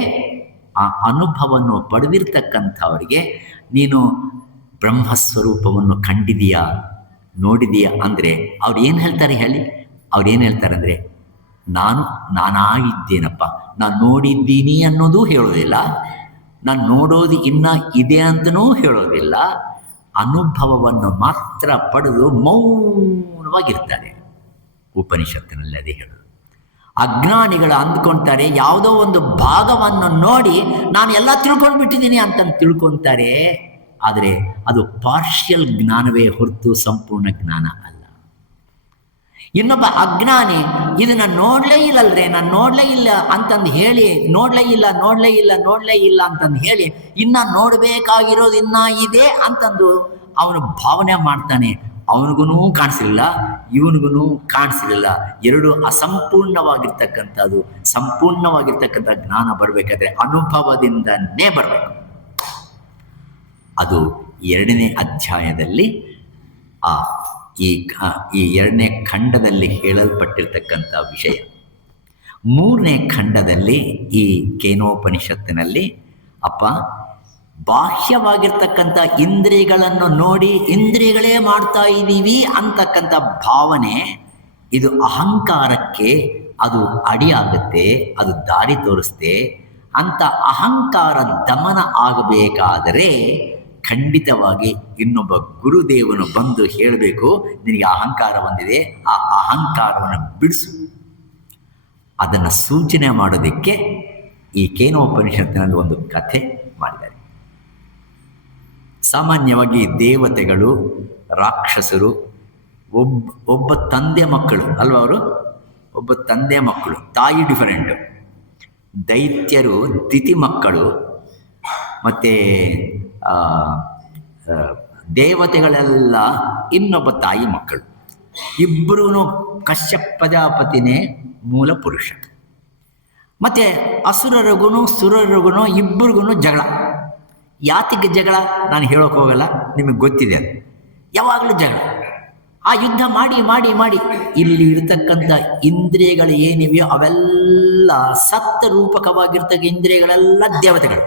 ಆ ಅನುಭವವನ್ನು ಪಡೆದಿರ್ತಕ್ಕಂಥವರಿಗೆ ನೀನು ಬ್ರಹ್ಮಸ್ವರೂಪವನ್ನು ಕಂಡಿದೀಯಾ, ನೋಡಿದೀಯಾ ಅಂದರೆ ಅವ್ರು ಏನು ಹೇಳ್ತಾರೆ ಹೇಳಿ? ಅಂದರೆ ನಾನಾಗಿದ್ದೇನಪ್ಪ, ನಾನು ನೋಡಿದ್ದೀನಿ ಅನ್ನೋದು ಹೇಳೋದಿಲ್ಲ, ನಾನು ನೋಡೋದು ಇನ್ನೂ ಇದೆ ಅಂತನೂ ಹೇಳೋದಿಲ್ಲ. ಅನುಭವವನ್ನು ಮಾತ್ರ ಪಡೆದು ಮೌನವಾಗಿರ್ತಾರೆ. ಉಪನಿಷತ್ತಿನಲ್ಲಿ ಅದೇ ಹೇಳೋದು. ಅಜ್ಞಾನಿಗಳು ಅಂದ್ಕೊಳ್ತಾರೆ ಯಾವುದೋ ಒಂದು ಭಾಗವನ್ನು ನೋಡಿ ನಾನು ಎಲ್ಲ ತಿಳ್ಕೊಂಡು ಬಿಟ್ಟಿದ್ದೀನಿ ಅಂತ ತಿಳ್ಕೊತಾರೆ. ಆದರೆ ಅದು ಪಾರ್ಷಿಯಲ್ ಜ್ಞಾನವೇ ಹೊರತು ಸಂಪೂರ್ಣ ಜ್ಞಾನ ಅಲ್ಲ. ಇನ್ನೊಬ್ಬ ಅಜ್ಞಾನಿ ಇದನ್ನು ನೋಡಲೇ ಇಲ್ಲ ಅಂತಂದು ಹೇಳಿ, ನೋಡಲೇ ಇಲ್ಲ ಅಂತಂದು ಹೇಳಿ, ಇನ್ನು ನೋಡಬೇಕಾಗಿರೋದು ಇನ್ನೂ ಇದೆ ಅಂತಂದು ಅವನು ಭಾವನೆ ಮಾಡ್ತಾನೆ. ಅವನಿಗೂ ಕಾಣಿಸಲಿಲ್ಲ, ಇವನಿಗೂ ಕಾಣಿಸಲಿಲ್ಲ. ಎರಡು ಅಸಂಪೂರ್ಣವಾಗಿರ್ತಕ್ಕಂಥದ್ದು. ಸಂಪೂರ್ಣವಾಗಿರ್ತಕ್ಕಂಥ ಜ್ಞಾನ ಬರಬೇಕಾದ್ರೆ ಅನುಭವದಿಂದನೇ ಬರಬೇಕು. ಅದು 2ನೇ ಅಧ್ಯಾಯದಲ್ಲಿ ಈ 2ನೇ ಖಂಡದಲ್ಲಿ ಹೇಳಲ್ಪಟ್ಟಿರ್ತಕ್ಕಂಥ ವಿಷಯ. 3ನೇ ಖಂಡದಲ್ಲಿ ಈ ಕೇನೋಪನಿಷತ್ತಿನಲ್ಲಿ ಬಾಹ್ಯವಾಗಿರ್ತಕ್ಕಂಥ ಇಂದ್ರಿಯಗಳನ್ನು ನೋಡಿ ಇಂದ್ರಿಯಗಳೇ ಮಾಡ್ತಾ ಇದ್ದೀವಿ ಅಂತಕ್ಕಂಥ ಭಾವನೆ, ಇದು ಅಹಂಕಾರಕ್ಕೆ ಅದು ಅಡಿಯಾಗುತ್ತೆ, ಅದು ದಾರಿ ತೋರಿಸುತ್ತೆ. ಅಂತ ಅಹಂಕಾರ ದಮನ ಆಗಬೇಕಾದರೆ ಖಂಡಿತವಾಗಿ ಇನ್ನೊಬ್ಬ ಗುರುದೇವನು ಬಂದು ಹೇಳಬೇಕು, ನಿನಗೆ ಅಹಂಕಾರ ಬಂದಿದೆ, ಆ ಅಹಂಕಾರವನ್ನು ಬಿಡಿಸು. ಅದನ್ನು ಸೂಚನೆ ಮಾಡೋದಕ್ಕೆ ಈ ಕೇನೋಪನಿಷತ್ತಿನಲ್ಲಿ ಒಂದು ಕಥೆ ಮಾಡಿದ್ದಾರೆ. ಸಾಮಾನ್ಯವಾಗಿ ದೇವತೆಗಳು, ರಾಕ್ಷಸರು ಒಬ್ಬ ತಂದೆ ಮಕ್ಕಳು ಅಲ್ವ? ಅವರು ಒಬ್ಬ ತಂದೆ ಮಕ್ಕಳು, ತಾಯಿ ಡಿಫರೆಂಟು. ದೈತ್ಯರು ತಿಥಿ ಮಕ್ಕಳು, ಮತ್ತು ದೇವತೆಗಳೆಲ್ಲ ಇನ್ನೊಬ್ಬ ತಾಯಿ ಮಕ್ಕಳು. ಇಬ್ಬರೂ ಕಶ್ಯಪ ಪ್ರಜಾಪತಿನೇ ಮೂಲ ಪುರುಷ. ಮತ್ತು ಅಸುರರಿಗೂ ಸುರರಿಗೂ ಇಬ್ಬರಿಗೂ ಜಗಳ. ಯಾತಿಗೆ ಜಗಳ ನಾನು ಹೇಳೋಕೆ ಹೋಗಲ್ಲ, ನಿಮಗೆ ಗೊತ್ತಿದೆ. ಅದು ಯಾವಾಗಲೂ ಜಗಳ. ಆ ಯುದ್ಧ ಮಾಡಿ ಮಾಡಿ ಮಾಡಿ ಇಲ್ಲಿ ಇರತಕ್ಕಂಥ ಇಂದ್ರಿಯಗಳು ಏನಿವೆಯೋ ಅವೆಲ್ಲ ಸತ್ತ ರೂಪಕವಾಗಿರ್ತಕ್ಕ ಇಂದ್ರಿಯಗಳೆಲ್ಲ ದೇವತೆಗಳು,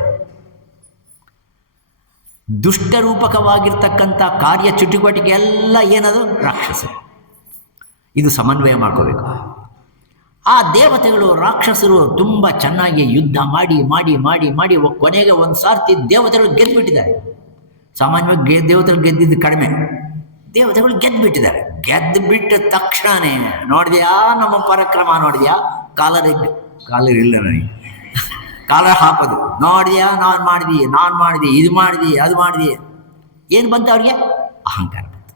ದುಷ್ಟ ರೂಪಕವಾಗಿರ್ತಕ್ಕಂಥ ಕಾರ್ಯ ಚಟುವಟಿಕೆ ಎಲ್ಲ ಏನದು ರಾಕ್ಷಸರು. ಇದು ಸಮನ್ವಯ ಮಾಡ್ಕೋಬೇಕು. ಆ ದೇವತೆಗಳು ರಾಕ್ಷಸರು ತುಂಬ ಚೆನ್ನಾಗಿ ಯುದ್ಧ ಮಾಡಿ ಮಾಡಿ ಮಾಡಿ ಮಾಡಿ ಕೊನೆಗೆ ಒಂದು ಸಾರ್ತಿ ದೇವತೆಗಳು ಗೆದ್ದುಬಿಟ್ಟಿದ್ದಾರೆ. ಸಾಮಾನ್ಯವಾಗಿ ದೇವತೆಗಳು ಗೆದ್ದಿದ್ದು ಕಡಿಮೆ, ದೇವತೆಗಳು ಗೆದ್ದುಬಿಟ್ಟಿದ್ದಾರೆ. ಗೆದ್ದು ಬಿಟ್ಟ ತಕ್ಷಣವೇ ನೋಡಿದ್ಯಾ ನಮ್ಮ ಪರಾಕ್ರಮ, ನೋಡಿದ್ಯಾ ಕಾಲರ್ ಇಲ್ಲ ನನಗೆ, ಕಾಲರ್ ಹಾಕೋದು ನೋಡಿದ್ಯಾ, ನಾನು ಮಾಡಿದೆ, ಇದು ಮಾಡಿದೆ, ಅದು ಮಾಡಿದೆ. ಏನು ಬಂತು ಅವ್ರಿಗೆ? ಅಹಂಕಾರ ಬಂತು.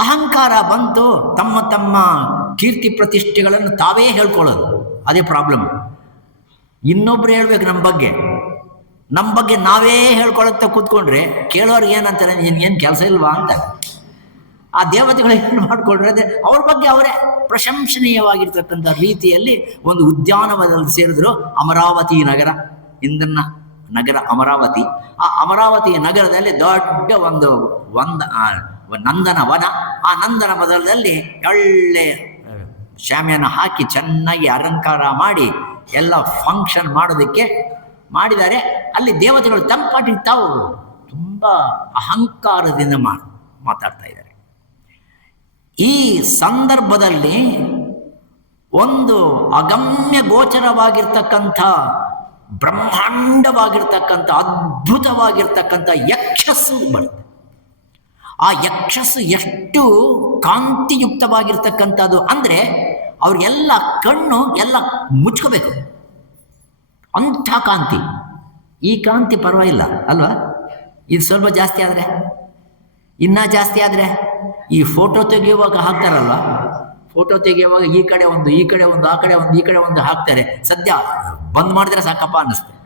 ಅಹಂಕಾರ ಬಂತು. ತಮ್ಮ ತಮ್ಮ ಕೀರ್ತಿ ಪ್ರತಿಷ್ಠೆಗಳನ್ನು ತಾವೇ ಹೇಳ್ಕೊಳ್ಳೋದು, ಅದೇ ಪ್ರಾಬ್ಲಮ್. ಇನ್ನೊಬ್ರು ಹೇಳ್ಬೇಕು ನಮ್ಮ ಬಗ್ಗೆ ನಾವೇ ಹೇಳ್ಕೊಳತ್ತ ಕೂತ್ಕೊಂಡ್ರೆ ಕೇಳೋರ್ಗೆ ಏನಂತಾರೆ, ಏನು ಕೆಲಸ ಇಲ್ವಾ ಅಂತ. ಆ ದೇವತೆಗಳು ಏನು ಮಾಡಿಕೊಂಡ್ರೆ ಅದೇ ಅವ್ರ ಬಗ್ಗೆ ಅವರೇ ಪ್ರಶಂಸನೀಯವಾಗಿರ್ತಕ್ಕಂಥ ರೀತಿಯಲ್ಲಿ ಒಂದು ಉದ್ಯಾನವನದಲ್ಲಿ ಸೇರಿದ್ರು. ಅಮರಾವತಿ ನಗರ, ಇಂದ್ರನ ನಗರ ಅಮರಾವತಿ. ಆ ಅಮರಾವತಿ ನಗರದಲ್ಲಿ ದೊಡ್ಡ ಒಂದು ನಂದನ ವನ. ಆ ನಂದನ ವನದಲ್ಲಿ ಒಳ್ಳೆ ಶಾಮಿಯಾನ ಹಾಕಿ ಚೆನ್ನಾಗಿ ಅಲಂಕಾರ ಮಾಡಿ ಎಲ್ಲ ಫಂಕ್ಷನ್ ಮಾಡೋದಕ್ಕೆ ಮಾಡಿದ್ದಾರೆ. ಅಲ್ಲಿ ದೇವತೆಗಳು ತಂಪಾಟಿ ತಾವು ತುಂಬ ಅಹಂಕಾರದಿಂದ ಮಾತಾಡ್ತಾ ಇದ್ದಾರೆ. ಈ ಸಂದರ್ಭದಲ್ಲಿ ಒಂದು ಅಗಮ್ಯ ಗೋಚರವಾಗಿರ್ತಕ್ಕಂಥ ಬ್ರಹ್ಮಾಂಡವಾಗಿರ್ತಕ್ಕಂಥ ಅದ್ಭುತವಾಗಿರ್ತಕ್ಕಂಥ ಯಕ್ಷಸ್ಸು ಬರುತ್ತೆ. ಆ ಯಕ್ಷಸ್ಸು ಎಷ್ಟು ಕಾಂತಿಯುಕ್ತವಾಗಿರ್ತಕ್ಕಂಥದ್ದು ಅಂದರೆ ಅವ್ರಿಗೆಲ್ಲ ಕಣ್ಣು ಎಲ್ಲ ಮುಚ್ಕೋಬೇಕು, ಅಂಥ ಕಾಂತಿ. ಈ ಕಾಂತಿ ಪರವಾಗಿಲ್ಲ ಅಲ್ವಾ? ಇದು ಸ್ವಲ್ಪ ಜಾಸ್ತಿ ಆದರೆ, ಇನ್ನೂ ಜಾಸ್ತಿ ಆದರೆ ಈ ಫೋಟೋ ತೆಗೆಯುವಾಗ ಹಾಕ್ತಾರಲ್ವ, ಫೋಟೋ ತೆಗೆಯುವಾಗ ಈ ಕಡೆ ಒಂದು, ಈ ಕಡೆ ಒಂದು, ಆ ಕಡೆ ಒಂದು, ಈ ಕಡೆ ಒಂದು ಹಾಕ್ತಾರೆ. ಸದ್ಯ ಬಂದ್ ಮಾಡಿದ್ರೆ ಸಾಕಪ್ಪ ಅನ್ನಿಸ್ತದೆ.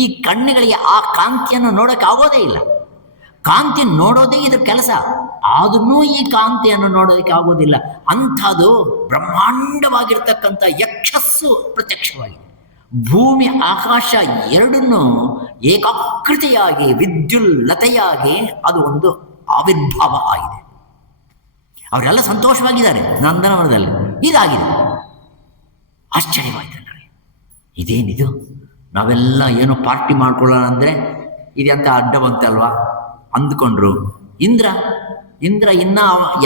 ಈ ಕಣ್ಣುಗಳಿಗೆ ಆ ಕಾಂತಿಯನ್ನು ನೋಡೋಕೆ ಆಗೋದೇ ಇಲ್ಲ. ಕಾಂತಿ ನೋಡೋದೇ ಇದ್ರ ಕೆಲಸ, ಆದ್ರೂ ಈ ಕಾಂತಿಯನ್ನು ನೋಡೋದಕ್ಕೆ ಆಗೋದಿಲ್ಲ. ಅಂಥದ್ದು ಬ್ರಹ್ಮಾಂಡವಾಗಿರ್ತಕ್ಕಂಥ ಯಕ್ಷಸ್ಸು ಪ್ರತ್ಯಕ್ಷವಾಗಿದೆ. ಭೂಮಿ ಆಕಾಶ ಎರಡನ್ನೂ ಏಕಾಕೃತಿಯಾಗಿ ವಿದ್ಯುಲ್ಲತೆಯಾಗಿ ಅದು ಒಂದು ಆವಿರ್ಭಾವ ಆಗಿದೆ. ಅವರೆಲ್ಲ ಸಂತೋಷವಾಗಿದ್ದಾರೆ ನಂದನವನದಲ್ಲಿ. ಇದಾಗಿದೆ. ಆಶ್ಚರ್ಯವಾಯ್ತು ನನಗೆ, ಇದೇನಿದು? ನಾವೆಲ್ಲ ಏನೋ ಪಾರ್ಟಿ ಮಾಡ್ಕೊಳ್ಳೋಣ ಅಂದರೆ ಇದೆಂತ ಅಡ್ಡ ಬಂತಲ್ವಾ ಅಂದ್ಕೊಂಡ್ರು. ಇಂದ್ರ ಇನ್ನ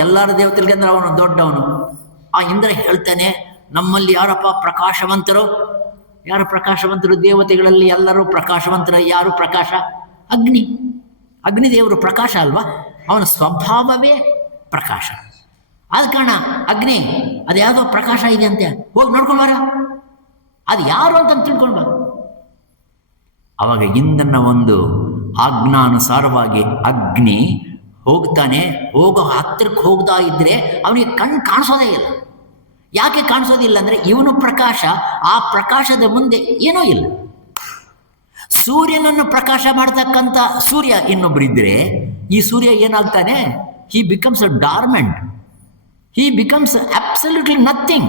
ಎಲ್ಲರ ದೇವತೆಗಳಿಗೆ ಅಂದ್ರೆ ಅವನು ದೊಡ್ಡವನು. ಆ ಇಂದ್ರ ಹೇಳ್ತಾನೆ, ನಮ್ಮಲ್ಲಿ ಯಾರಪ್ಪ ಪ್ರಕಾಶವಂತರು? ಯಾರು ಪ್ರಕಾಶವಂತರು? ದೇವತೆಗಳಲ್ಲಿ ಎಲ್ಲರೂ ಪ್ರಕಾಶವಂತರ. ಯಾರು ಪ್ರಕಾಶ? ಅಗ್ನಿದೇವರು ಪ್ರಕಾಶ ಅಲ್ವಾ? ಅವನ ಸ್ವಭಾವವೇ ಪ್ರಕಾಶ. ಆದ ಕಾರಣ ಅಗ್ನಿ ಅದ್ಯಾವುದೋ ಪ್ರಕಾಶ ಇದೆ ಅಂತೆ, ಹೋಗಿ ನೋಡ್ಕೊಂಡು ಬಾರ, ಅದು ಯಾರು ಅಂತ ತಿಳ್ಕೊಂಡು ಬಾ. ಅವಾಗ ಇಂದ್ರನ ಒಂದು ಆಜ್ಞಾನುಸಾರವಾಗಿ ಅಗ್ನಿ ಹೋಗ್ತಾನೆ. ಹತ್ತಿರಕ್ಕೆ ಹೋಗ್ತಾ ಇದ್ರೆ ಅವನಿಗೆ ಕಣ್ಣು ಕಾಣಿಸೋದೇ ಇಲ್ಲ. ಯಾಕೆ ಕಾಣಿಸೋದಿಲ್ಲ ಅಂದರೆ ಇವನು ಪ್ರಕಾಶ, ಆ ಪ್ರಕಾಶದ ಮುಂದೆ ಏನೂ ಇಲ್ಲ. ಸೂರ್ಯನನ್ನು ಪ್ರಕಾಶ ಮಾಡ್ತಕ್ಕಂಥ ಸೂರ್ಯ ಇನ್ನೊಬ್ಬರಿದ್ದರೆ ಈ ಸೂರ್ಯ ಏನಾಗ್ತಾನೆ? he becomes a dormant. He becomes absolutely nothing.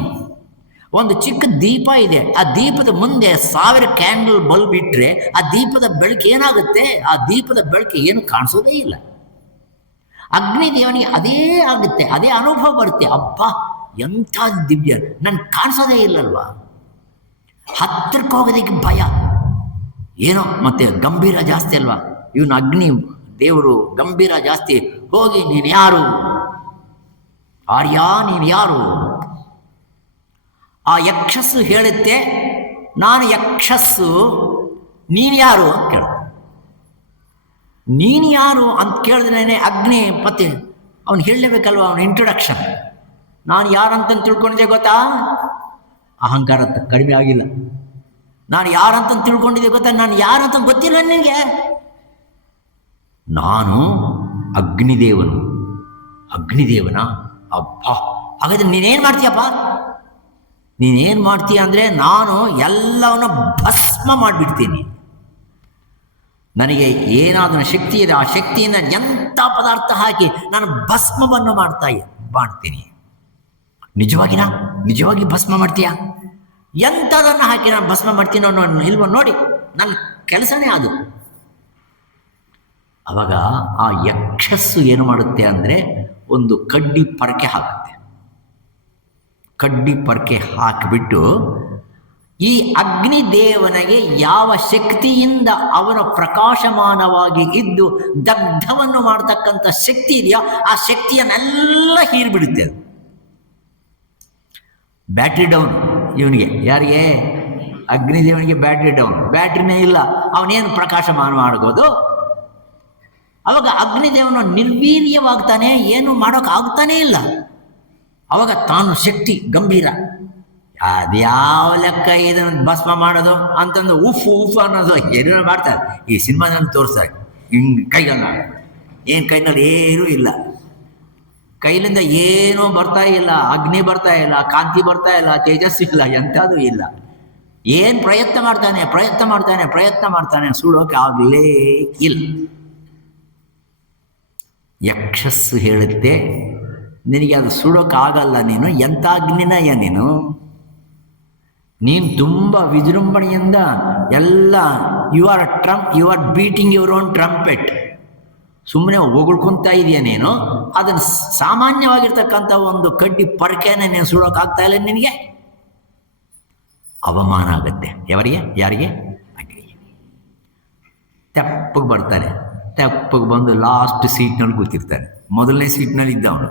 ಒಂದು ಚಿಕ್ಕ ದೀಪ ಇದೆ, ಆ ದೀಪದ ಮುಂದೆ 1000 ಕ್ಯಾಂಡಲ್ ಬಲ್ಬ್ ಇಟ್ಟರೆ ಆ ದೀಪದ ಬೆಳಕು ಏನಾಗುತ್ತೆ? ಆ ದೀಪದ ಬೆಳಕು ಏನು ಕಾಣಿಸೋದೇ ಇಲ್ಲ. ಅಗ್ನಿದೇವನಿಗೆ ಅದೇ ಆಗುತ್ತೆ, ಅದೇ ಅನುಭವ ಬರುತ್ತೆ. ಅಪ್ಪ ಎಂಥ ದಿವ್ಯ, ನನ್ಗೆ ಕಾಣಿಸೋದೇ ಇಲ್ಲಲ್ವಾ. ಹತ್ತಿರಕ್ಕೆ ಹೋಗೋದಕ್ಕೆ ಭಯ, ಏನೋ ಮತ್ತೆ ಗಂಭೀರ ಜಾಸ್ತಿ ಅಲ್ವಾ. ಇವನು ಅಗ್ನಿ ದೇವರು ಗಂಭೀರ ಜಾಸ್ತಿ. ಹೋಗಿ ನೀನು ಯಾರು ಆರ್ಯ, ನೀನು ಯಾರು? ಆ ಯಕ್ಷಸ್ಸು ಹೇಳುತ್ತೆ, ನಾನು ಯಕ್ಷಸ್ಸು, ನೀನು ಯಾರು ಅಂತ ಕೇಳ. ನೀನು ಯಾರು ಅಂತ ಕೇಳಿದ್ರೇನೆ ಅಗ್ನಿ ಮತ್ತೆ ಅವನು ಹೇಳಲೇಬೇಕಲ್ವ, ಅವನ ಇಂಟ್ರೊಡಕ್ಷನ್. ನಾನು ಯಾರಂತ ತಿಳ್ಕೊಂಡಿದ್ದೆ ಗೊತ್ತಾ? ಅಹಂಕಾರ ಕಡಿಮೆ ಆಗಿಲ್ಲ. ನಾನು ಯಾರಂತ ತಿಳ್ಕೊಂಡಿದ್ದೆ ಗೊತ್ತಾ? ನಾನು ಯಾರಂತ ಗೊತ್ತಿಲ್ಲ ನಿನಗೆ. ನಾನು ಅಗ್ನಿದೇವನು. ಅಗ್ನಿದೇವನ? ಅಬ್ಬ, ಹಾಗಾದ್ರೆ ನೀನೇನು ಮಾಡ್ತೀಯಪ್ಪ? ನೀನೇನು ಮಾಡ್ತೀಯ ಅಂದರೆ, ನಾನು ಎಲ್ಲವನ್ನ ಭಸ್ಮ ಮಾಡಿಬಿಡ್ತೀನಿ. ನನಗೆ ಏನಾದರೂ ಶಕ್ತಿ ಇದೆ, ಆ ಶಕ್ತಿಯಿಂದ ಎಂಥ ಪದಾರ್ಥ ಹಾಕಿ ನಾನು ಭಸ್ಮವನ್ನು ಮಾಡ್ತೀನಿ. ನಿಜವಾಗಿ ಭಸ್ಮ ಮಾಡ್ತೀಯ? ಎಂಥದನ್ನು ಹಾಕಿ ನಾನು ಭಸ್ಮ ಮಾಡ್ತೀನೋ ಇಲ್ವೋ ನೋಡಿ, ನನ್ನ ಕೆಲಸನೇ ಅದು. ಅವಾಗ ಆ ಯಕ್ಷಸ್ಸು ಏನು ಮಾಡುತ್ತೆ ಅಂದರೆ, ಒಂದು ಕಡ್ಡಿ ಪರಕೆ ಹಾಕುತ್ತೆ. ಕಡ್ಡಿ ಪರಕೆ ಹಾಕಿಬಿಟ್ಟು ಈ ಅಗ್ನಿದೇವನಿಗೆ ಯಾವ ಶಕ್ತಿಯಿಂದ ಅವನ ಪ್ರಕಾಶಮಾನವಾಗಿ ಇದ್ದು ದಗ್ಧವನ್ನು ಮಾಡತಕ್ಕಂಥ ಶಕ್ತಿ ಇದೆಯೋ ಆ ಶಕ್ತಿಯನ್ನೆಲ್ಲ ಹೀರಿಬಿಡುತ್ತೆ ಅದು. ಬ್ಯಾಟ್ರಿ ಡೌನ್ ಇವನಿಗೆ. ಯಾರಿಗೆ? ಅಗ್ನಿದೇವನಿಗೆ ಬ್ಯಾಟ್ರಿ ಡೌನ್. ಬ್ಯಾಟ್ರಿನೇ ಇಲ್ಲ, ಅವನೇನು ಪ್ರಕಾಶಮಾನ ಮಾಡ್ಬೋದು? ಅವಾಗ ಅಗ್ನಿದೇವನು ನಿರ್ವೀರ್ಯವಾಗ್ತಾನೆ, ಏನು ಮಾಡೋಕ್ಕಾಗ್ತಾನೇ ಇಲ್ಲ. ಅವಾಗ ತಾನು ಶಕ್ತಿ ಗಂಭೀರ. ಅದ್ಯಾವ ಲೆಕ್ಕ ಇದನ್ನು ಭಸ್ಮ ಮಾಡೋದು ಅಂತಂದು ಉಫ್ ಅನ್ನೋದು ಏನೇನೋ ಮಾಡ್ತಾರೆ. ಈ ಸಿನಿಮಾದಲ್ಲಿ ತೋರಿಸ್ತಾರೆ, ಹಿಂಗೆ ಕೈಗಳನ್ನ, ಏನು ಕೈನಲ್ಲಿ ಏನೂ ಇಲ್ಲ, ಕೈಲಿಂದ ಏನೂ ಬರ್ತಾ ಇಲ್ಲ, ಅಗ್ನಿ ಬರ್ತಾ ಇಲ್ಲ, ಕಾಂತಿ ಬರ್ತಾ ಇಲ್ಲ, ತೇಜಸ್ಸು ಇಲ್ಲ, ಎಂಥದ್ದು ಇಲ್ಲ. ಏನು ಪ್ರಯತ್ನ ಮಾಡ್ತಾನೆ, ಸುಡೋಕೆ ಆಗಲೇ ಇಲ್ಲ. ಯಕ್ಷಸ್ಸು ಹೇಳುತ್ತೆ, ನಿನಗೆ ಅದು ಸುಡೋಕ್ಕಾಗಲ್ಲ, ನೀನು ಎಂಥ ಅಗ್ನಿನಯ್ಯ ನೀನು ತುಂಬ ವಿಜೃಂಭಣೆಯಿಂದ ಎಲ್ಲ you are beating your own trumpet. ಸುಮ್ಮನೆ ಹೊಗಳ್ಕೊತಾ ಇದೆಯಾ ನೀನು? ಅದನ್ನು ಸಾಮಾನ್ಯವಾಗಿರ್ತಕ್ಕಂಥ ಒಂದು ಕಡ್ಡಿ ಪರಕೆನ ನೀನು ಸುಡೋಕ್ಕಾಗ್ತಾ ಇಲ್ಲ ನಿನಗೆ. ಅವಮಾನ ಆಗುತ್ತೆ. ಯಾರಿಗೆ? ಅಗ್ನಿಗೆ. ತೆಪ್ಪಗೆ ಬರ್ತಾರೆ. ತೆಪ್ಪಗೆ ಬಂದು ಲಾಸ್ಟ್ ಸೀಟ್ನಲ್ಲಿ ಕೂತಿರ್ತಾರೆ. ಮೊದಲನೇ ಸೀಟ್ನಲ್ಲಿ ಇದ್ದವನು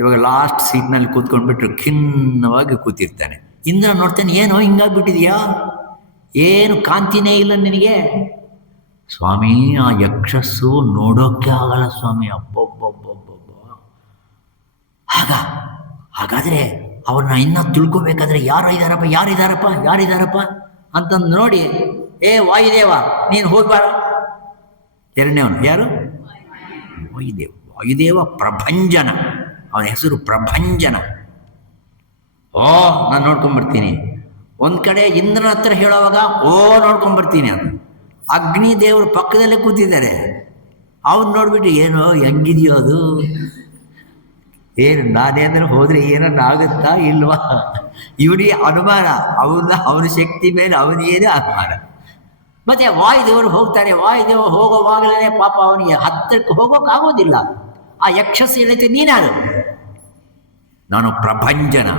ಇವಾಗ ಲಾಸ್ಟ್ ಸೀಟ್ನಲ್ಲಿ ಕೂತ್ಕೊಂಡ್ಬಿಟ್ರು ಖಿನ್ನವಾಗಿ ಕೂತಿರ್ತಾನೆ. ಇಂದ್ರ ನೋಡ್ತಾನೆ, ಏನೋ ಹಿಂಗಾಗ್ಬಿಟ್ಟಿದೆಯಾ, ಏನು ಕಾಂತಿನೇ ಇಲ್ಲ ನಿನಗೆ. ಸ್ವಾಮಿ, ಆ ಯಕ್ಷಸ್ಸು ನೋಡೋಕ್ಕೆ ಆಗಲ್ಲ ಸ್ವಾಮಿ. ಅಬ್ಬೊಬ್ಬೊಬ್ಬೊಬ್ಬೊಬ್ಬ. ಹಾಗಾದರೆ ಅವ್ರನ್ನ ಇನ್ನೂ ತಿಳ್ಕೊಬೇಕಾದ್ರೆ ಯಾರಿದಾರಪ್ಪ ಅಂತಂದು ನೋಡಿ, ವಾಯುದೇವ ನೀನು ಹೋಗ್ಬಾರ. ಎರಡನೇವನು ಯಾರು? ವಾಯುದೇವ ಪ್ರಭಂಜನ. ಅವನ ಹೆಸರು ಪ್ರಭಂಜನ. ನಾನು ನೋಡ್ಕೊಂಬರ್ತೀನಿ. ಒಂದು ಕಡೆ ಇಂದ್ರನ ಹತ್ರ ಹೇಳೋವಾಗ ನೋಡ್ಕೊಂಬರ್ತೀನಿ ಅಂತ. ಅಗ್ನಿ ದೇವರು ಪಕ್ಕದಲ್ಲೇ ಕೂತಿದ್ದಾರೆ. ಅವನು ನೋಡ್ಬಿಟ್ಟು ಏನೋ ಹೆಂಗಿದೆಯೋ ಅದು, ಏನು ನಾನೇಂದ್ರೆ ಹೋದರೆ ಏನನ್ನ ಆಗುತ್ತಾ ಇಲ್ವಾ, ಇವನಿಗೆ ಅನುಮಾನ. ಅವನ ಶಕ್ತಿ ಮೇಲೆ ಅವನಿಗೇನೇ ಅನುಮಾನ. ಮತ್ತೆ ವಾಯುದೇವರು ಹೋಗ್ತಾರೆ. ವಾಯುದೇವ ಹೋಗೋವಾಗಲೇ ಪಾಪ ಅವನಿಗೆ ಹತ್ತಿರಕ್ಕೆ ಹೋಗೋಕ್ಕಾಗೋದಿಲ್ಲ. ಆ ಯಕ್ಷಸ್ಸು ಹೇಳುತ್ತೆ, ನೀನಾರು? ನಾನು ಪ್ರಭಂಜನ.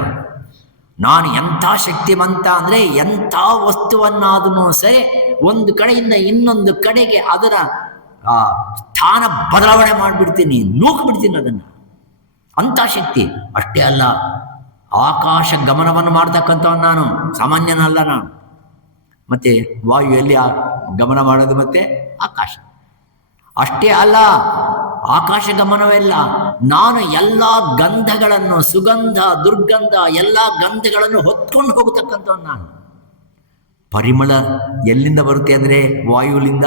ನಾನು ಎಂಥ ಶಕ್ತಿವಂತ ಅಂದರೆ, ಎಂಥ ವಸ್ತುವನ್ನಾದೂ ಸರಿ ಒಂದು ಕಡೆಯಿಂದ ಇನ್ನೊಂದು ಕಡೆಗೆ ಅದರ ಸ್ಥಾನ ಬದಲಾವಣೆ ಮಾಡಿಬಿಡ್ತೀನಿ, ನೂಕ್ಬಿಡ್ತೀನಿ ಅದನ್ನು. ಅಂಥ ಶಕ್ತಿ. ಅಷ್ಟೇ ಅಲ್ಲ, ಆಕಾಶ ಗಮನವನ್ನು ಮಾಡ್ತಕ್ಕಂಥವನು ನಾನು, ಸಾಮಾನ್ಯನಲ್ಲ ನಾನು. ಮತ್ತು ವಾಯುಯಲ್ಲಿ ಗಮನ ಮಾಡೋದು ಮತ್ತೆ ಆಕಾಶ. ಅಷ್ಟೇ ಅಲ್ಲ, ಆಕಾಶ ಗಮನವೆಲ್ಲ, ನಾನು ಎಲ್ಲ ಗಂಧಗಳನ್ನು, ಸುಗಂಧ ದುರ್ಗಂಧ ಎಲ್ಲ ಗಂಧಗಳನ್ನು ಹೊತ್ಕೊಂಡು ಹೋಗತಕ್ಕಂಥವ್ನು ನಾನು. ಪರಿಮಳ ಎಲ್ಲಿಂದ ಬರುತ್ತೆ ಅಂದರೆ ವಾಯುವಿನಿಂದ.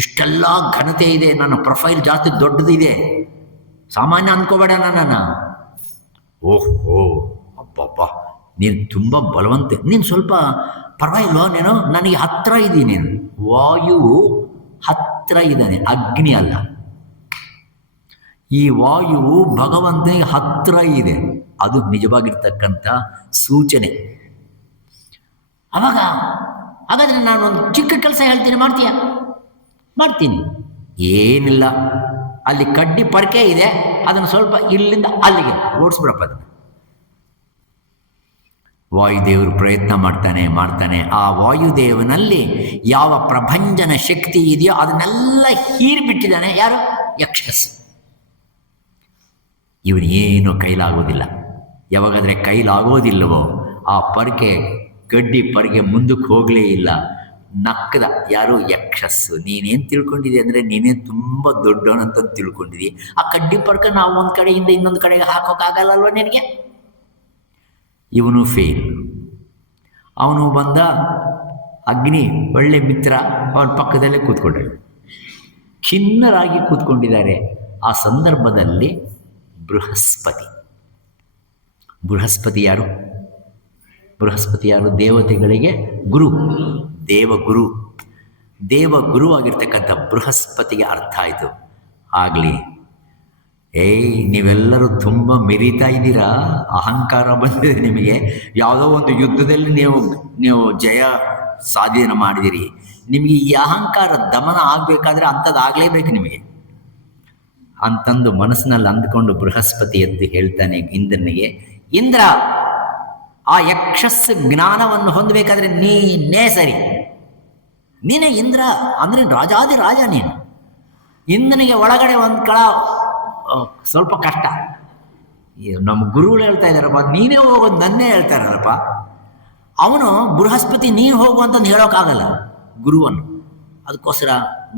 ಇಷ್ಟೆಲ್ಲ ಘನತೆ ಇದೆ, ನನ್ನ ಪ್ರೊಫೈಲ್ ಜಾಸ್ತಿ ದೊಡ್ಡದಿದೆ, ಸಾಮಾನ್ಯ ಅಂದ್ಕೋಬೇಡ ನನ್ನನ್ನು. ಓಹೋ ಅಬ್ಬಬ್ಬ, ನೀನು ತುಂಬ ಬಲವಂತೆ, ನೀನು ಸ್ವಲ್ಪ ಪರವಾಗಿಲ್ವ, ನೀನು ನನಗೆ ಹತ್ತಿರ ಇದ್ದೀನಿ. ನೀನು ವಾಯು ಹತ್ತಿರ ಇದ್ದಾನೆ, ಅಗ್ನಿ ಅಲ್ಲ. ಈ ವಾಯುವು ಭಗವಂತನಿಗೆ ಹತ್ತಿರ ಇದೆ, ಅದು ನಿಜವಾಗಿರ್ತಕ್ಕಂಥ ಸೂಚನೆ. ಅವಾಗ ಹಾಗಾದರೆ ನಾನೊಂದು ಚಿಕ್ಕ ಕೆಲಸ ಹೇಳ್ತೀನಿ, ಮಾಡ್ತೀಯ? ಮಾಡ್ತೀನಿ. ಏನಿಲ್ಲ, ಅಲ್ಲಿ ಕಡ್ಡಿ ಪರಕೆ ಇದೆ, ಅದನ್ನು ಸ್ವಲ್ಪ ಇಲ್ಲಿಂದ ಅಲ್ಲಿಗೆ ಓಡಿಸ್ಬಿಡಪ್ಪ ಅದನ್ನು. ವಾಯುದೇವರು ಪ್ರಯತ್ನ ಮಾಡ್ತಾನೆ. ಆ ವಾಯುದೇವನಲ್ಲಿ ಯಾವ ಪ್ರಭಂಜನ ಶಕ್ತಿ ಇದೆಯೋ ಅದನ್ನೆಲ್ಲ ಹೀರಿಬಿಟ್ಟಿದ್ದಾನೆ. ಯಾರು? ಯಕ್ಷಸ್. ಇವನೇನು ಕೈಲಾಗೋದಿಲ್ಲ. ಯಾವಾಗಾದರೆ ಕೈಲಾಗೋದಿಲ್ಲವೋ ಆ ಪರಕೆ, ಗಡ್ಡಿ ಪರಕೆ ಮುಂದಕ್ಕೆ ಹೋಗಲೇ ಇಲ್ಲ. ನಕ್ಕದ. ಯಾರು? ಯಕ್ಷಸ್ಸು. ನೀನೇನು ತಿಳ್ಕೊಂಡಿದ್ದೆ ಅಂದರೆ ನೀನೇ ತುಂಬ ದೊಡ್ಡವನಂತ ತಿಳ್ಕೊಂಡಿದ್ದೀವಿ. ಆ ಕಡ್ಡಿ ಪರಕೆ ನಾವು ಒಂದು ಕಡೆಯಿಂದ ಇನ್ನೊಂದು ಕಡೆಗೆ ಹಾಕೋಕ್ಕಾಗಲ್ಲಲ್ವ ನಿನಗೆ? ಇವನು ಫೇಲ್. ಅವನು ಬಂದ, ಅಗ್ನಿ ಒಳ್ಳೆ ಮಿತ್ರ, ಅವನ ಪಕ್ಕದಲ್ಲೇ ಕೂತ್ಕೊಂಡ್ರು, ಖಿನ್ನರಾಗಿ ಕೂತ್ಕೊಂಡಿದ್ದಾರೆ. ಆ ಸಂದರ್ಭದಲ್ಲಿ ಬೃಹಸ್ಪತಿ ಯಾರು? ದೇವತೆಗಳಿಗೆ ಗುರು, ದೇವಗುರು ಆಗಿರ್ತಕ್ಕಂಥ ಬೃಹಸ್ಪತಿಗೆ ಅರ್ಥ ಆಯಿತು. ಆಗಲಿ, ನೀವೆಲ್ಲರೂ ತುಂಬ ಮೆರೀತಾ ಇದ್ದೀರಾ, ಅಹಂಕಾರ ಬಂದಿದೆ ನಿಮಗೆ. ಯಾವುದೋ ಒಂದು ಯುದ್ಧದಲ್ಲಿ ನೀವು ಜಯ ಸಾಧನೆ ಮಾಡಿದಿರಿ. ನಿಮಗೆ ಈ ಅಹಂಕಾರ ದಮನ ಆಗಬೇಕಾದ್ರೆ ಅಂಥದ್ದು ಆಗಲೇಬೇಕು ನಿಮಗೆ ಅಂತಂದು ಮನಸ್ಸಿನಲ್ಲಿ ಅಂದ್ಕೊಂಡು ಬೃಹಸ್ಪತಿ ಎದ್ದು ಹೇಳ್ತಾನೆ ಇಂದ್ರನಿಗೆ, ಇಂದ್ರ, ಆ ಯಕ್ಷಸ್ ಜ್ಞಾನವನ್ನು ಹೊಂದಬೇಕಾದ್ರೆ ನೀನೇ ಸರಿ. ನೀನೇ ಇಂದ್ರ ಅಂದರೆ ರಾಜಾದಿ ರಾಜ ನೀನು. ಇಂದ್ರನಿಗೆ ಒಳಗಡೆ ಒಂದು ಕಳ ಸ್ವಲ್ಪ ಕಷ್ಟ. ನಮ್ಮ ಗುರುಗಳು ಹೇಳ್ತಾ ಇದ್ದಾರಪ್ಪ, ನೀನೇ ಹೋಗೋದು ನನ್ನೇ ಹೇಳ್ತಾರಲ್ಲಪ್ಪ. ಅವನು ಬೃಹಸ್ಪತಿ ನೀನು ಹೋಗು ಅಂತಂದು ಹೇಳೋಕ್ಕಾಗಲ್ಲ ಗುರುವನ್ನು. ಅದಕ್ಕೋಸ್ಕರ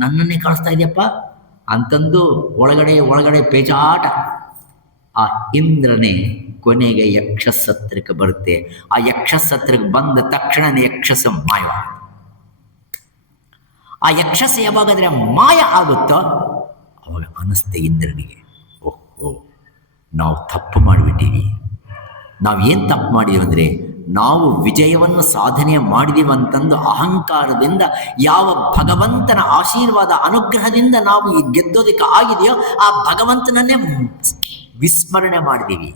ನನ್ನನ್ನೇ ಕಳಿಸ್ತಾ ಇದೆಯಪ್ಪ ಅಂತಂದು ಒಳಗಡೆ ಪೇಚಾಟ. ಆ ಇಂದ್ರನೇ ಕೊನೆಗೆ ಯಕ್ಷಸತ್ರಕ್ಕೆ ಬರುತ್ತೆ. ಆ ಯಕ್ಷಸತ್ರಕ್ಕೆ ಬಂದ ತಕ್ಷಣ ಯಕ್ಷಸ ಮಾಯ. ಆ ಯಕ್ಷಸ ಯಾವಾಗಾದರೆ ಮಾಯ ಆಗುತ್ತೋ ಅವಾಗ ಅನ್ನಿಸ್ತೆ ಇಂದ್ರನಿಗೆ, ಓಹೋ, ನಾವು ತಪ್ಪು ಮಾಡಿಬಿಟ್ಟಿವಿ. ನಾವೇನು ತಪ್ಪು ಮಾಡಿದೀವಿ ಅಂದರೆ, ನಾವು ವಿಜಯವನ್ನು ಸಾಧನೆ ಮಾಡಿದೀವಂತಂದು ಅಹಂಕಾರದಿಂದ ಯಾವ ಭಗವಂತನ ಆಶೀರ್ವಾದ ಅನುಗ್ರಹದಿಂದ ನಾವು ಈ ಗೆದ್ದೋದಕ್ಕೆ ಆಗಿದೆಯೋ ಆ ಭಗವಂತನನ್ನೇ ವಿಸ್ಮರಣೆ ಮಾಡಿದ್ದೀವಿ.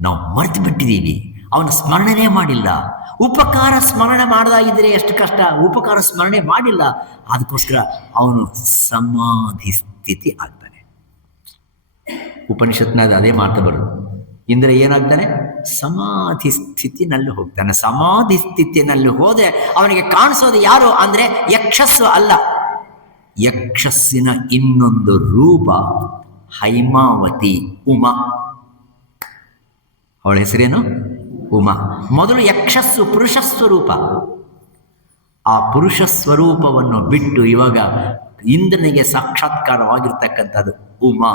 ನಾವು ಮರೆತು ಬಿಟ್ಟಿದ್ದೀವಿ, ಅವನ ಸ್ಮರಣೆನೇ ಮಾಡಿಲ್ಲ. ಉಪಕಾರ ಸ್ಮರಣೆ ಮಾಡ್ದಾಗಿದ್ದರೆ ಎಷ್ಟು ಕಷ್ಟ, ಉಪಕಾರ ಸ್ಮರಣೆ ಮಾಡಿಲ್ಲ. ಅದಕ್ಕೋಸ್ಕರ ಅವನು ಸಮಾಧಿ ಸ್ಥಿತಿ ಆಗ್ತಾನೆ. ಉಪನಿಷತ್ನಾಗ ಅದೇ ಮಾತು ಬರೋದು. ಇಂದ್ರ ಏನಾಗ್ತಾನೆ? ಸಮಾಧಿ ಸ್ಥಿತಿನಲ್ಲಿ ಹೋಗ್ತಾನೆ. ಸಮಾಧಿ ಸ್ಥಿತಿಯಲ್ಲಿ ಹೋದರೆ ಅವನಿಗೆ ಕಾಣಿಸೋದು ಯಾರು ಅಂದರೆ ಯಕ್ಷಸ್ಸು ಅಲ್ಲ. ಯಕ್ಷಸ್ಸಿನ ಇನ್ನೊಂದು ರೂಪ ಹೈಮಾವತಿ, ಉಮಾ. ಅವಳ ಹೆಸರೇನು? ಉಮಾ. ಮೊದಲು ಯಕ್ಷಸ್ಸು ಪುರುಷ ಸ್ವರೂಪ. ಆ ಪುರುಷ ಸ್ವರೂಪವನ್ನು ಬಿಟ್ಟು ಇವಾಗ ಇಂದ್ರನಿಗೆ ಸಾಕ್ಷಾತ್ಕಾರವಾಗಿರ್ತಕ್ಕಂಥದ್ದು ಉಮಾ,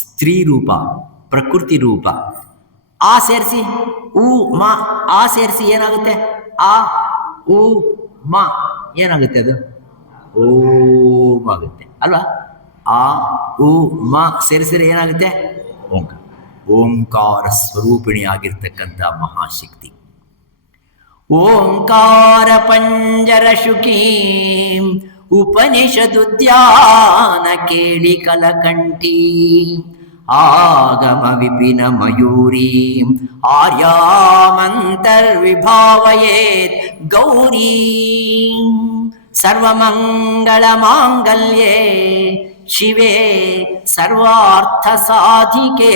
ಸ್ತ್ರೀ ರೂಪ, ಪ್ರಕೃತಿ ರೂಪ. ಆ ಸೇರಿಸಿ ಉ ಮಾ, ಆ ಸೇರಿಸಿ ಏನಾಗುತ್ತೆ? ಆ ಉ ಮಾ ಏನಾಗುತ್ತೆ? ಅದು ಓಂ ಆಗುತ್ತೆ ಅಲ್ವಾ? ಆ ಉ ಮಾ ಸೇರಿಸಿದ್ರೆ ಏನಾಗುತ್ತೆ? ಓಂಕಾರ. ಓಂಕಾರ ಸ್ವರೂಪಿಣಿ ಆಗಿರ್ತಕ್ಕಂಥ ಮಹಾಶಕ್ತಿ. ಓಂಕಾರ ಪಂಜರ ಶುಕೀಂ ಉಪನಿಷದುದ್ಯಾನ ಕೇಳಿ ಕಲಕಂಠೀ ಆಗಮ ವಿಪಿನ ಮಯೂರೀಂ ಆರ್ಯಾಮಂತರ್ವಿಭಾವಯೇತ್ ಗೌರೀಂ ಸರ್ವಮಂಗಳ ಮಾಂಗಲ್ಯೇ ಶಿವೆ ಸರ್ವಾರ್ಥ ಸಾಧಿಕೆ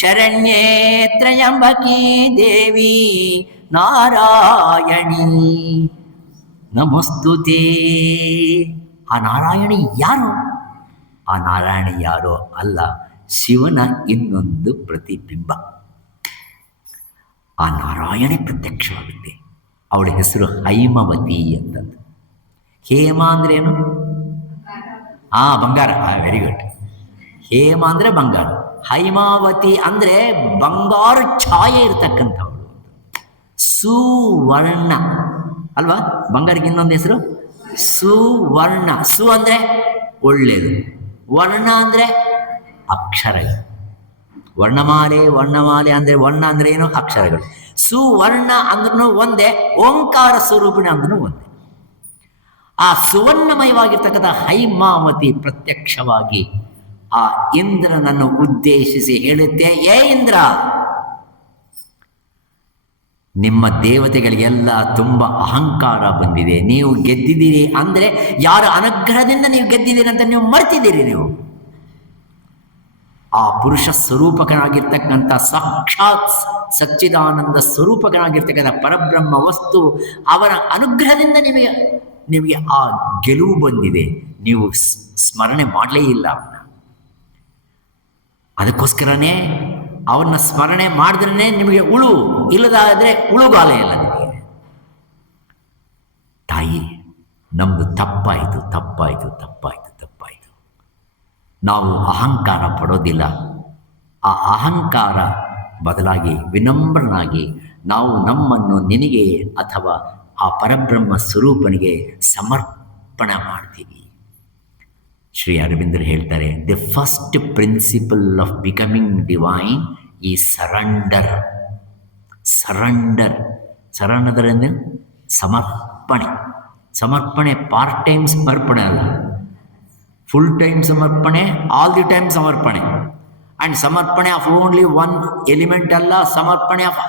ಶರಣ್ಯೇ ತ್ರಯಂಬಕೀ ದೇವಿ ನಾರಾಯಣಿ ನಮಸ್ತುತೇ. ಆ ನಾರಾಯಣಿ ಯಾರು? ಆ ನಾರಾಯಣಿ ಯಾರೋ ಅಲ್ಲ, ಶಿವನ ಇನ್ನೊಂದು ಪ್ರತಿಬಿಂಬ. ಆ ನಾರಾಯಣಿ ಪ್ರತ್ಯಕ್ಷವಾಗುತ್ತೆ. ಅವಳ ಹೆಸರು ಹೈಮವತಿ ಅಂತಂದು. ಹೇಮ ಅಂದ್ರೇನು? ಬಂಗಾರ. Very good. ಹೇಮ ಅಂದರೆ ಬಂಗಾರ, ಹೈಮಾವತಿ ಅಂದರೆ ಬಂಗಾರ ಛಾಯೆ ಇರ್ತಕ್ಕಂಥವಳು. ಸುವರ್ಣ ಅಲ್ವಾ? ಬಂಗಾರಕ್ಕೆ ಇನ್ನೊಂದು ಹೆಸರು ಸುವರ್ಣ. ಸು ಅಂದರೆ ಒಳ್ಳೆಯದು, ವರ್ಣ ಅಂದರೆ ಅಕ್ಷರಗಳು. ವರ್ಣಮಾಲೆ ಅಂದರೆ ವರ್ಣ ಅಂದರೆ ಏನು? ಅಕ್ಷರಗಳು. ಸುವರ್ಣ ಅಂದ್ರೂ ಒಂದೇ, ಓಂಕಾರ ಸ್ವರೂಪಿಣಿ ಅಂದ್ರೂ ಒಂದೇ. ಆ ಸುವರ್ಣಮಯವಾಗಿರ್ತಕ್ಕಂಥ ಹೈಮಾವತಿ ಪ್ರತ್ಯಕ್ಷವಾಗಿ ಆ ಇಂದ್ರನನ್ನು ಉದ್ದೇಶಿಸಿ ಹೇಳುತ್ತೆ, ಏ ಇಂದ್ರ, ನಿಮ್ಮ ದೇವತೆಗಳಿಗೆಲ್ಲ ತುಂಬ ಅಹಂಕಾರ ಬಂದಿದೆ. ನೀವು ಗೆದ್ದಿದ್ದೀರಿ ಅಂದರೆ ಯಾರ ಅನುಗ್ರಹದಿಂದ ನೀವು ಗೆದ್ದಿದ್ದೀರಿ ಅಂತ ನೀವು ಮರ್ತಿದ್ದೀರಿ. ನೀವು ಆ ಪುರುಷ ಸ್ವರೂಪಕನಾಗಿರ್ತಕ್ಕಂಥ ಸಾಕ್ಷಾತ್ ಸಚ್ಚಿದಾನಂದ ಸ್ವರೂಪಕನಾಗಿರ್ತಕ್ಕಂಥ ಪರಬ್ರಹ್ಮ ವಸ್ತು, ಅವರ ಅನುಗ್ರಹದಿಂದ ನಿಮಗೆ ಆ ಗೆಲುವು ಬಂದಿದೆ. ನೀವು ಸ್ಮರಣೆ ಮಾಡಲೇ ಇಲ್ಲ ಅವನ್ನ. ಅದಕ್ಕೋಸ್ಕರನೇ ಅವನ್ನ ಸ್ಮರಣೆ ಮಾಡಿದ್ರೇ ನಿಮಗೆ ಇಲ್ಲದಾದರೆ ಉಳುಗಾಲ ಇಲ್ಲ ನಿಮಗೆ. ತಾಯಿ, ನಮ್ಮದು ತಪ್ಪಾಯಿತು. ನಾವು ಅಹಂಕಾರ ಪಡೋದಿಲ್ಲ. ಆ ಅಹಂಕಾರ ಬದಲಾಗಿ ವಿನಮ್ರನಾಗಿ ನಾವು ನಮ್ಮನ್ನು ನಿನಗೆ ಅಥವಾ ಆ ಪರಬ್ರಹ್ಮ ಸ್ವರೂಪನಿಗೆ ಸಮರ್ಪಣೆ ಮಾಡ್ತೀವಿ. ಶ್ರೀ ಅರವಿಂದರು ಹೇಳ್ತಾರೆ, the first principle of becoming divine ಈ ಸರೆಂಡರ್. ಸರೆಂಡರ್ ಸಮರ್ಪಣೆ ಪಾರ್ಟ್ ಟೈಮ್ ಸಮರ್ಪಣೆ ಅಲ್ಲ, ಫುಲ್ ಟೈಮ್ ಸಮರ್ಪಣೆ, ಆಲ್ ದಿ ಟೈಮ್ ಸಮರ್ಪಣೆ. ಆ್ಯಂಡ್ ಸಮರ್ಪಣೆ ಆಫ್ ಓನ್ಲಿ ಒನ್ ಎಲಿಮೆಂಟ್ ಅಲ್ಲ, ಸಮರ್ಪಣೆ ಆಫ್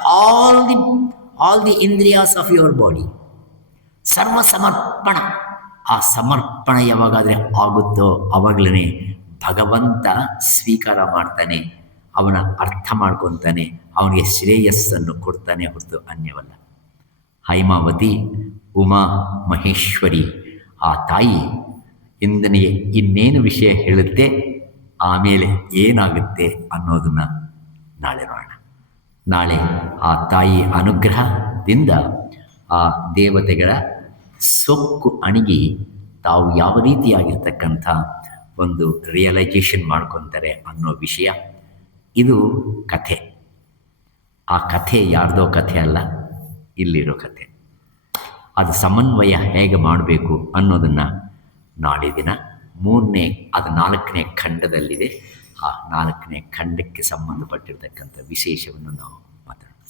ಆಲ್ ದಿ ಇಂದ್ರಿಯಾಸ್ ಆಫ್ ಯುವರ್ ಬಾಡಿ. ಸರ್ವ ಸಮರ್ಪಣ. ಆ ಸಮರ್ಪಣೆ ಯಾವಾಗಾದರೆ ಆಗುತ್ತೋ ಆವಾಗಲೇ ಭಗವಂತ ಸ್ವೀಕಾರ ಮಾಡ್ತಾನೆ, ಅವನ ಅರ್ಥ ಮಾಡ್ಕೊತಾನೆ, ಅವನಿಗೆ ಶ್ರೇಯಸ್ಸನ್ನು ಕೊಡ್ತಾನೆ ಹೊರತು ಅನ್ಯವಲ್ಲ. ಹೈಮಾವತಿ ಉಮಾ ಮಹೇಶ್ವರಿ ಆ ತಾಯಿ ಇಂದನಿಗೆ ಇನ್ನೇನು ವಿಷಯ ಹೇಳುತ್ತೆ, ಆಮೇಲೆ ಏನಾಗುತ್ತೆ ಅನ್ನೋದನ್ನು ನಾಳೆ ನೋಡೋಣ. ನಾಳೆ ಆ ತಾಯಿ ಅನುಗ್ರಹದಿಂದ ಆ ದೇವತೆಗಳ ಸೊಕ್ಕು ಅಣಿಗಿ ತಾವು ಯಾವ ರೀತಿಯಾಗಿರ್ತಕ್ಕಂಥ ಒಂದು ರಿಯಲೈಸೇಷನ್ ಮಾಡ್ಕೊತಾರೆ ಅನ್ನೋ ವಿಷಯ. ಇದು ಕಥೆ. ಆ ಕಥೆ ಯಾರ್ದೋ ಕಥೆ ಅಲ್ಲ, ಇಲ್ಲಿರೋ ಕಥೆ. ಅದು ಸಮನ್ವಯ ಹೇಗೆ ಮಾಡಬೇಕು ಅನ್ನೋದನ್ನು ನಾಳೆ ದಿನ 4ನೇ ಖಂಡದಲ್ಲಿದೆ. ಆ 4ನೇ ಖಂಡಕ್ಕೆ ಸಂಬಂಧಪಟ್ಟಿರ್ತಕ್ಕಂಥ ವಿಶೇಷವನ್ನು ನಾವು ಮಾತಾಡೋಣ.